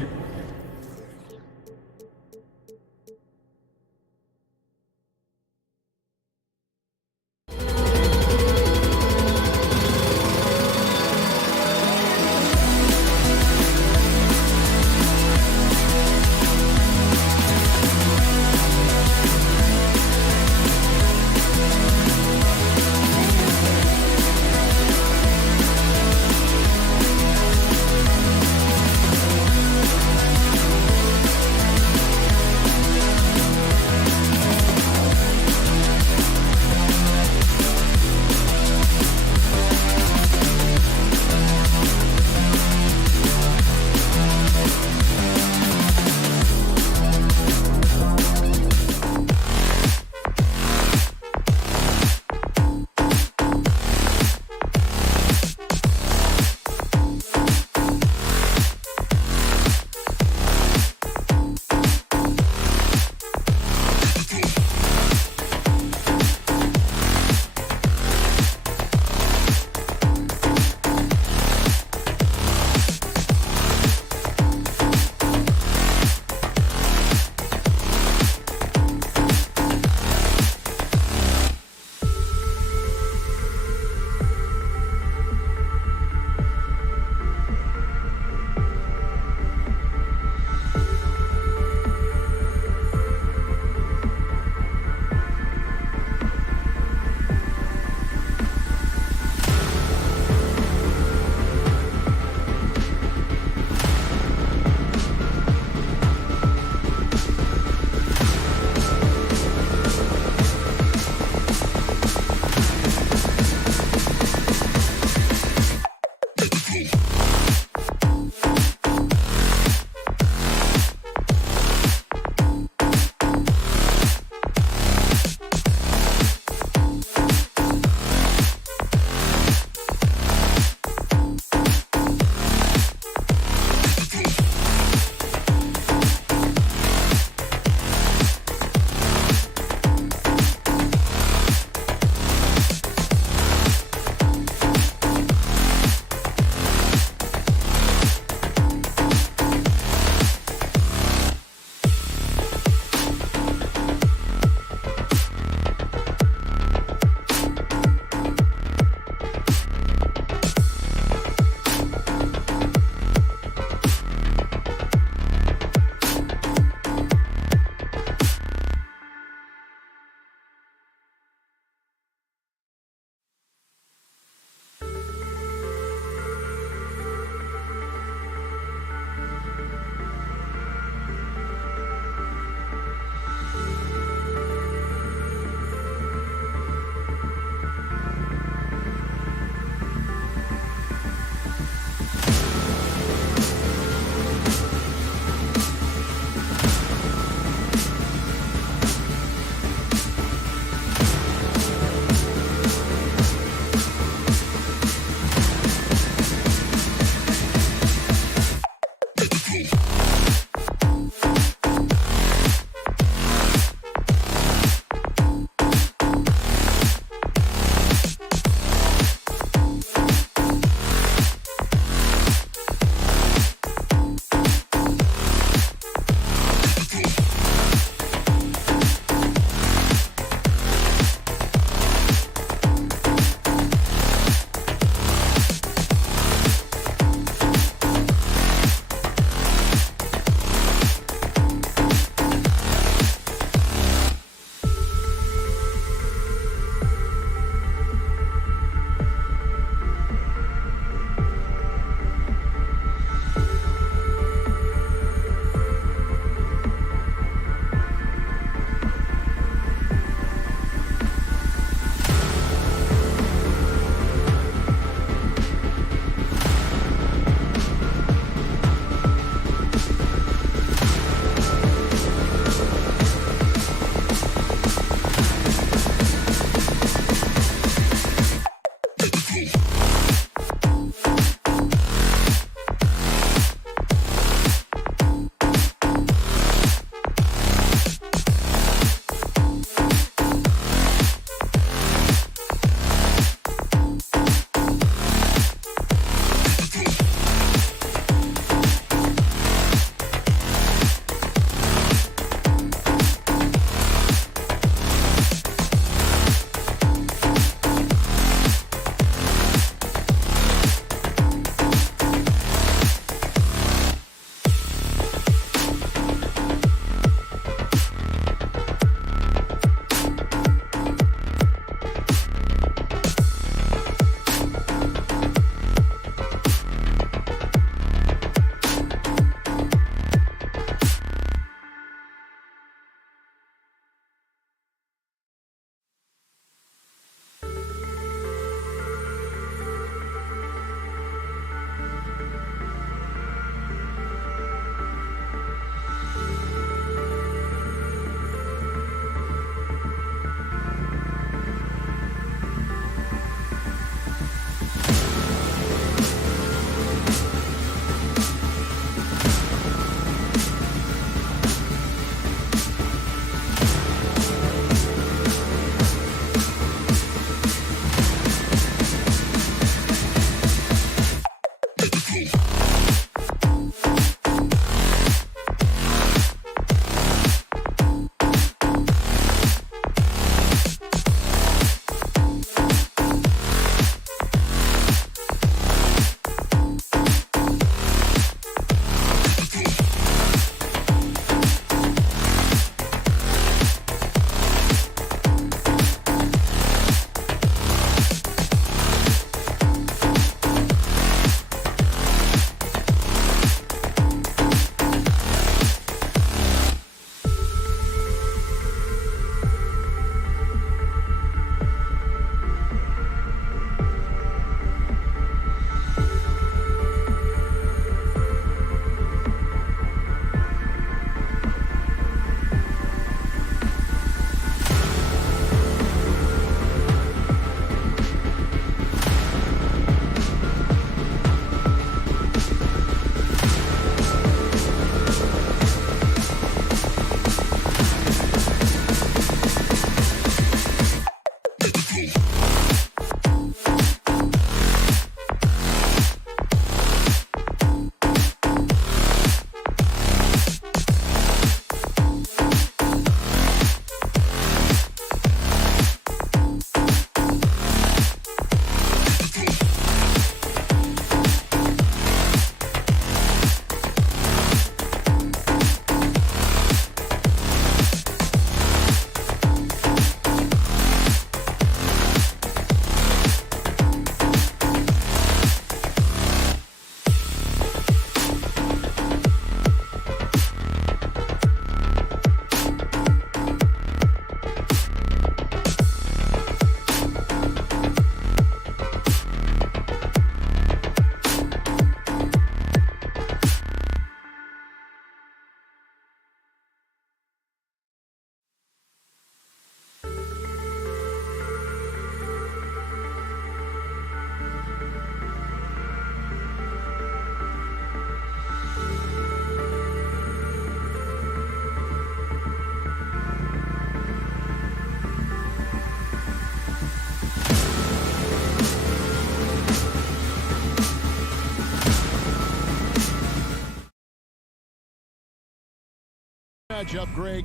Matchup, Greg,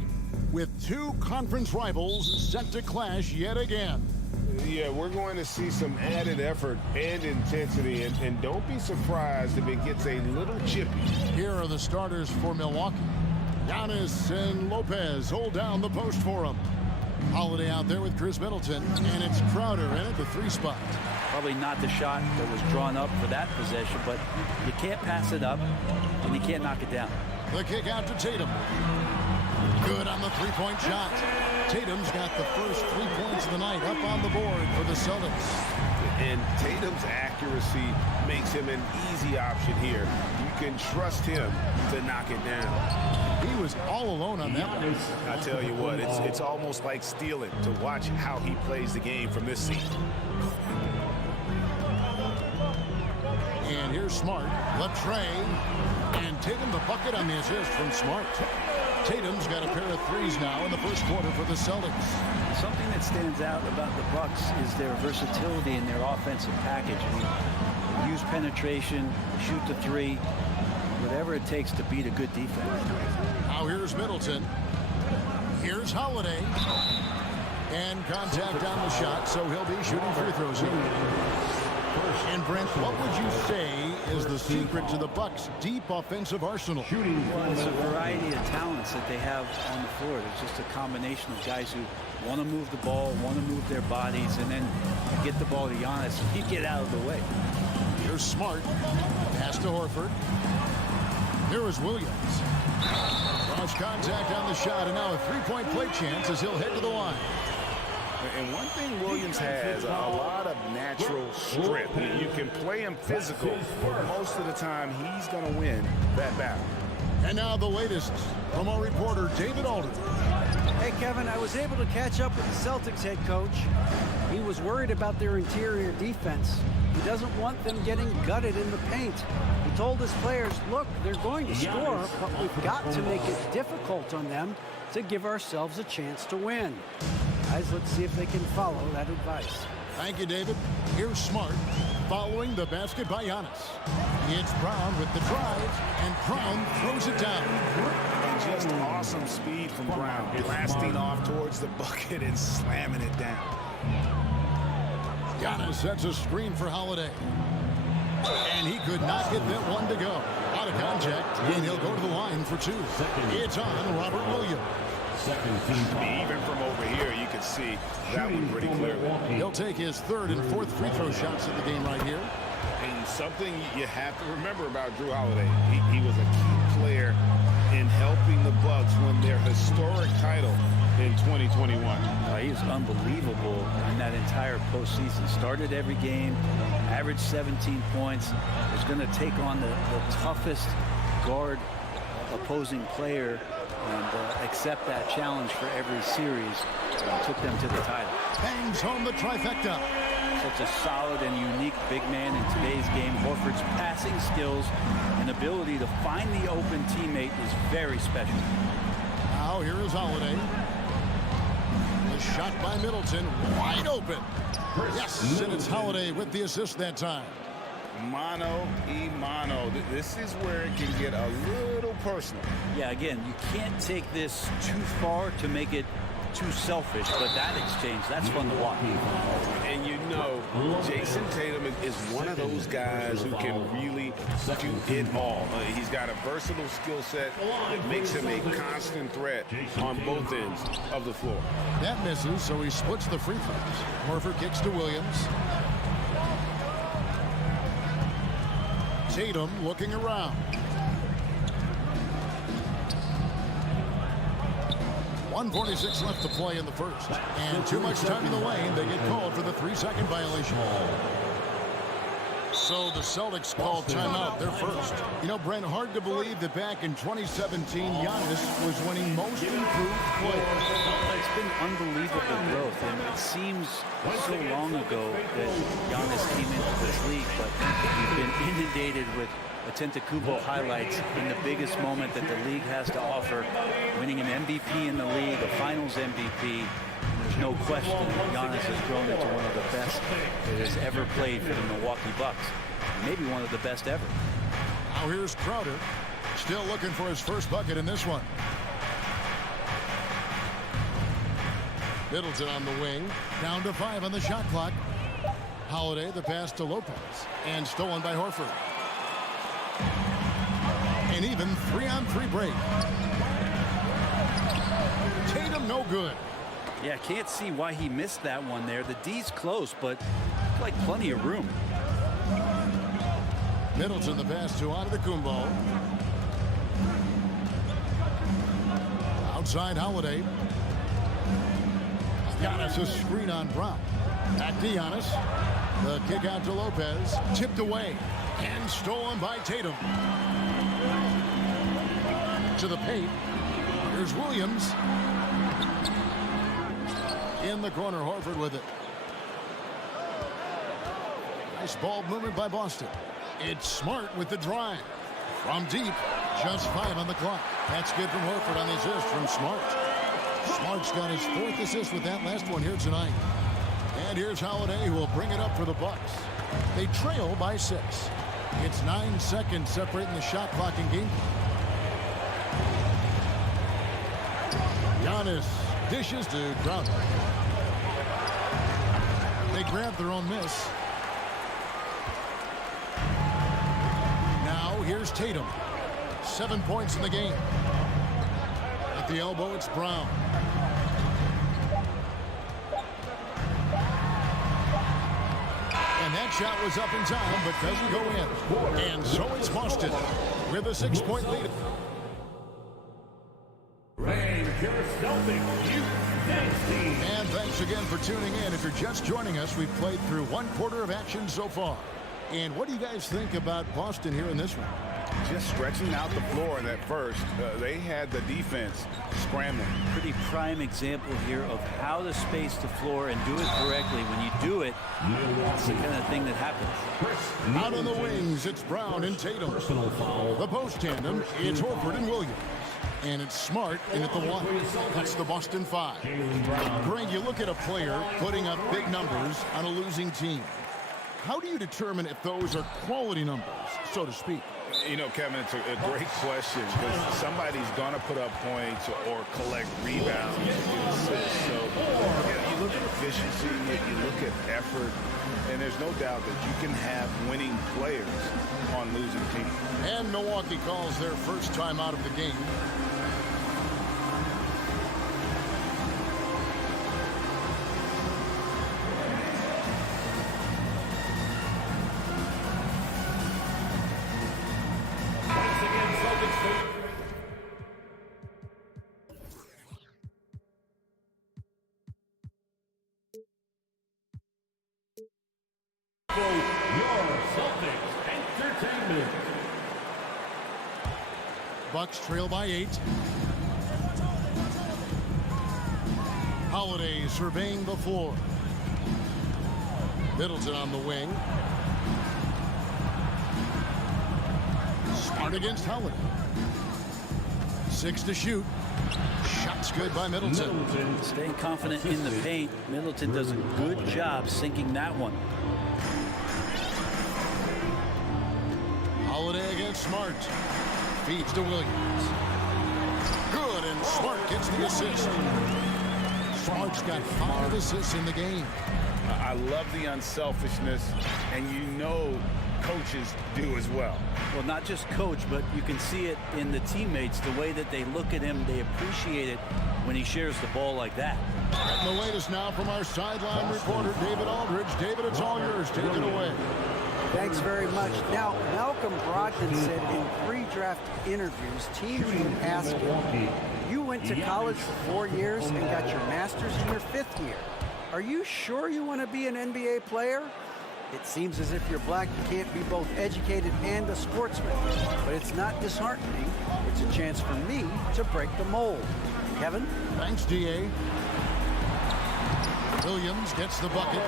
with two conference rivals set to clash yet again. Yeah, we're going to see some added effort and intensity, and don't be surprised if it gets a little chippy. Here are the starters for Milwaukee. Giannis and Lopez hold down the post for him. Holiday out there with Chris Middleton, and it's Crowder in at the 3 spot. Probably not the shot that was drawn up for that possession, but you can't pass it up, and you can't knock it down. The kick out to Tatum. Good on the 3-point shot. Tatum's got the first 3 points of the night up on the board for the Celtics. And Tatum's accuracy makes him an easy option here. You can trust him to knock it down. He was all alone on that one. I tell you what, it's almost like stealing to watch how he plays the game from this seat. And here's Smart, left tray, and Tatum the bucket on the assist from Smart. Tatum's got a pair of threes now in the first quarter for the Celtics. Something that stands out about the Bucks is their versatility in their offensive package. I mean, use penetration, shoot the three, whatever it takes to beat a good defense. Now here's Middleton. Here's Holiday. And contact on the shot, so he'll be shooting free throws here. And Brent, what would you say is the secret to the Bucks' deep offensive arsenal? Well, it's a variety of talents that they have on the floor. It's just a combination of guys who want to move the ball, want to move their bodies, and then get the ball to Giannis. He'd get out of the way. Here's Smart. Pass to Horford. Here is Williams. Cross contact on the shot, and now a 3-point play chance as he'll head to the line. And one thing Williams has, a lot of natural strength. You can play him physical, but most of the time he's going to win that battle. And now the latest from our reporter, David Alden. Hey, Kevin, I was able to catch up with the Celtics head coach. He was worried about their interior defense. He doesn't want them getting gutted in the paint. He told his players, look, they're going to score, but we've got to make it difficult on them to give ourselves a chance to win. Guys, let's see if they can follow that advice. Thank you, David. Here's Smart following the basket by Giannis. It's Brown with the drive, and Brown throws it down. And just awesome speed from Brown, blasting off towards the bucket and slamming it down. Giannis sets a screen for Holiday. And he could not get that one to go. Out of contact, and he'll go to the line for 2. It's on Robert Williams. Even from over here, you can see that one pretty clearly. He'll take his 3rd and 4th free throw shots of the game right here. And something you have to remember about Drew Holiday, he was a key player in helping the Bucks win their historic title in 2021. He was unbelievable in that entire postseason. Started every game, averaged 17 points. Was going to take on the toughest guard opposing player and accept that challenge for every series. Took them to the title. Bangs home the trifecta. Such a solid and unique big man in today's game. Horford's passing skills and ability to find the open teammate is very special. Now here is Holiday. The shot by Middleton, wide open. Yes, and it's Holiday with the assist that time. Mano. This is where it can get a little personal. Yeah, again, you can't take this too far to make it too selfish, but that exchange, that's fun to watch. And you know, Jason Tatum is one of those guys who can really do it all. He's got a versatile skill set that makes him a constant threat on both ends of the floor. That misses, so he splits the free throws. Horford kicks to Williams. Tatum looking around. 1:46 left to play in the first. And too much time in the lane. They get called for the 3-second violation. So the Celtics called timeout, their first. You know, Brent, hard to believe that back in 2017, Giannis was winning most improved player. It's been unbelievable growth, and it seems so long ago that Giannis came into this league, but we've been inundated with Antetokounmpo highlights in the biggest moment that the league has to offer, winning an MVP in the league, a Finals MVP. There's no question that Giannis has grown into one of the best that has ever played for the Milwaukee Bucks. Maybe one of the best ever. Now here's Crowder, still looking for his first bucket in this one. Middleton on the wing. Down to 5 on the shot clock. Holiday, the pass to Lopez. And stolen by Horford. An even 3-on-3 break. Tatum no good. Yeah, can't see why he missed that one there. The D's close, but like plenty of room. Middleton the pass to Antetokounmpo. Outside Holiday. Giannis a screen on Brown. Back to Giannis. The kick out to Lopez. Tipped away. And stolen by Tatum. To the paint. Here's Williams. In the corner, Horford with it. Nice ball movement by Boston. It's Smart with the drive. From deep, just 5 on the clock. That's good from Horford on the assist from Smart. Smart's got his 4th assist with that last one here tonight. And here's Holiday, who will bring it up for the Bucks. They trail by 6. It's 9 seconds separating the shot clock and game. Giannis dishes to Crowder. They grab their own miss. Now here's Tatum. 7 points in the game. At the elbow, it's Brown. And that shot was up in time, but doesn't go in. And so it's Boston with a 6-point lead. And thanks again for tuning in. If you're just joining us, we've played through 1 quarter of action so far. And what do you guys think about Boston here in this one? Just stretching out the floor in that first. They had the defense scrambling. Pretty prime example here of how to space the floor and do it correctly. When you do it, that's the kind of thing that happens. Out on the wings, it's Brown and Tatum. The post tandem, it's Horford and Williams. And it's Smart in at the 1. That's the Boston 5. Greg, you look at a player putting up big numbers on a losing team. How do you determine if those are quality numbers, so to speak? You know, Kevin, it's a great question because somebody's going to put up points or collect rebounds and assists. So you look at efficiency, you look at effort, and there's no doubt that you can have winning players on losing teams. And Milwaukee calls their first time out of the game. Bucks trail by 8. Holiday surveying the floor. Middleton on the wing. Smart against Holiday. 6 to shoot. Shot's good by Middleton. Staying confident in the paint. Middleton does a good job sinking that one. Holiday against Smart. Feeds to Williams. Good, and Smart gets the assist. Smart's got 5 assists in the game. I love the unselfishness, and you know coaches do as well. Well, not just coach, but you can see it in the teammates, the way that they look at him. They appreciate it when he shares the ball like that. And the latest now from our sideline reporter, David Aldridge. David, it's all yours. Take it away. Thanks very much. Now, Malcolm Brogdon said in pre-draft interviews, teams would ask him, you went to college for 4 years and got your master's in your 5th year. Are you sure you want to be an NBA player? It seems as if you're black, you can't be both educated and a sportsman. But it's not disheartening. It's a chance for me to break the mold. Kevin? Thanks, D.A. Williams gets the bucket.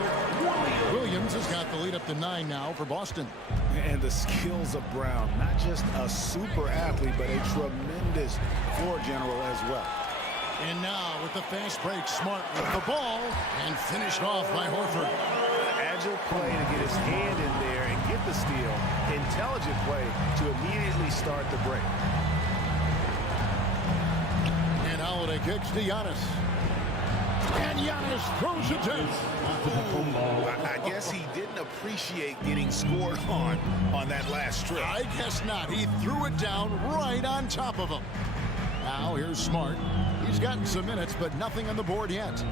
Williams has got the lead up to 9 now for Boston. And the skills of Brown, not just a super athlete, but a tremendous floor general as well. And now with the fast break, Smart with the ball and finished off by Horford. Agile play to get his hand in there and get the steal. Intelligent play to immediately start the break. And Holiday kicks to Giannis. And And Giannis throws it down. I guess he didn't appreciate getting scored on that last strip. I guess not. He threw it down right on top of him. Now here's Smart. He's gotten some minutes, but nothing on the board yet.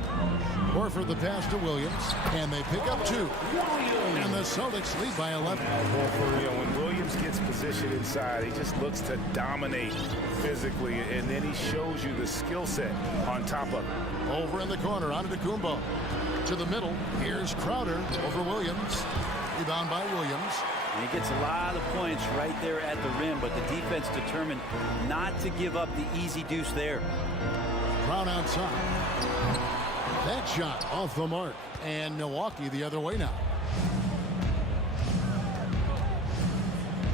Horford the pass to Williams, and they pick up 2. And the Celtics lead by 11. When Williams gets positioned inside, he just looks to dominate physically, and then he shows you the skill set on top of it. Over in the corner, Antetokounmpo. To the middle, here's Crowder over Williams. Rebound by Williams. And he gets a lot of points right there at the rim, but the defense determined not to give up the easy deuce there. Brown outside. That shot off the mark. And Milwaukee the other way now.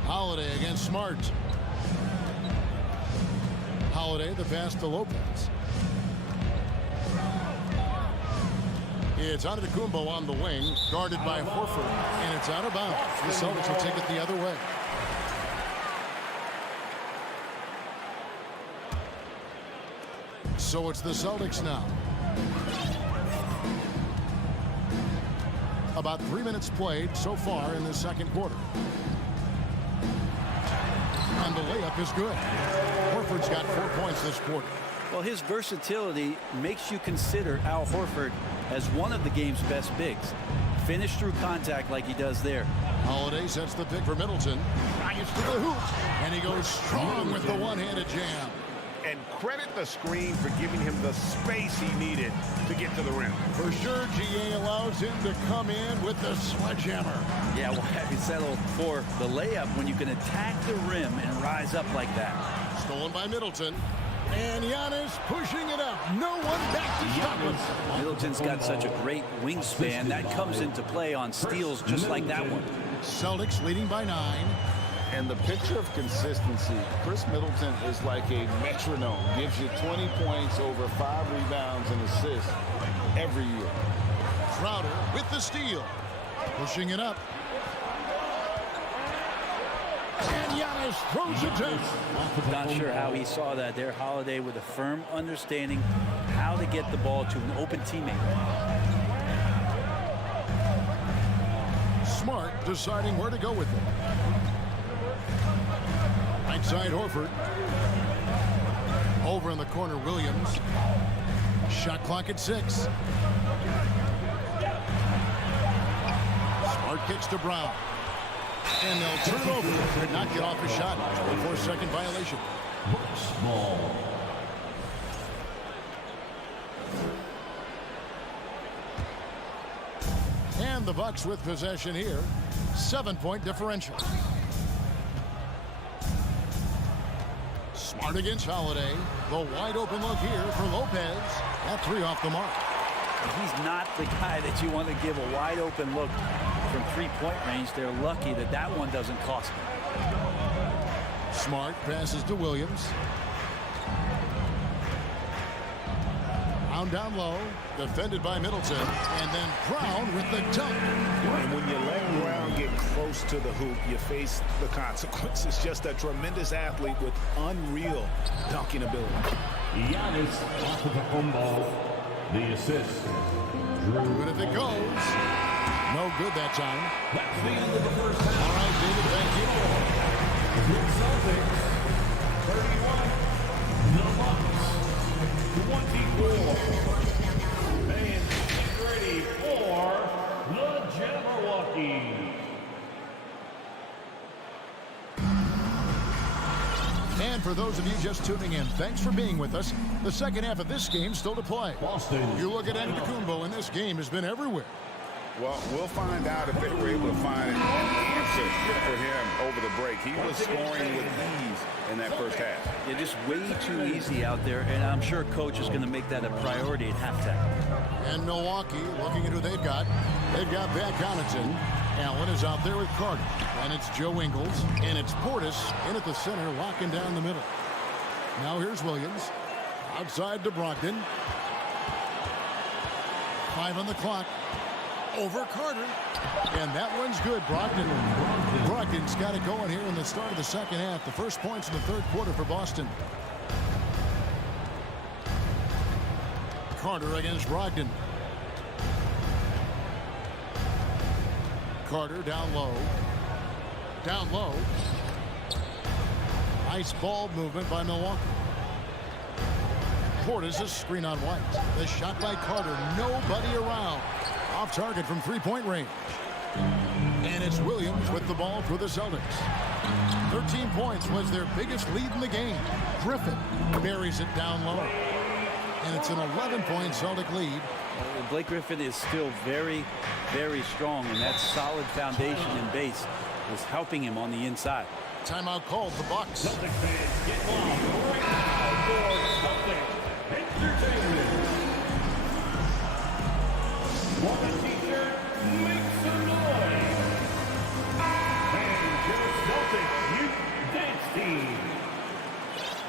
Holiday against Smart. Holiday the pass to Lopez. It's Antetokounmpo on the wing, guarded by Horford, and it's out of bounds. The Celtics will take it the other way. So it's the Celtics now. About 3 minutes played so far in the second quarter. And the layup is good. Horford's got 4 points this quarter. Well, his versatility makes you consider Al Horford as one of the game's best bigs. Finish through contact like he does there. Holiday sets the pick for Middleton. Drives to the hoop. And he goes strong with the one-handed jam. And credit the screen for giving him the space he needed to get to the rim. For sure, GA allows him to come in with the sledgehammer. Yeah, why have you settled for the layup when you can attack the rim and rise up like that? Stolen by Middleton. And Giannis pushing it up. No one back to stop him. Middleton's got such a great wingspan. That comes into play on steals just like that one. Celtics leading by 9. And the picture of consistency, Chris Middleton is like a metronome. Gives you 20 points, over 5 rebounds and assists every year. Crowder with the steal. Pushing it up. And Giannis throws it down. Not sure how he saw that there. Holiday with a firm understanding how to get the ball to an open teammate. Smart deciding where to go with it. Right side Horford. Over in the corner Williams. Shot clock at 6. Smart kicks to Brown. And they'll turn it over. Did not get off a shot. 4-second violation. Small. And the Bucks with possession here. 7-point differential. Smart against Holiday. The wide open look here for Lopez. That 3 off the mark. He's not the guy that you want to give a wide open look from 3-point range. They're lucky that that one doesn't cost them. Smart passes to Williams. Brown down low, defended by Middleton, and then Brown with the dunk. And when you let Brown get close to the hoop, you face the consequences. Just a tremendous athlete with unreal dunking ability. Giannis off of the home ball. The assist. But if it goes, no good that time. That's the end of the first half. All right, David, thank you. The Celtics 31, the Bucks 24. And get ready for the Jabberwocky. And for those of you just tuning in, thanks for being with us. The second half of this game still to play. Boston. You look at Antetokounmpo, and this game has been everywhere. Well, we'll find out if they were able to find an answer for him over the break. He was scoring with ease in that first half. Yeah, just way too easy out there, and I'm sure coach is going to make that a priority at halftime. And Milwaukee, looking at who they've got Pat Connaughton. Allen is out there with Carter. And it's Joe Ingles. And it's Portis in at the center, locking down the middle. Now here's Williams. Outside to Brogdon. 5 on the clock. Over Carter. And that one's good. Brogdon's got it going here in the start of the second half. The first points in the third quarter for Boston. Carter against Brogdon. Carter down low. Down low. Nice ball movement by Milwaukee. Portis a screen on White. The shot by Carter. Nobody around. Off target from three-point range. And it's Williams with the ball for the Celtics. 13 points was their biggest lead in the game. Griffin buries it down low. And it's an 11-point Celtic lead. Blake Griffin is still very, very strong, and that solid foundation and base is helping him on the inside. Timeout called, the Bucks. Celtics fans get loud right now for Celtic Entertainment. For the t-shirt, make some noise. And your Celtic Youth Dance Team.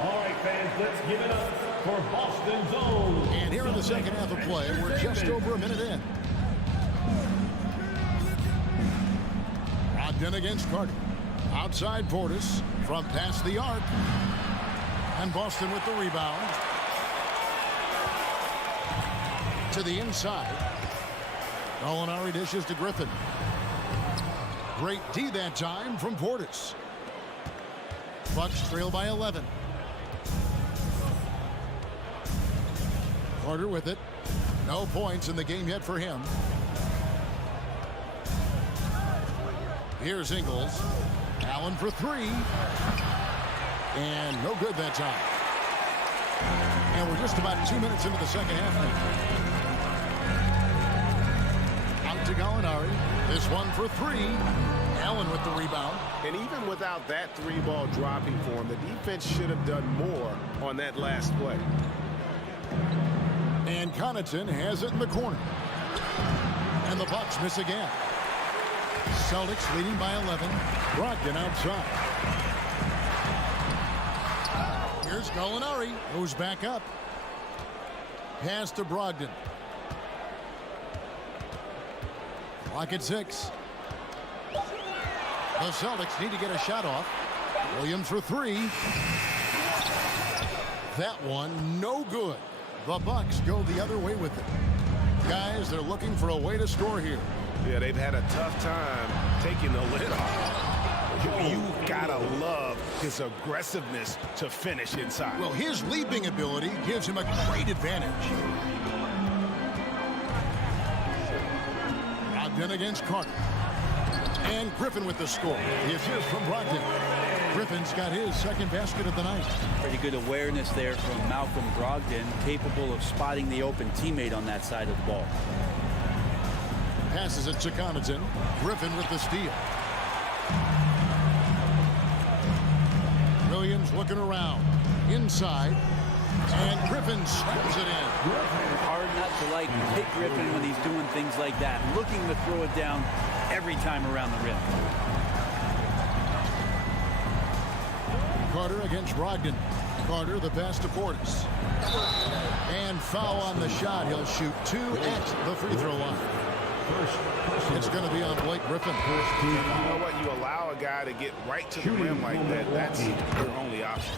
All right, fans, let's give it up for Boston's own. And here in the second half of play, we're just over a minute in. Brogdon against Carter. Outside Portis from past the arc. And Boston with the rebound. To the inside. Gallinari dishes to Griffin. Great D that time from Portis. Bucks trail by 11. Carter with it. No points in the game yet for him. Here's Ingles. Allen for three. And no good that time. And we're just about 2 minutes into the second half now. Out to Gallinari. This one for three. Allen with the rebound. And even without that three ball dropping for him, the defense should have done more on that last play. And Connaughton has it in the corner. And the Bucks miss again. Celtics leading by 11. Brogdon outside. Here's Gallinari. Goes back up. Pass to Brogdon. Clock at 6. The Celtics need to get a shot off. Williams for three. That one no good. The Bucks go the other way with it. Guys, they're looking for a way to score here. Yeah, they've had a tough time taking the lid off. You gotta love his aggressiveness to finish inside. Well, his leaping ability gives him a great advantage. Brogdon against Carter. And Griffin with the score. The assist from Brogdon. Griffin's got his second basket of the night. Pretty good awareness there from Malcolm Brogdon, capable of spotting the open teammate on that side of the ball. Passes it to Connaughton. Griffin with the steal. Williams looking around. Inside. And Griffin slams it in. Hard not to like Blake Griffin when he's doing things like that. Looking to throw it down every time around the rim. Carter against Brogdon. Carter the pass to Portis. And foul on the shot. He'll shoot two at the free throw line. It's going to be on Blake Griffin. You know what? You allow a guy to get right to the rim like that. That's your only option.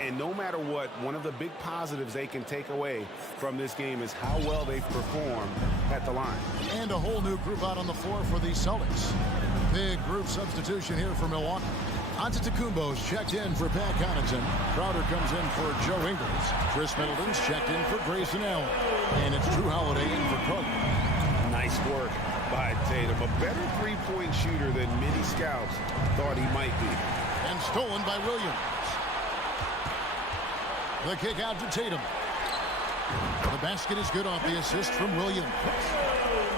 And no matter what, one of the big positives they can take away from this game is how well they've performed at the line. And a whole new group out on the floor for the Celtics. Big group substitution here for Milwaukee. Antetokounmpo's checked in for Pat Connaughton. Crowder comes in for Joe Ingles. Chris Middleton's checked in for Grayson Allen. And it's Drew Holiday in for Carter. Nice work by Tatum. A better three-point shooter than many scouts thought he might be. And stolen by Williams. The kick out to Tatum. The basket is good off the assist from Williams.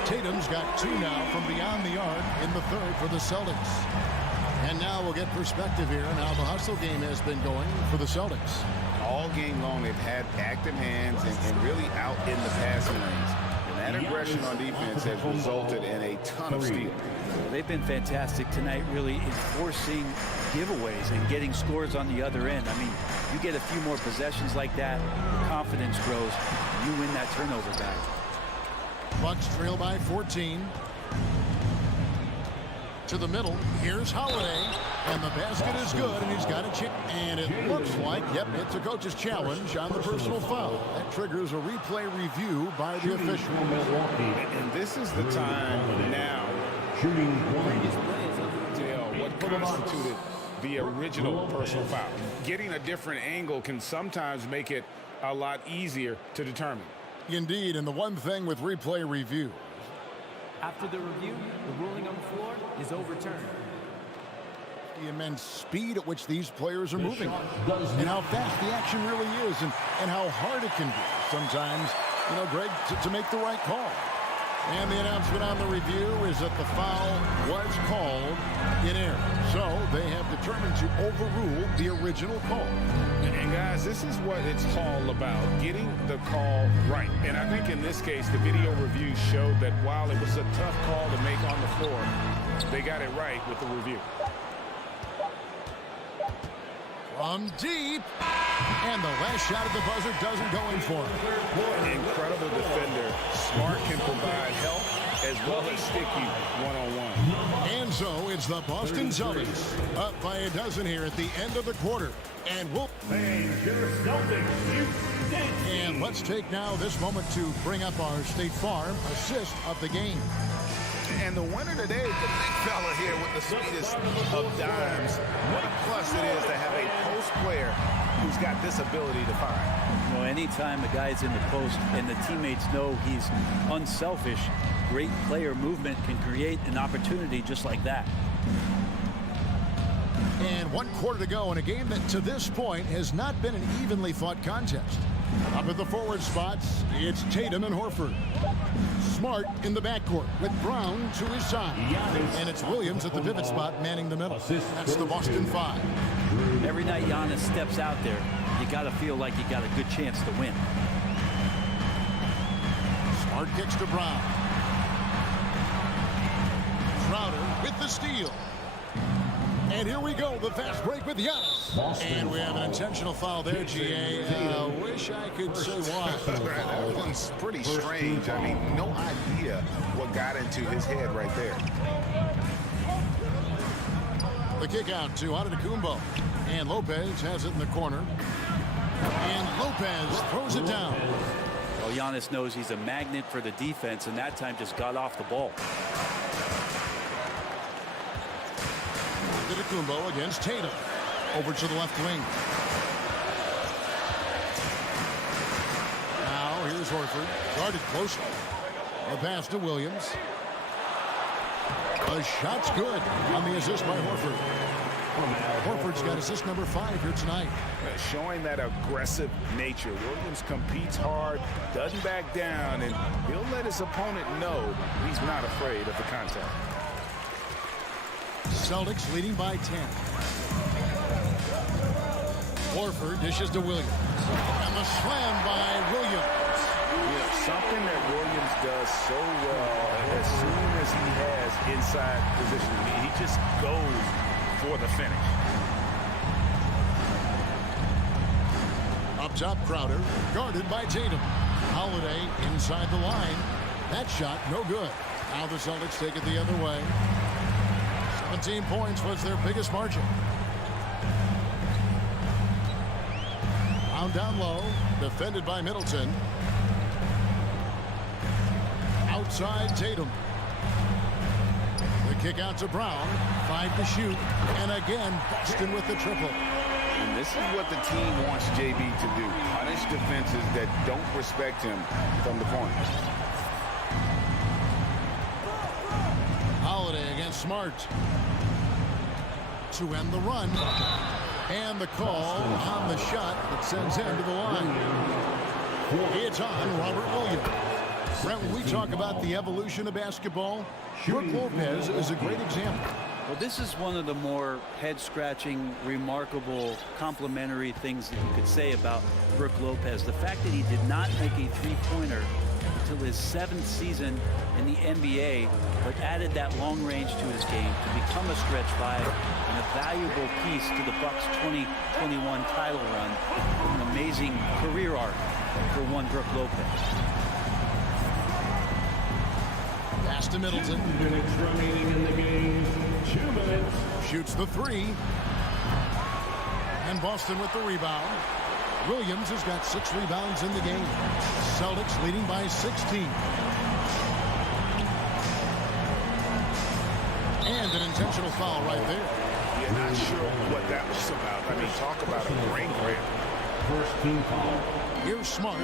Tatum's got two now from beyond the arc in the third for the Celtics. And now we'll get perspective here on how the hustle game has been going for the Celtics. All game long, they've had active hands and really out in the passing lanes. And that aggression on defense has resulted in a ton of steals. They've been fantastic tonight, really enforcing giveaways and getting scores on the other end. I mean, you get a few more possessions like that, the confidence grows, and you win that turnover battle. Bucks trail by 14. To the middle. Here's Holiday. And the basket is good, and he's got a chip. And it looks like, yep, it's a coach's challenge on the personal foul. That triggers a replay review by the official. And this is the time now to tell what constituted the original personal foul. Getting a different angle can sometimes make it a lot easier to determine. Indeed, and the one thing with replay review. After the review, the ruling on the floor is overturned. The immense speed at which these players are moving, and how fast the action really is, and how hard it can be sometimes, you know, Greg, to make the right call. And the announcement on the review is that the foul was called in error. So they have determined to overrule the original call. And guys, this is what it's all about, getting the call right. And I think in this case, the video review showed that while it was a tough call to make on the floor, they got it right with the review. From deep, and the last shot at the buzzer doesn't go in for him. Incredible defender. Smart can provide help as well as stick you one-on-one. And so it's the Boston Celtics up by a dozen here at the end of the quarter. And we'll... And let's take now this moment to bring up our State Farm assist of the game. And the winner today is the big fella here with the sweetest of dimes. What a plus it is to have a post player who's got this ability to find. You know, anytime a guy's in the post and the teammates know he's unselfish, great player movement can create an opportunity just like that. And 1 quarter to go in a game that to this point has not been an evenly fought contest. Up at the forward spots, it's Tatum and Horford. Smart in the backcourt with Brown to his side. And it's Williams at the pivot spot manning the middle. That's the Boston 5. Every night Giannis steps out there, you got to feel like you got a good chance to win. Smart kicks to Brown. Crowder with the steal. And here we go, the fast break with Giannis. And we have an intentional foul there, GA. Wish I could say why. That one's pretty strange. I mean, no idea what got into his head right there. The kick out to Antetokounmpo. And Lopez has it in the corner. And Lopez throws it down. Well, Giannis knows he's a magnet for the defense, and that time just got off the ball. Antetokounmpo against Tatum. Over to the left wing. Now here's Horford. Guarded closely. The pass to Williams. The shot's good on the assist by Horford. Horford's got assist number 5 here tonight. Showing that aggressive nature. Williams competes hard, doesn't back down, and he'll let his opponent know he's not afraid of the contact. Celtics leading by 10. Horford dishes to Williams. And the slam by Williams. You know, something that Williams does so well, as soon as he has inside position, he just goes for the finish. Up top, Crowder, guarded by Tatum. Holiday inside the line. That shot, no good. Now the Celtics take it the other way. 17 points was their biggest margin. Down low, defended by Middleton. Outside Tatum. The kick out to Brown. 5 to shoot. And again, Boston with the triple. And this is what the team wants JB to do. Punish defenses that don't respect him from the corner. Holiday against Smart. To end the run. And the call on the shot that sends him to the line. It's on Robert Williams. Brent, when we talk about the evolution of basketball, Brook Lopez is a great example. Well, this is one of the more head-scratching, remarkable, complimentary things that you could say about Brook Lopez. The fact that he did not make a three-pointer until his 7th season in the NBA, but added that long range to his game to become a stretch 5 and a valuable piece to the Bucks' 2021 title run. An amazing career arc for one Brook Lopez. Pass to Middleton. 2 minutes remaining in the game. 2 minutes. Shoots the three. And Boston with the rebound. Williams has got 6 rebounds in the game. Celtics leading by 16. And an intentional foul right there. You're not sure what that was about. I mean, talk about a brain cramp. First team foul. Here's Smart.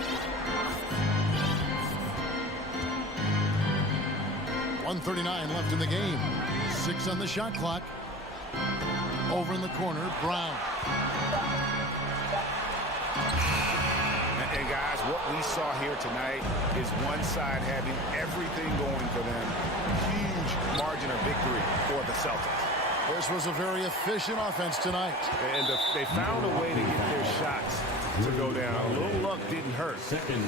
1:39 left in the game. 6 on the shot clock. Over in the corner, Brown. And guys, what we saw here tonight is one side having everything going for them. Huge margin of victory for the Celtics. This was a very efficient offense tonight. And they found a way to get their shots to go down. A little luck didn't hurt.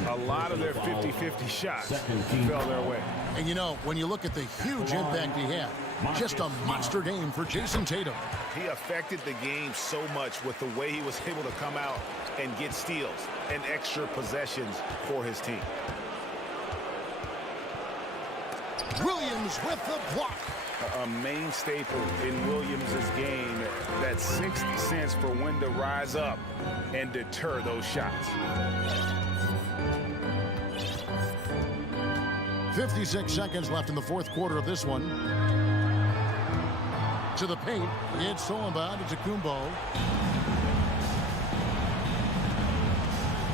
A lot of their 50-50 shots fell their way. And you know, when you look at the huge impact he had, just a monster game for Jason Tatum. He affected the game so much with the way he was able to come out and get steals and extra possessions for his team. Williams with the block. A main staple in Williams' game, that sixth sense for when to rise up and deter those shots. 56 seconds left in the fourth quarter of this one. To the paint, it's stolen by Kumbo.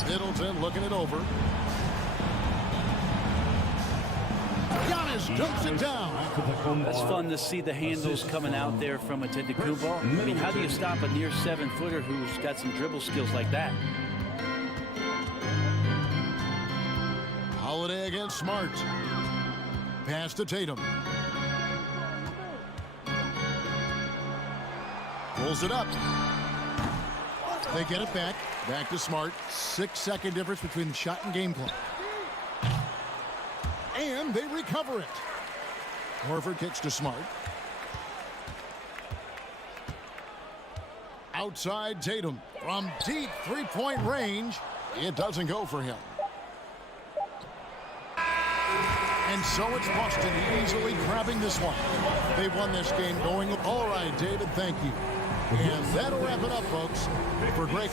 Middleton looking it over. Giannis dumps it down. That's fun to see the handles coming out there from Antetokounmpo. I mean, how do you stop a near 7-footer who's got some dribble skills like that? Holiday against Smart. Pass to Tatum. Pulls it up. They get it back. Back to Smart. 6-second difference between the shot and game clock. And they recover it. Horford kicks to Smart. Outside Tatum from deep three-point range. It doesn't go for him. And so it's Boston easily grabbing this one. They've won this game going. All right, David, thank you. And that'll wrap it up, folks, for Greg.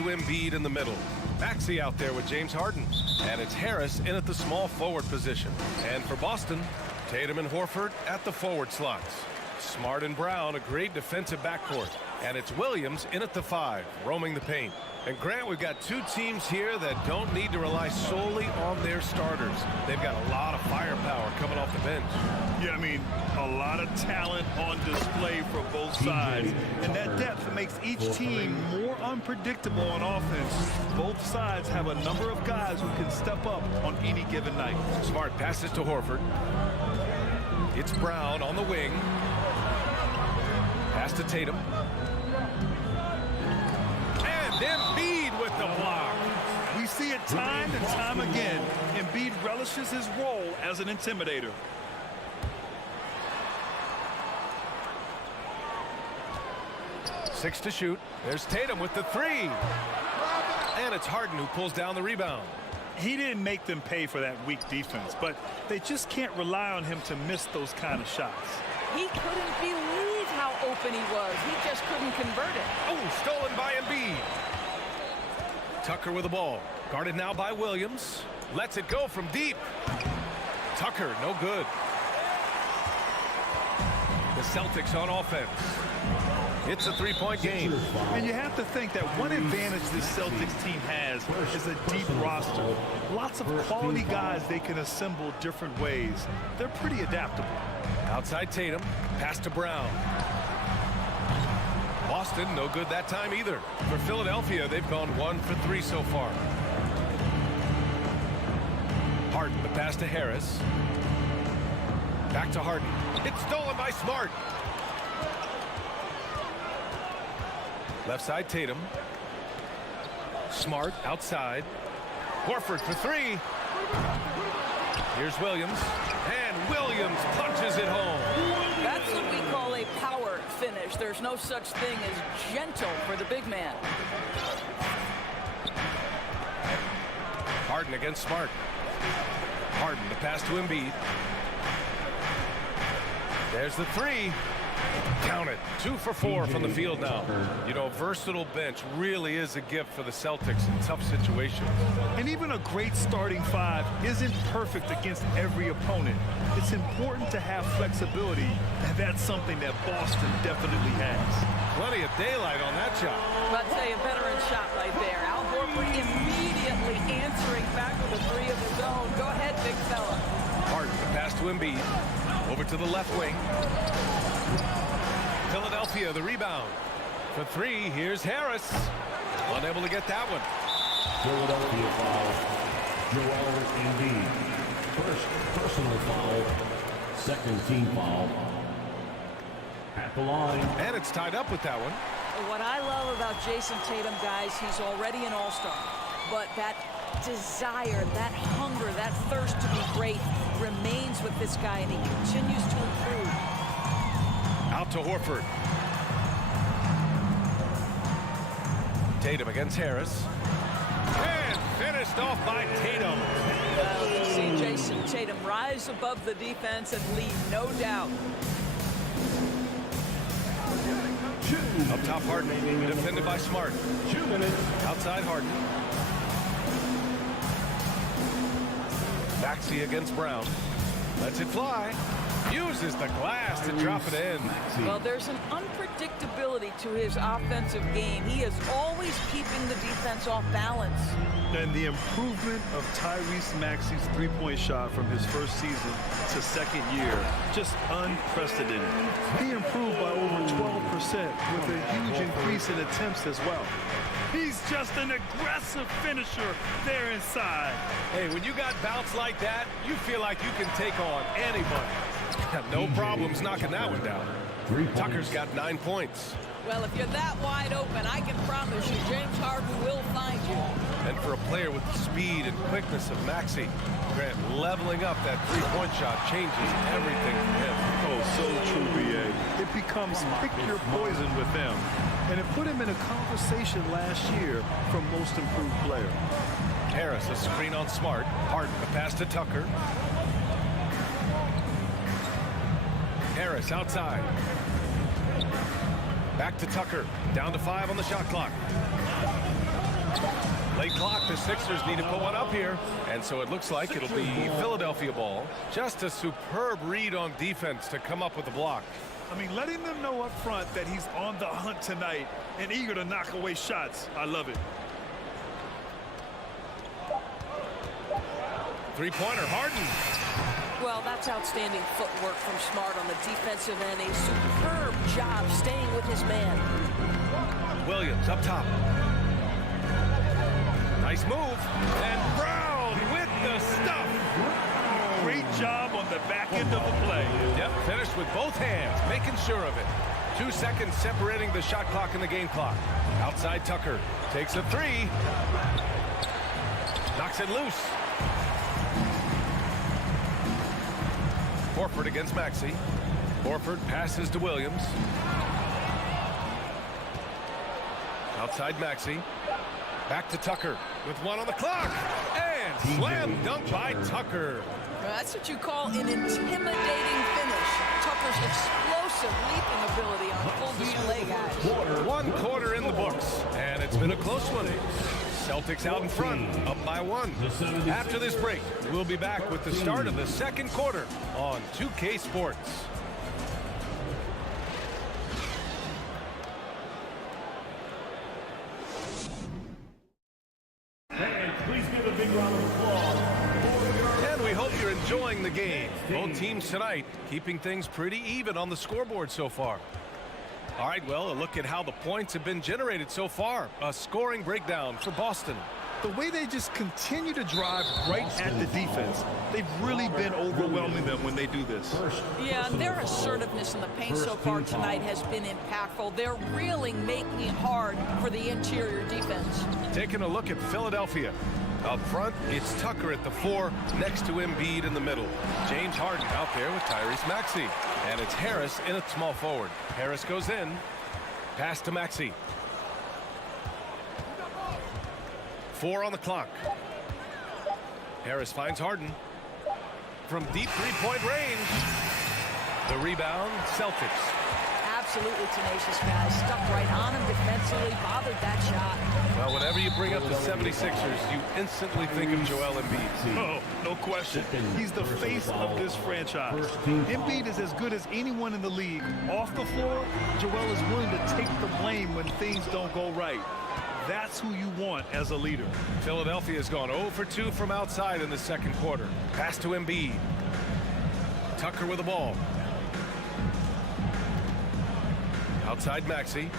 to Embiid in the middle. Maxey out there with James Harden. And it's Harris in at the small forward position. And for Boston, Tatum and Horford at the forward slots. Smart and Brown, a great defensive backcourt. And it's Williams in at the 5, roaming the paint. And Grant, we've got two teams here that don't need to rely solely on their starters. They've got a lot of firepower coming off the bench. Yeah, I mean, a lot of talent on display for both sides. And that depth makes each team more unpredictable on offense. Both sides have a number of guys who can step up on any given night. Smart passes to Horford. It's Brown on the wing. Pass to Tatum. Embiid with the block. We see it time and time again. Embiid relishes his role as an intimidator. Six to shoot. There's Tatum with the 3. And it's Harden who pulls down the rebound. He didn't make them pay for that weak defense, but they just can't rely on him to miss those kind of shots. He couldn't believe how open he was. He just couldn't convert it. Oh, stolen by Embiid. Tucker with the ball. Guarded now by Williams. Lets it go from deep. Tucker, no good. The Celtics on offense. It's a 3-point game. And you have to think that one advantage this Celtics team has is a deep roster. Lots of quality guys they can assemble different ways. They're pretty adaptable. Outside Tatum. Pass to Brown. Boston, no good that time either. For Philadelphia, they've gone 1 for 3 so far. Harden, the pass to Harris. Back to Harden. It's stolen by Smart. Left side, Tatum. Smart outside. Horford for 3. Here's Williams. And Williams punches it home. That's what we call a power finish. There's no such thing as gentle for the big man. Harden against Smart. Harden, the pass to Embiid. There's the 3. Count it. 2 for 4 from the field now. You know, a versatile bench really is a gift for the Celtics in tough situations. And even a great starting 5 isn't perfect against every opponent. It's important to have flexibility, and that's something that Boston definitely has. Plenty of daylight on that shot. Well, I'd say a veteran shot right there. Al Horford immediately answering back with a 3 of his own. Go ahead, big fella. Harden, the pass to Embiid. Over to the left wing. Philadelphia, the rebound. For 3, here's Harris. Unable to get that one. Philadelphia foul. Joel Embiid. First personal foul. Second team foul. At the line. And it's tied up with that one. What I love about Jason Tatum, guys, he's already an all-star. But that desire, that hunger, that thirst to be great remains with this guy, and he continues to improve. Out to Horford. Tatum against Harris. And finished off by Tatum. We've seen Jason Tatum rise above the defense and lead, no doubt. Up top, Harden, defended by Smart. 2 minutes. Outside Harden. Maxey against Brown. Lets it fly. Uses the glass to drop it in. Well, there's an unpredictability to his offensive game. He is always keeping the defense off balance. And the improvement of Tyrese Maxey's three-point shot from his first season to second year, just unprecedented. He improved by over 12% with a huge increase in attempts as well. He's just an aggressive finisher there inside. Hey, when you got bounce like that, you feel like you can take on anybody. Have no problems knocking that one down. Tucker's got 9 points. Well, if you're that wide open, I can promise you James Harden will find you. And for a player with the speed and quickness of Maxey, Grant, leveling up that three-point shot changes everything for him. Oh, so true, B.A. It becomes pick your poison with him. And it put him in a conversation last year for most improved player. Harris, a screen on Smart. Harden, a pass to Tucker. Harris outside. Back to Tucker. Down to 5 on the shot clock. Late clock, the Sixers need to put one up here. And so it looks like it'll be Philadelphia ball. Just a superb read on defense to come up with the block. I mean, letting them know up front that he's on the hunt tonight and eager to knock away shots. I love it. Three-pointer, Harden. Well, that's outstanding footwork from Smart on the defensive end. A superb job staying with his man. Williams up top. Nice move. And Brown with the stuff. Great job on the back end of the play. Yep, finished with both hands, making sure of it. 2 seconds separating the shot clock and the game clock. Outside Tucker takes a three. Knocks it loose. Horford against Maxey. Horford passes to Williams. Outside Maxey. Back to Tucker with one on the clock. And slam dunk by Tucker. That's what you call an intimidating finish. Tucker's explosive leaping ability on full display, guys. 1 quarter in the books, and it's been a close one. Celtics out in front, up by 1. After this break, we'll be back with the start of the second quarter on 2K Sports. Fans, please give a big round of applause. And we hope you're enjoying the game. Both teams tonight keeping things pretty even on the scoreboard so far. All right, well, a look at how the points have been generated so far. A scoring breakdown for Boston. The way they just continue to drive right at the defense. They've really been overwhelming them when they do this. Yeah, and their assertiveness in the paint so far tonight has been impactful. They're really making it hard for the interior defense. Taking a look at Philadelphia. Up front, it's Tucker at the 4, next to Embiid in the middle. James Harden out there with Tyrese Maxey. And it's Harris in at small forward. Harris goes in. Pass to Maxey. 4 on the clock. Harris finds Harden. From deep three-point range. The rebound, Celtics. Absolutely tenacious guys. Stuck right on him defensively, bothered that shot. Well, whenever you bring up the 76ers, you instantly think of Joel Embiid. Oh, no question. He's the face of this franchise. Embiid is as good as anyone in the league. Off the floor, Joel is willing to take the blame when things don't go right. That's who you want as a leader. Philadelphia has gone 0 for 2 from outside in the second quarter. Pass to Embiid. Tucker with the ball. Outside Maxey.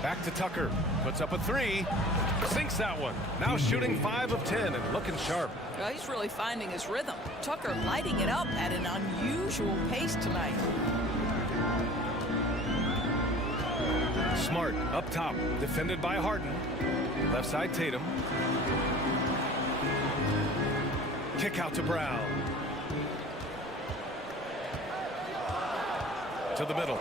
Back to Tucker. Puts up a 3. Sinks that one. Now shooting 5 of 10 and looking sharp. Well, he's really finding his rhythm. Tucker lighting it up at an unusual pace tonight. Smart up top. Defended by Harden. Left side Tatum. Kick out to Brown. To the middle.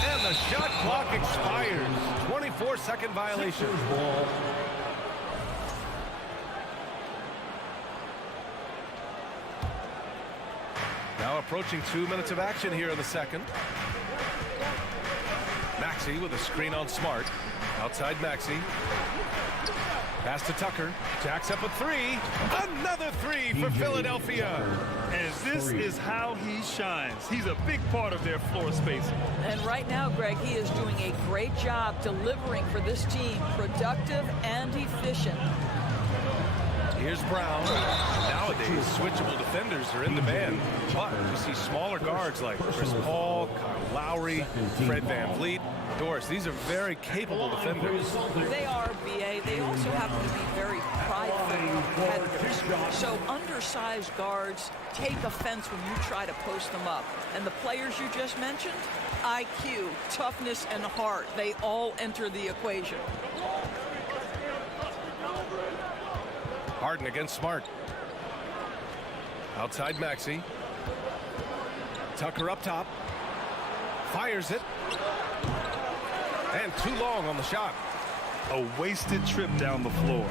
And the shot clock expires. 24-second violation. Now approaching 2 minutes of action here in the second. Maxey with a screen on Smart. Outside Maxey. Pass to Tucker. Jacks up a 3. Another 3 for Philadelphia. And this is how he shines. He's a big part of their floor spacing. And right now, Greg, he is doing a great job delivering for this team. Productive and efficient. Here's Brown. Nowadays, switchable defenders are in demand. But you see smaller guards like Chris Paul, Kyle Lowry, Fred VanVleet, Doris. These are very capable defenders. They are, BA. They also happen to be very prideful competitors. So undersized guards take offense when you try to post them up. And the players you just mentioned, IQ, toughness, and heart, they all enter the equation. Harden against Smart. Outside Maxey. Tucker up top. Fires it. And too long on the shot. A wasted trip down the floor.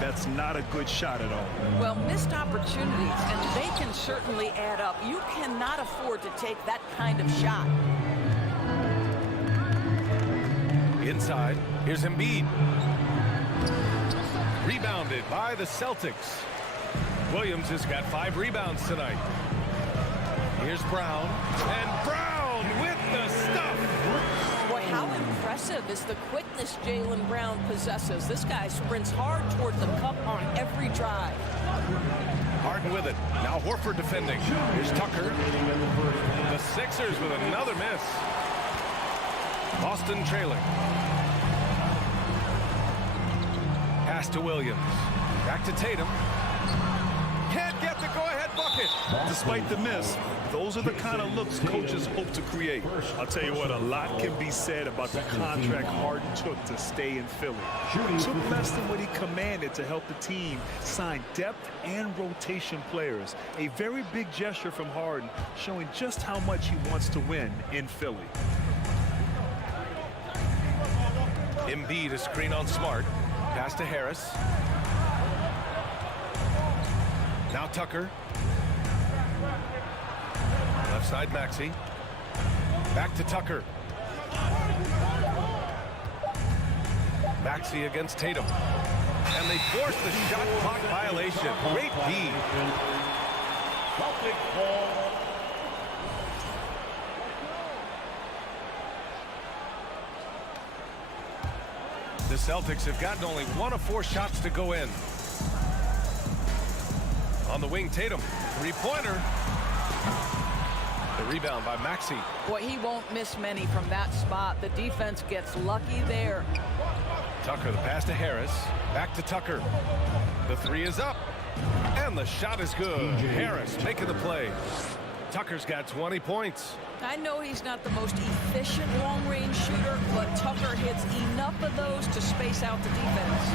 That's not a good shot at all. Well, missed opportunities, and they can certainly add up. You cannot afford to take that kind of shot. Inside, here's Embiid. Rebounded by the Celtics. Williams has got 5 rebounds tonight. Here's Brown, and Brown with the stuff. Boy, how impressive is the quickness Jaylen Brown possesses. This guy sprints hard toward the cup on every drive. Harden with it. Now Horford defending. Here's Tucker. The Sixers with another miss. Boston trailing. Pass to Williams. Back to Tatum. Can't get the go-ahead bucket. Despite the miss, those are the kind of looks coaches hope to create. I'll tell you what, a lot can be said about the contract Harden took to stay in Philly. Took less than what he commanded to help the team sign depth and rotation players. A very big gesture from Harden, showing just how much he wants to win in Philly. Embiid, a screen on Smart. Pass to Harris. Now Tucker. Left side Maxey. Back to Tucker. Maxey against Tatum. And they force the shot clock violation. Great D. The Celtics have gotten only 1 of 4 shots to go in. On the wing, Tatum. 3-pointer. The rebound by Maxey. Boy, he won't miss many from that spot. The defense gets lucky there. Tucker, the pass to Harris. Back to Tucker. The 3 is up. And the shot is good. Harris making the play. Tucker's got 20 points. I know he's not the most efficient long-range shooter, but Tucker hits enough of those to space out the defense.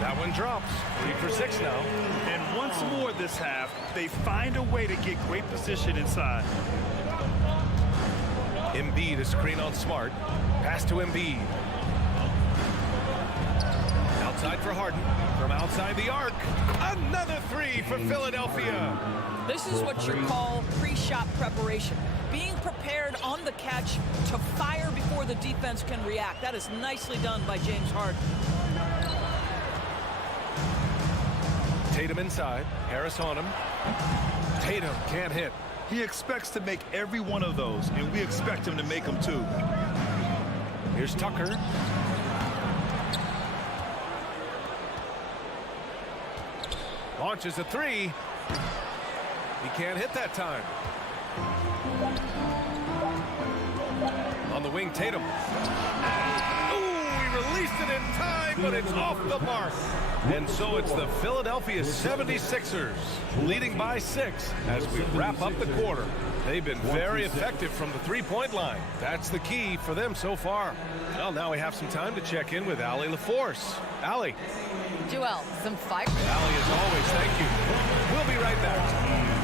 That one drops. 3 for 6 now. And once more this half, they find a way to get great position inside. Embiid, a screen on Smart. Pass to Embiid. Outside for Harden. From outside the arc. Another 3 for Philadelphia. This is what you call pre-shot preparation. Being prepared on the catch to fire before the defense can react. That is nicely done by James Harden. Tatum inside. Harris on him. Tatum can't hit. He expects to make every one of those, and we expect him to make them too. Here's Tucker. Launches a 3. He can't hit that time. On the wing, Tatum. Ooh, he released it in time, but it's off the mark. And so it's the Philadelphia 76ers leading by 6 as we wrap up the quarter. They've been very effective from the 3-point line. That's the key for them so far. Well, now we have some time to check in with Allie LaForce. Allie. Joel, some fire. Allie, as always, thank you. We'll be right back.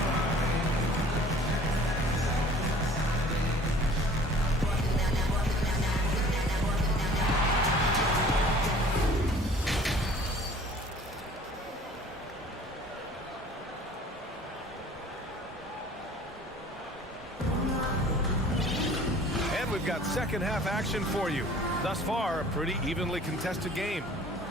We've got second half action for you. Thus far, a pretty evenly contested game.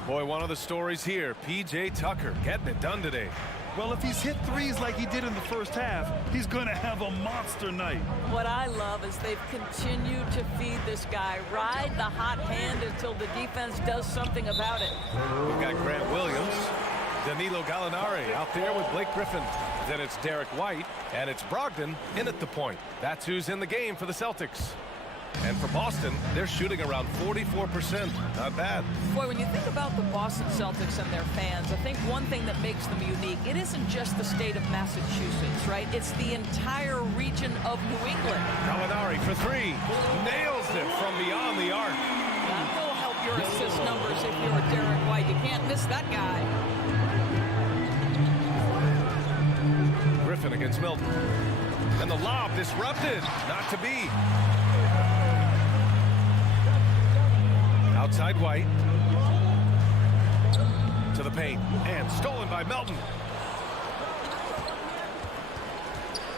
Boy, one of the stories here, P.J. Tucker getting it done today. Well, if he's hit threes like he did in the first half, he's going to have a monster night. What I love is they've continued to feed this guy. Ride the hot hand until the defense does something about it. We've got Grant Williams, Danilo Gallinari out there with Blake Griffin. Then it's Derek White, and it's Brogdon in at the point. That's who's in the game for the Celtics. And for Boston, they're shooting around 44%. Not bad. Boy, when you think about the Boston Celtics and their fans, I think one thing that makes them unique, it isn't just the state of Massachusetts, right? It's the entire region of New England. Gallinari for 3. Nails it from beyond the arc. That will help your assist numbers if you're Derek White. You can't miss that guy. Griffin against Milton. And the lob disrupted. Not to be. Outside White. To the paint. And stolen by Melton.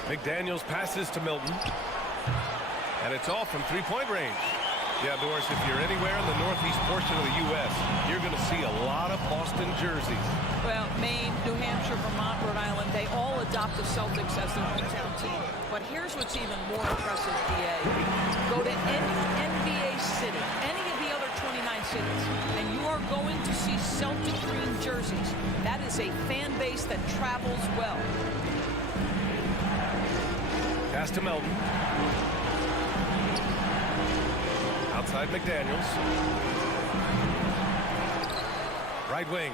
McDaniels passes to Milton. And it's off from three-point range. Yeah, Doris, if you're anywhere in the northeast portion of the U.S., you're going to see a lot of Boston jerseys. Well, Maine, New Hampshire, Vermont, Rhode Island, they all adopt the Celtics as their hometown team. But here's what's even more impressive, BA. Go to any NBA city, any of the other 29 cities, and you are going to see Celtic green jerseys. That is a fan base that travels well. Pass to Melton. Outside McDaniels. Right wing.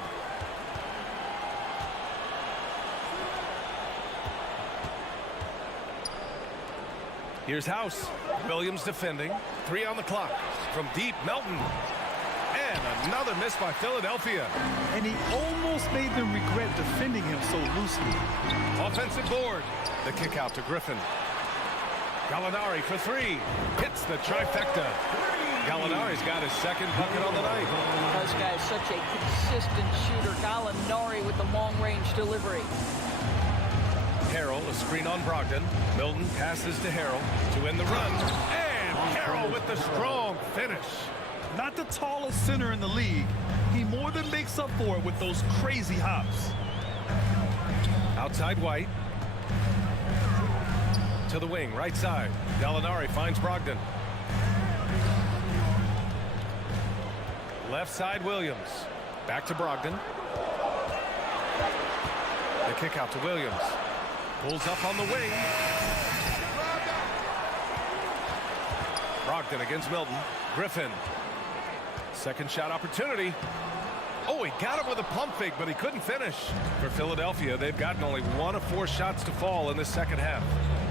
Here's House. Williams defending. 3 on the clock. From deep, Melton. And another miss by Philadelphia. And he almost made them regret defending him so loosely. Offensive board. The kick out to Griffin. Gallinari for 3. Hits the trifecta. Gallinari's got his second bucket on the night. This guy is such a consistent shooter. Gallinari with the long-range delivery. Harrell, a screen on Brogdon. Milton passes to Harrell to end the run. And Harrell with the strong finish. Not the tallest center in the league. He more than makes up for it with those crazy hops. Outside White. To the wing, right side. Gallinari finds Brogdon. Left side, Williams. Back to Brogdon. The kick out to Williams. Pulls up on the wing. Brogdon against Milton. Griffin. Second shot opportunity. Oh, he got it with a pump fake, but he couldn't finish. For Philadelphia, they've gotten only 1 of 4 shots to fall in this second half.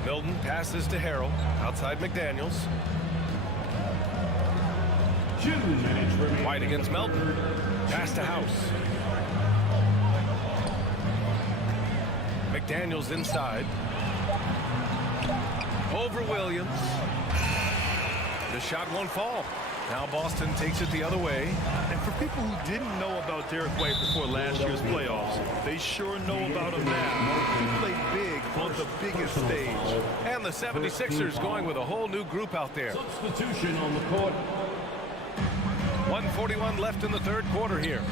Milton passes to Harrell. Outside McDaniels. 2 minutes remaining. White against Melton. Pass to House. McDaniels inside. Over Williams. The shot won't fall. Now Boston takes it the other way. And for people who didn't know about Derek White before last year's playoffs, they sure know about him now. He played big on the biggest stage. And the 76ers going with a whole new group out there. Substitution on the court. 1:41 left in the third quarter here.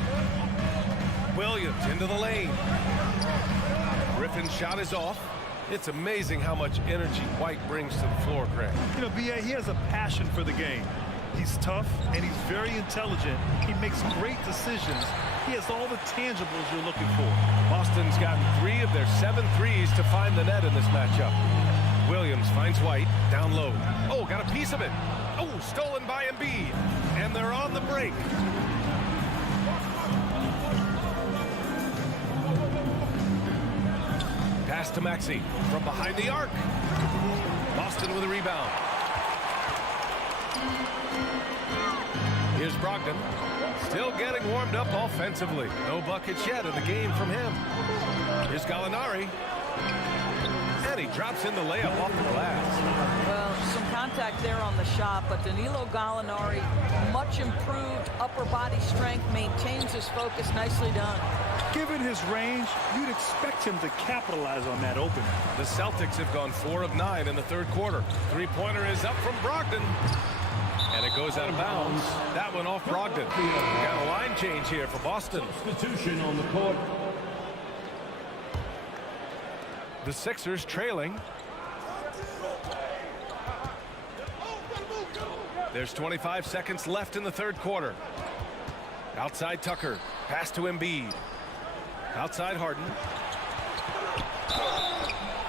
Williams into the lane. Griffin's shot is off. It's amazing how much energy White brings to the floor, Greg. You know, B.A., he has a passion for the game. He's tough, and he's very intelligent. He makes great decisions. He has all the tangibles you're looking for. Boston's gotten 3 of their 7 threes to find the net in this matchup. Williams finds White down low. Oh, got a piece of it. Oh, stolen by Embiid. And they're on the break. Pass to Maxey from behind the arc. Boston with a rebound. Here's Brogdon. Still getting warmed up offensively. No buckets yet in the game from him. Here's Gallinari. And he drops in the layup off the glass. Well, some contact there on the shot, but Danilo Gallinari, much improved upper body strength, maintains his focus. Nicely done. Given his range, you'd expect him to capitalize on that opening. The Celtics have gone 4 of 9 in the third quarter. Three-pointer is up from Brogdon. And it goes out of bounds. That one off Brogdon. We got a line change here for Boston. Substitution on the court. The Sixers trailing. There's 25 seconds left in the third quarter. Outside Tucker. Pass to Embiid. Outside Harden.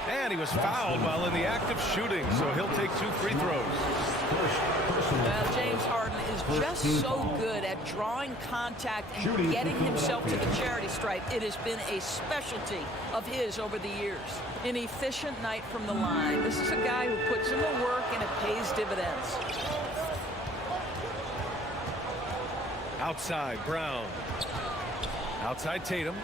And he was fouled while in the act of shooting, so he'll take 2 free throws. Well, James Harden is just so good at drawing contact and getting himself to the charity stripe. It has been a specialty of his over the years. An efficient night from the line. This is a guy who puts in the work and it pays dividends. Outside Brown. Outside Tatum.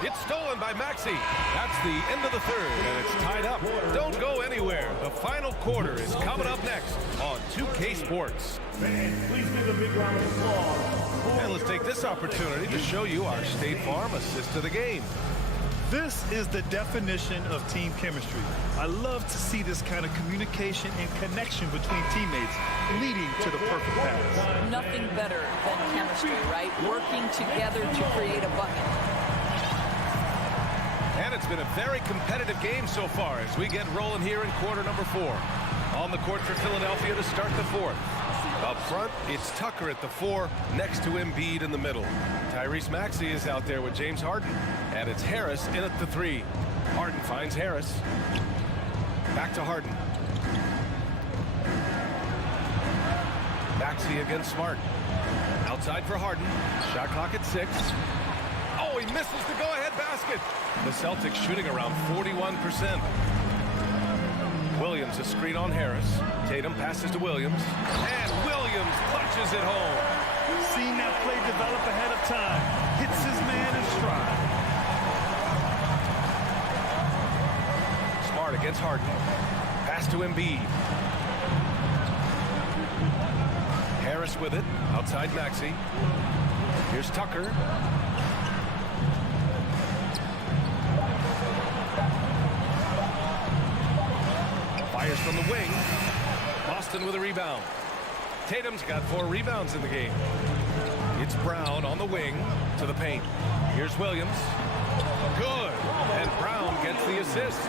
It's stolen by Maxey. That's the end of the third, and it's tied up. Don't go anywhere. The final quarter is coming up next on 2K Sports. Please give a big round of applause. And let's take this opportunity to show you our State Farm assist to the game. This is the definition of team chemistry. I love to see this kind of communication and connection between teammates leading to the perfect pass. Nothing better than chemistry, right? Working together to create a bucket. And it's been a very competitive game so far as we get rolling here in quarter number 4. On the court for Philadelphia to start the fourth. Up front, it's Tucker at the 4, next to Embiid in the middle. Tyrese Maxey is out there with James Harden. And it's Harris in at the 3. Harden finds Harris. Back to Harden. Maxey against Smart. Outside for Harden. Shot clock at 6. Oh, he misses the go-ahead basket. The Celtics shooting around 41%. Williams a screen on Harris. Tatum passes to Williams. And Williams punches it home. Seeing that play develop ahead of time. Hits his man in stride. Smart against Harden. Pass to Embiid. Harris with it. Outside Maxey. Here's Tucker. Fires from the wing. Boston with a rebound. Tatum's got 4 rebounds in the game. It's Brown on the wing to the paint. Here's Williams. Good. And Brown gets the assist.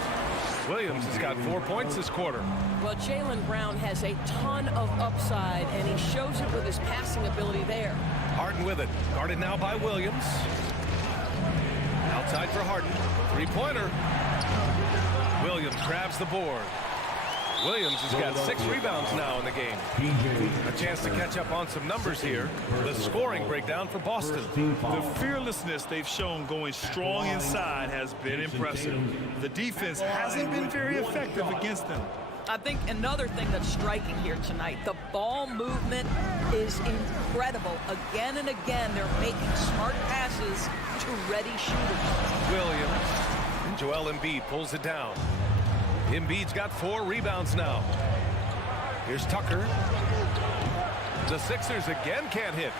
Williams has got 4 points this quarter. Well, Jaylen Brown has a ton of upside, and he shows it with his passing ability there. Harden with it. Guarded now by Williams. Outside for Harden. 3-pointer. Williams grabs the board. Williams has got 6 rebounds now in the game. A chance to catch up on some numbers here. The scoring breakdown for Boston. The fearlessness they've shown going strong inside has been impressive. The defense hasn't been very effective against them. I think another thing that's striking here tonight, the ball movement is incredible. Again and again, they're making smart passes to ready shooters. Williams and Joel Embiid pulls it down. Embiid's got 4 rebounds now. Here's Tucker. The Sixers again can't hit.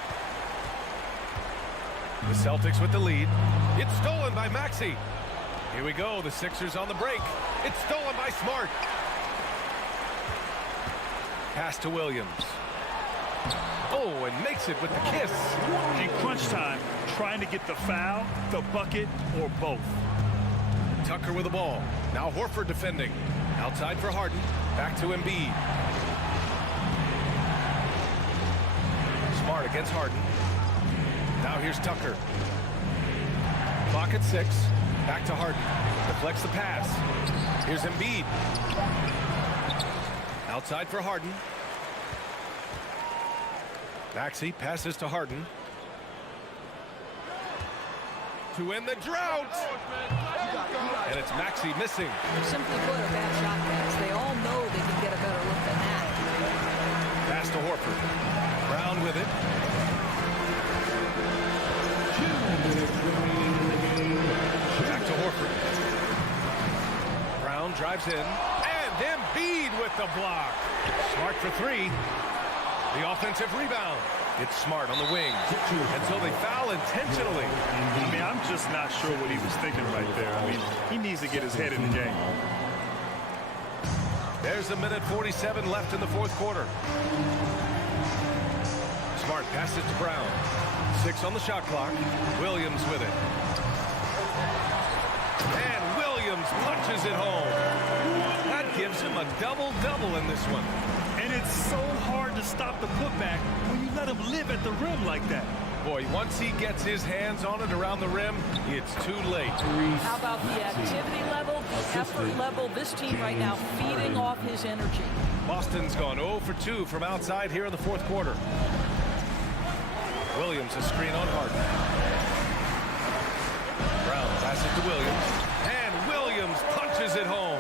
The Celtics with the lead. It's stolen by Maxey. Here we go. The Sixers on the break. It's stolen by Smart. Pass to Williams. Oh, and makes it with the kiss. In crunch time, trying to get the foul, the bucket, or both. Tucker with the ball. Now Horford defending. Outside for Harden. Back to Embiid. Smart against Harden. Now here's Tucker. Clock at 6. Back to Harden. Deflects the pass. Here's Embiid. Outside for Harden. Maxey passes to Harden. To end the drought. And it's Maxey missing. Simply put, a bad shot pass. They all know they can get a better look than that. Pass to Horford. Brown with it. 2 minutes remaining in the game. Back to Horford. Brown drives in. And Embiid with the block. Smart for 3. The offensive rebound. It's Smart on the wing until they foul intentionally. I mean, I'm just not sure what he was thinking right there. I mean, he needs to get his head in the game. There's a minute 47 left in the fourth quarter. Smart passes to Brown. 6 on the shot clock. Williams with it. And Williams punches it home. That gives him a double-double in this one. And it's so hard to stop the putback when you let him live at the rim like that. Boy, once he gets his hands on it around the rim, it's too late. How about the activity level, the effort level? This team right now feeding off his energy. Boston's gone 0 for 2 from outside here in the fourth quarter. Williams a screen on Harden. Brown passes to Williams. And Williams punches it home.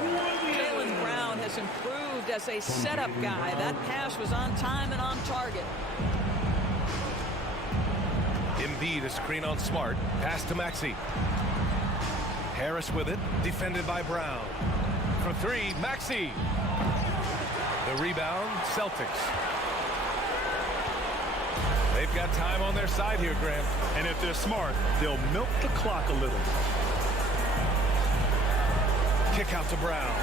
Jaylen Brown has improved as a setup guy. That pass was on time and on target. Embiid a screen on Smart. Pass to Maxey. Harris with it, defended by Brown. For three, Maxey. The rebound, Celtics. They've got time on their side here, Grant. And if they're smart, they'll milk the clock a little. Kick out to Brown.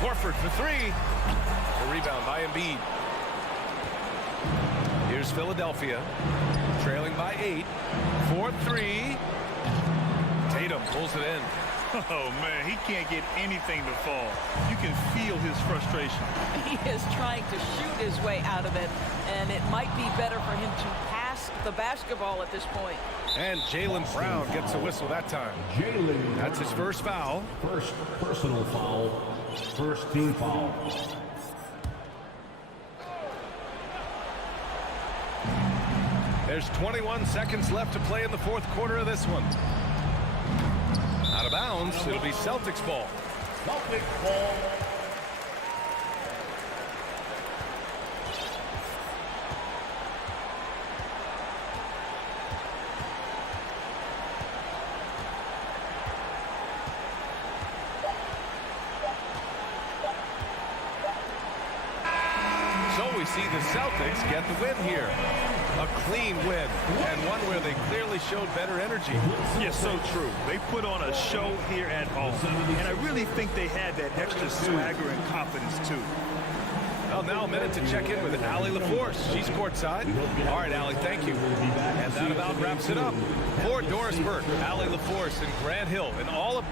Horford for three. The rebound by Embiid. Here's Philadelphia, trailing by 8. 4-3. Tatum pulls it in. Oh, man, he can't get anything to fall. You can feel his frustration. He is trying to shoot his way out of it, and it might be better for him to pass the basketball at this point. And Jaylen Brown gets a whistle that time. That's his first foul. First personal foul. First team foul. There's 21 seconds left to play in the fourth quarter of this one. Out of bounds, it'll be Celtics ball. Celtics ball. So we see the Celtics get the win here. A clean win, and one where they clearly showed better energy. Yes, so true. They put on a show here at home, and I really think they had that extra swagger and confidence, too. Well, now a minute to check in with Allie LaForce. She's courtside. All right, Allie, thank you. And that about wraps it up. For Doris Burke, Allie LaForce, and Grant Hill, and all of...